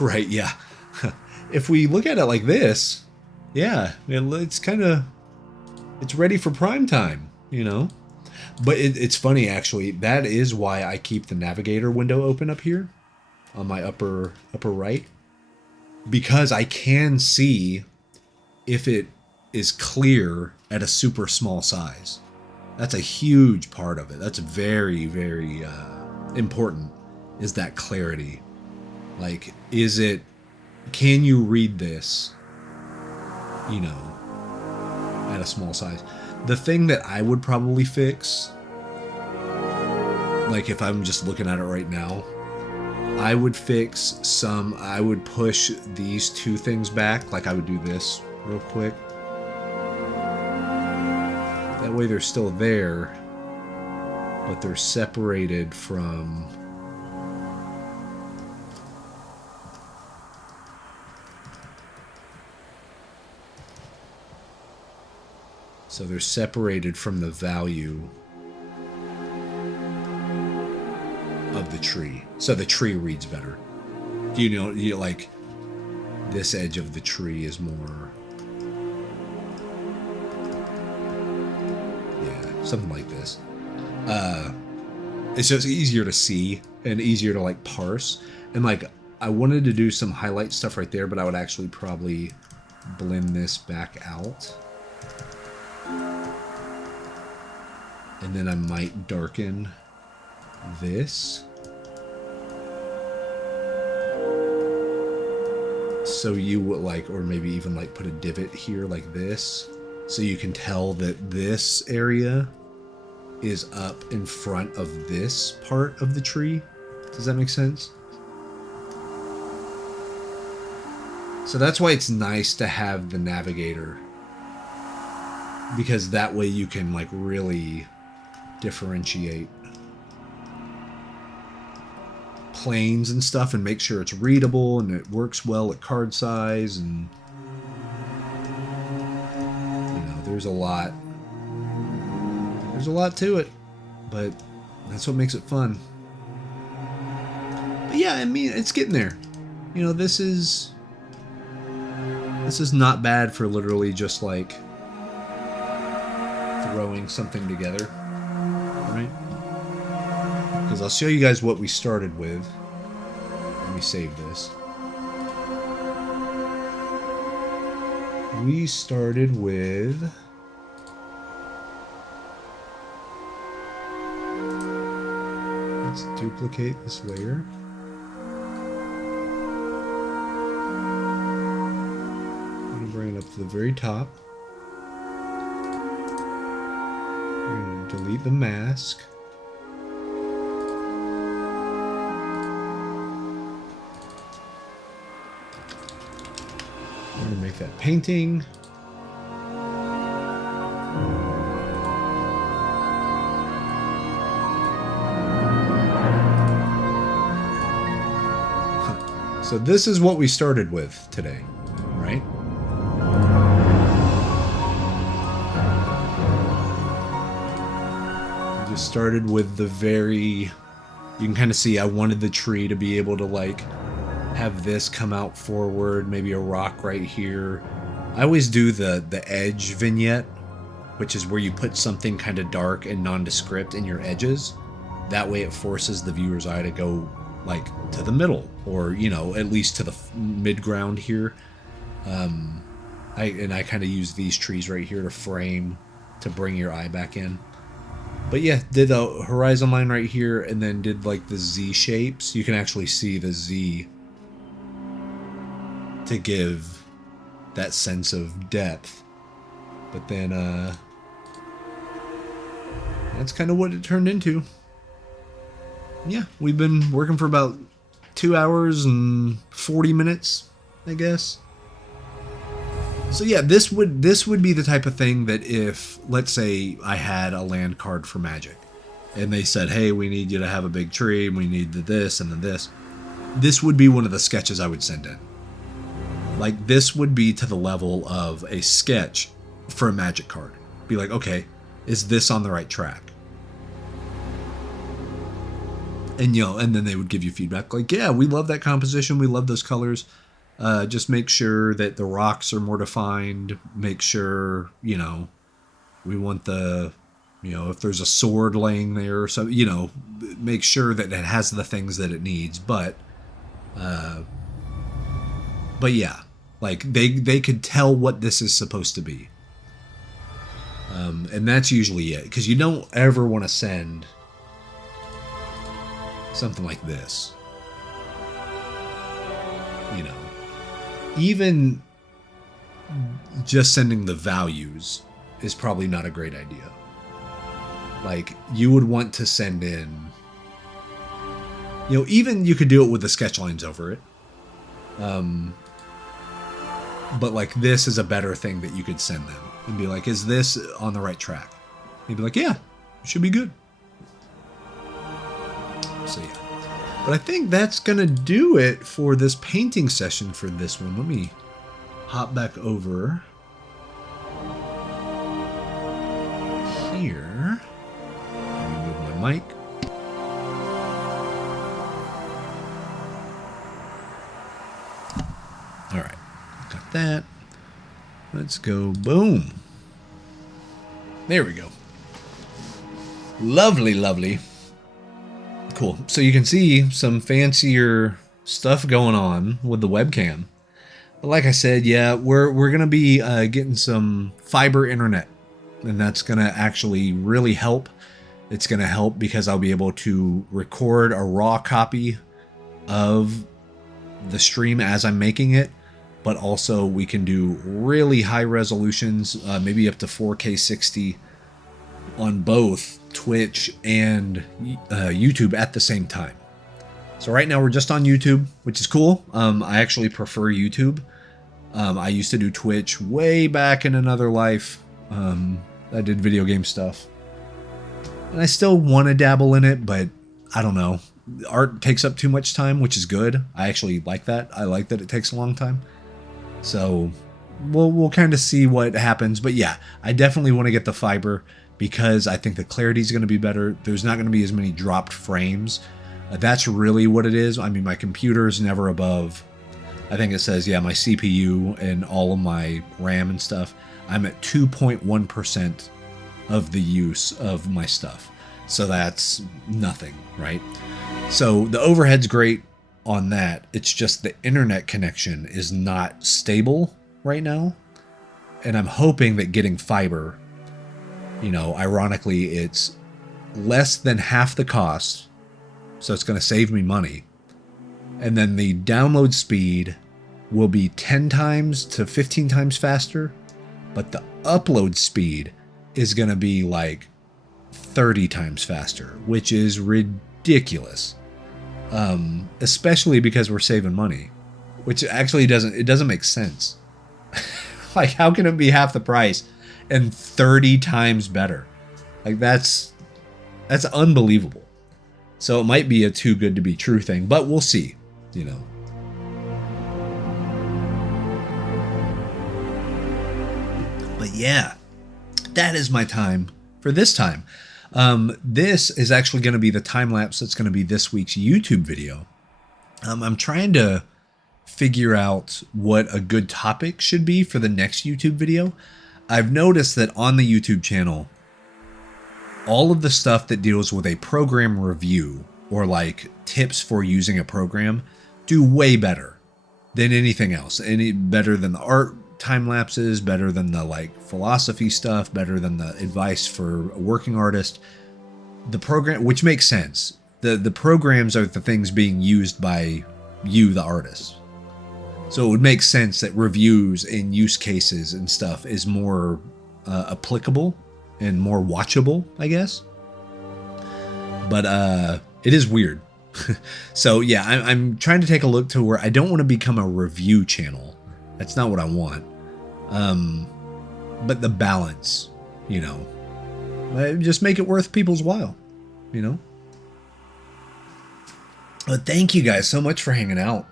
Right, yeah. If we look at it like this, yeah, it's kind of, it's ready for prime time, you know? But it's funny, actually. That is why I keep the navigator window open up here on my upper right. Because I can see if it is clear at a super small size. That's a huge part of it. That's very, very important, is that clarity. Like, can you read this, you know, at a small size? The thing that I would probably fix, like if I'm just looking at it right now, I would push these two things back. Like I would do this real quick. That way they're still there, but they're separated from... So they're separated from the value of the tree. So the tree reads better. You know, like this edge of the tree is more... Yeah, something like this. It's just easier to see and easier to like parse. And like, I wanted to do some highlight stuff right there, but I would actually probably blend this back out. And then I might darken this. So you would like, or maybe even like put a divot here like this. So you can tell that this area is up in front of this part of the tree. Does that make sense? So that's why it's nice to have the navigator. Because that way you can like really differentiate. planes and stuff and make sure it's readable and it works well at card size, and you know, there's a lot to it, but that's what makes it fun. But yeah, I mean, it's getting there. You know, this is not bad for literally just like throwing something together, right? Because I'll show you guys what we started with. Let me save this. We started with... Let's duplicate this layer. I'm going to bring it up to the very top. We're going to delete the mask. I'm going to make that painting. So this is what we started with today, right? We just started with the very... You can kind of see I wanted the tree to be able to like have this come out forward, maybe a rock right here. I always do the edge vignette, which is where you put something kind of dark and nondescript in your edges. That way it forces the viewer's eye to go like to the middle, or you know, at least to the mid ground here. I kind of use these trees right here to frame, to bring your eye back in. But yeah, did a horizon line right here, and then did like the Z shapes. You can actually see the Z to give that sense of depth. But then that's kind of what it turned into. Yeah, we've been working for about 2 hours and 40 minutes, I guess. So yeah, this would be the type of thing that if, let's say, I had a land card for Magic, and they said, hey, we need you to have a big tree, and we need the this and the this. This would be one of the sketches I would send in. Like, this would be to the level of a sketch for a Magic card. Be like, okay, is this on the right track? And, you know, and then they would give you feedback like, yeah, we love that composition. We love those colors. Just make sure that the rocks are more defined. Make sure, you know, we want the, you know, if there's a sword laying there. So, you know, make sure that it has the things that it needs. But yeah, like they could tell what this is supposed to be. And that's usually it. Because you don't ever want to send something like this, you know, even just sending the values is probably not a great idea. Like, you would want to send in, you know, even you could do it with the sketch lines over it. But like, this is a better thing that you could send them and be like, is this on the right track? They'd be like, yeah, it should be good. So yeah, but I think that's gonna do it for this painting session for this one. Let me hop back over here. Let me move my mic. All right, got that. Let's go. Boom. There we go. Lovely, lovely. Cool. So you can see some fancier stuff going on with the webcam. But like I said, yeah, we're gonna be getting some fiber internet, and that's gonna actually really help. It's gonna help because I'll be able to record a raw copy of the stream as I'm making it, but also we can do really high resolutions, maybe up to 4K 60 on both Twitch and YouTube at the same time. So right now we're just on YouTube, which is cool. I actually prefer YouTube. I used to do Twitch way back in another life. I did video game stuff, and I still want to dabble in it, but I don't know. art takes up too much time, which is good. I actually like that. I like that it takes a long time. So we'll kind of see what happens. But yeah, I definitely want to get the fiber because I think the clarity is going to be better. There's not going to be as many dropped frames. That's really what it is. I mean, my computer is never above, I think it says, yeah, my CPU and all of my RAM and stuff, I'm at 2.1% of the use of my stuff. So that's nothing, right? So the overhead's great on that. It's just the internet connection is not stable right now. And I'm hoping that getting fiber, you know, ironically, it's less than half the cost. So it's going to save me money. And then the download speed will be 10 times to 15 times faster. But the upload speed is going to be like 30 times faster, which is ridiculous. Especially because we're saving money, which actually doesn't make sense. Like, how can it be half the price and 30 times better? Like, that's unbelievable. So it might be a too good to be true thing, but we'll see, you know. But yeah, that is my time for this time. This is actually going to be the time lapse that's going to be this week's YouTube video. I'm trying to figure out what a good topic should be for the next YouTube video. I've noticed that on the YouTube channel, all of the stuff that deals with a program review or like tips for using a program do way better than anything else. Any better than the art time lapses, better than the like philosophy stuff, better than the advice for a working artist. The program, which makes sense. The programs are the things being used by you, the artist. So it would make sense that reviews and use cases and stuff is more applicable and more watchable, I guess. But it is weird. So yeah, I'm trying to take a look to where I don't want to become a review channel. That's not what I want. But the balance, you know, just make it worth people's while, you know. But thank you guys so much for hanging out.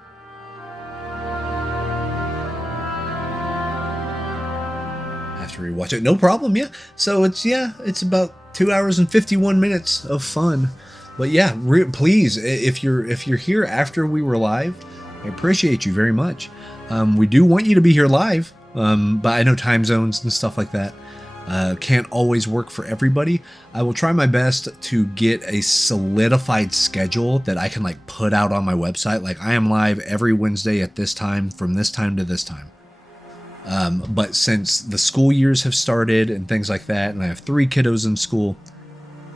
Have to rewatch it. No problem. Yeah. So it's about 2 hours and 51 minutes of fun. But yeah, please, if you're here after we were live, I appreciate you very much. We do want you to be here live, but I know time zones and stuff like that can't always work for everybody. I will try my best to get a solidified schedule that I can like put out on my website. Like, I am live every Wednesday at this time, from this time to this time. But since the school years have started and things like that, and I have 3 kiddos in school,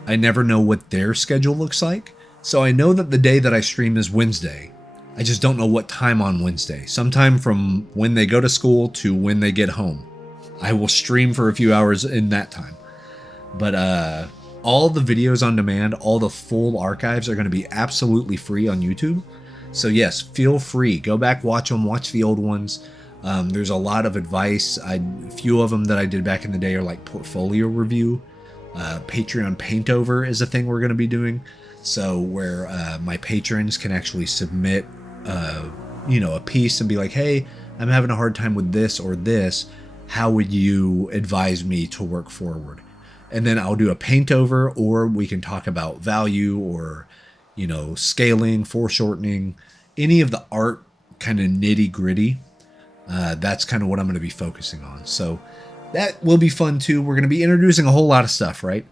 I never know what their schedule looks like. So I know that the day that I stream is Wednesday. I just don't know what time on Wednesday. Sometime from when they go to school to when they get home. I will stream for a few hours in that time. But all the videos on demand, all the full archives are going to be absolutely free on YouTube. So yes, feel free. Go back, watch them, watch the old ones. There's a lot of advice. A few of them that I did back in the day are like portfolio review. Patreon Paintover is a thing we're going to be doing. So where my patrons can actually submit a piece and be like, hey, I'm having a hard time with this or this. How would you advise me to work forward? And then I'll do a paint over, or we can talk about value or, scaling, foreshortening, any of the art kind of nitty gritty. That's kind of what I'm going to be focusing on. So that will be fun too. We're going to be introducing a whole lot of stuff, right?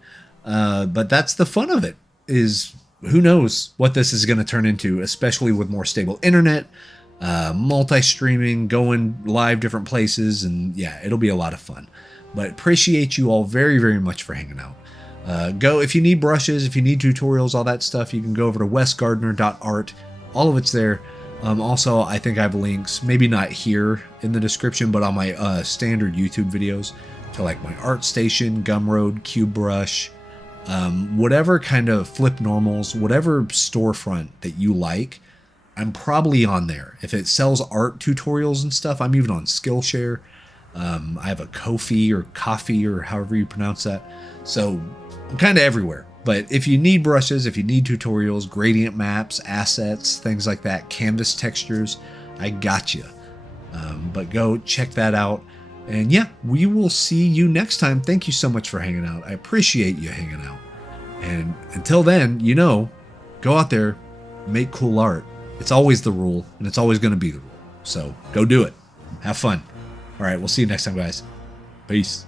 But that's the fun of it, is who knows what this is going to turn into, especially with more stable internet, multi-streaming, going live different places, and yeah, it'll be a lot of fun. But appreciate you all very, very much for hanging out. If you need brushes, if you need tutorials, all that stuff, you can go over to wesgardner.art. All of it's there. Also, I think I have links, maybe not here in the description, but on my standard YouTube videos to like my ArtStation, Gumroad, Cube Brush, whatever kind of flip normals, whatever storefront that you like, I'm probably on there. If it sells art tutorials and stuff, I'm even on Skillshare. I have a Ko-fi or however you pronounce that. So I'm kind of everywhere. But if you need brushes, if you need tutorials, gradient maps, assets, things like that, canvas textures, I got you. But go check that out. And yeah, we will see you next time. Thank you so much for hanging out. I appreciate you hanging out. And until then, go out there, make cool art. It's always the rule, and it's always going to be the rule. So go do it. Have fun. All right, we'll see you next time, guys. Peace.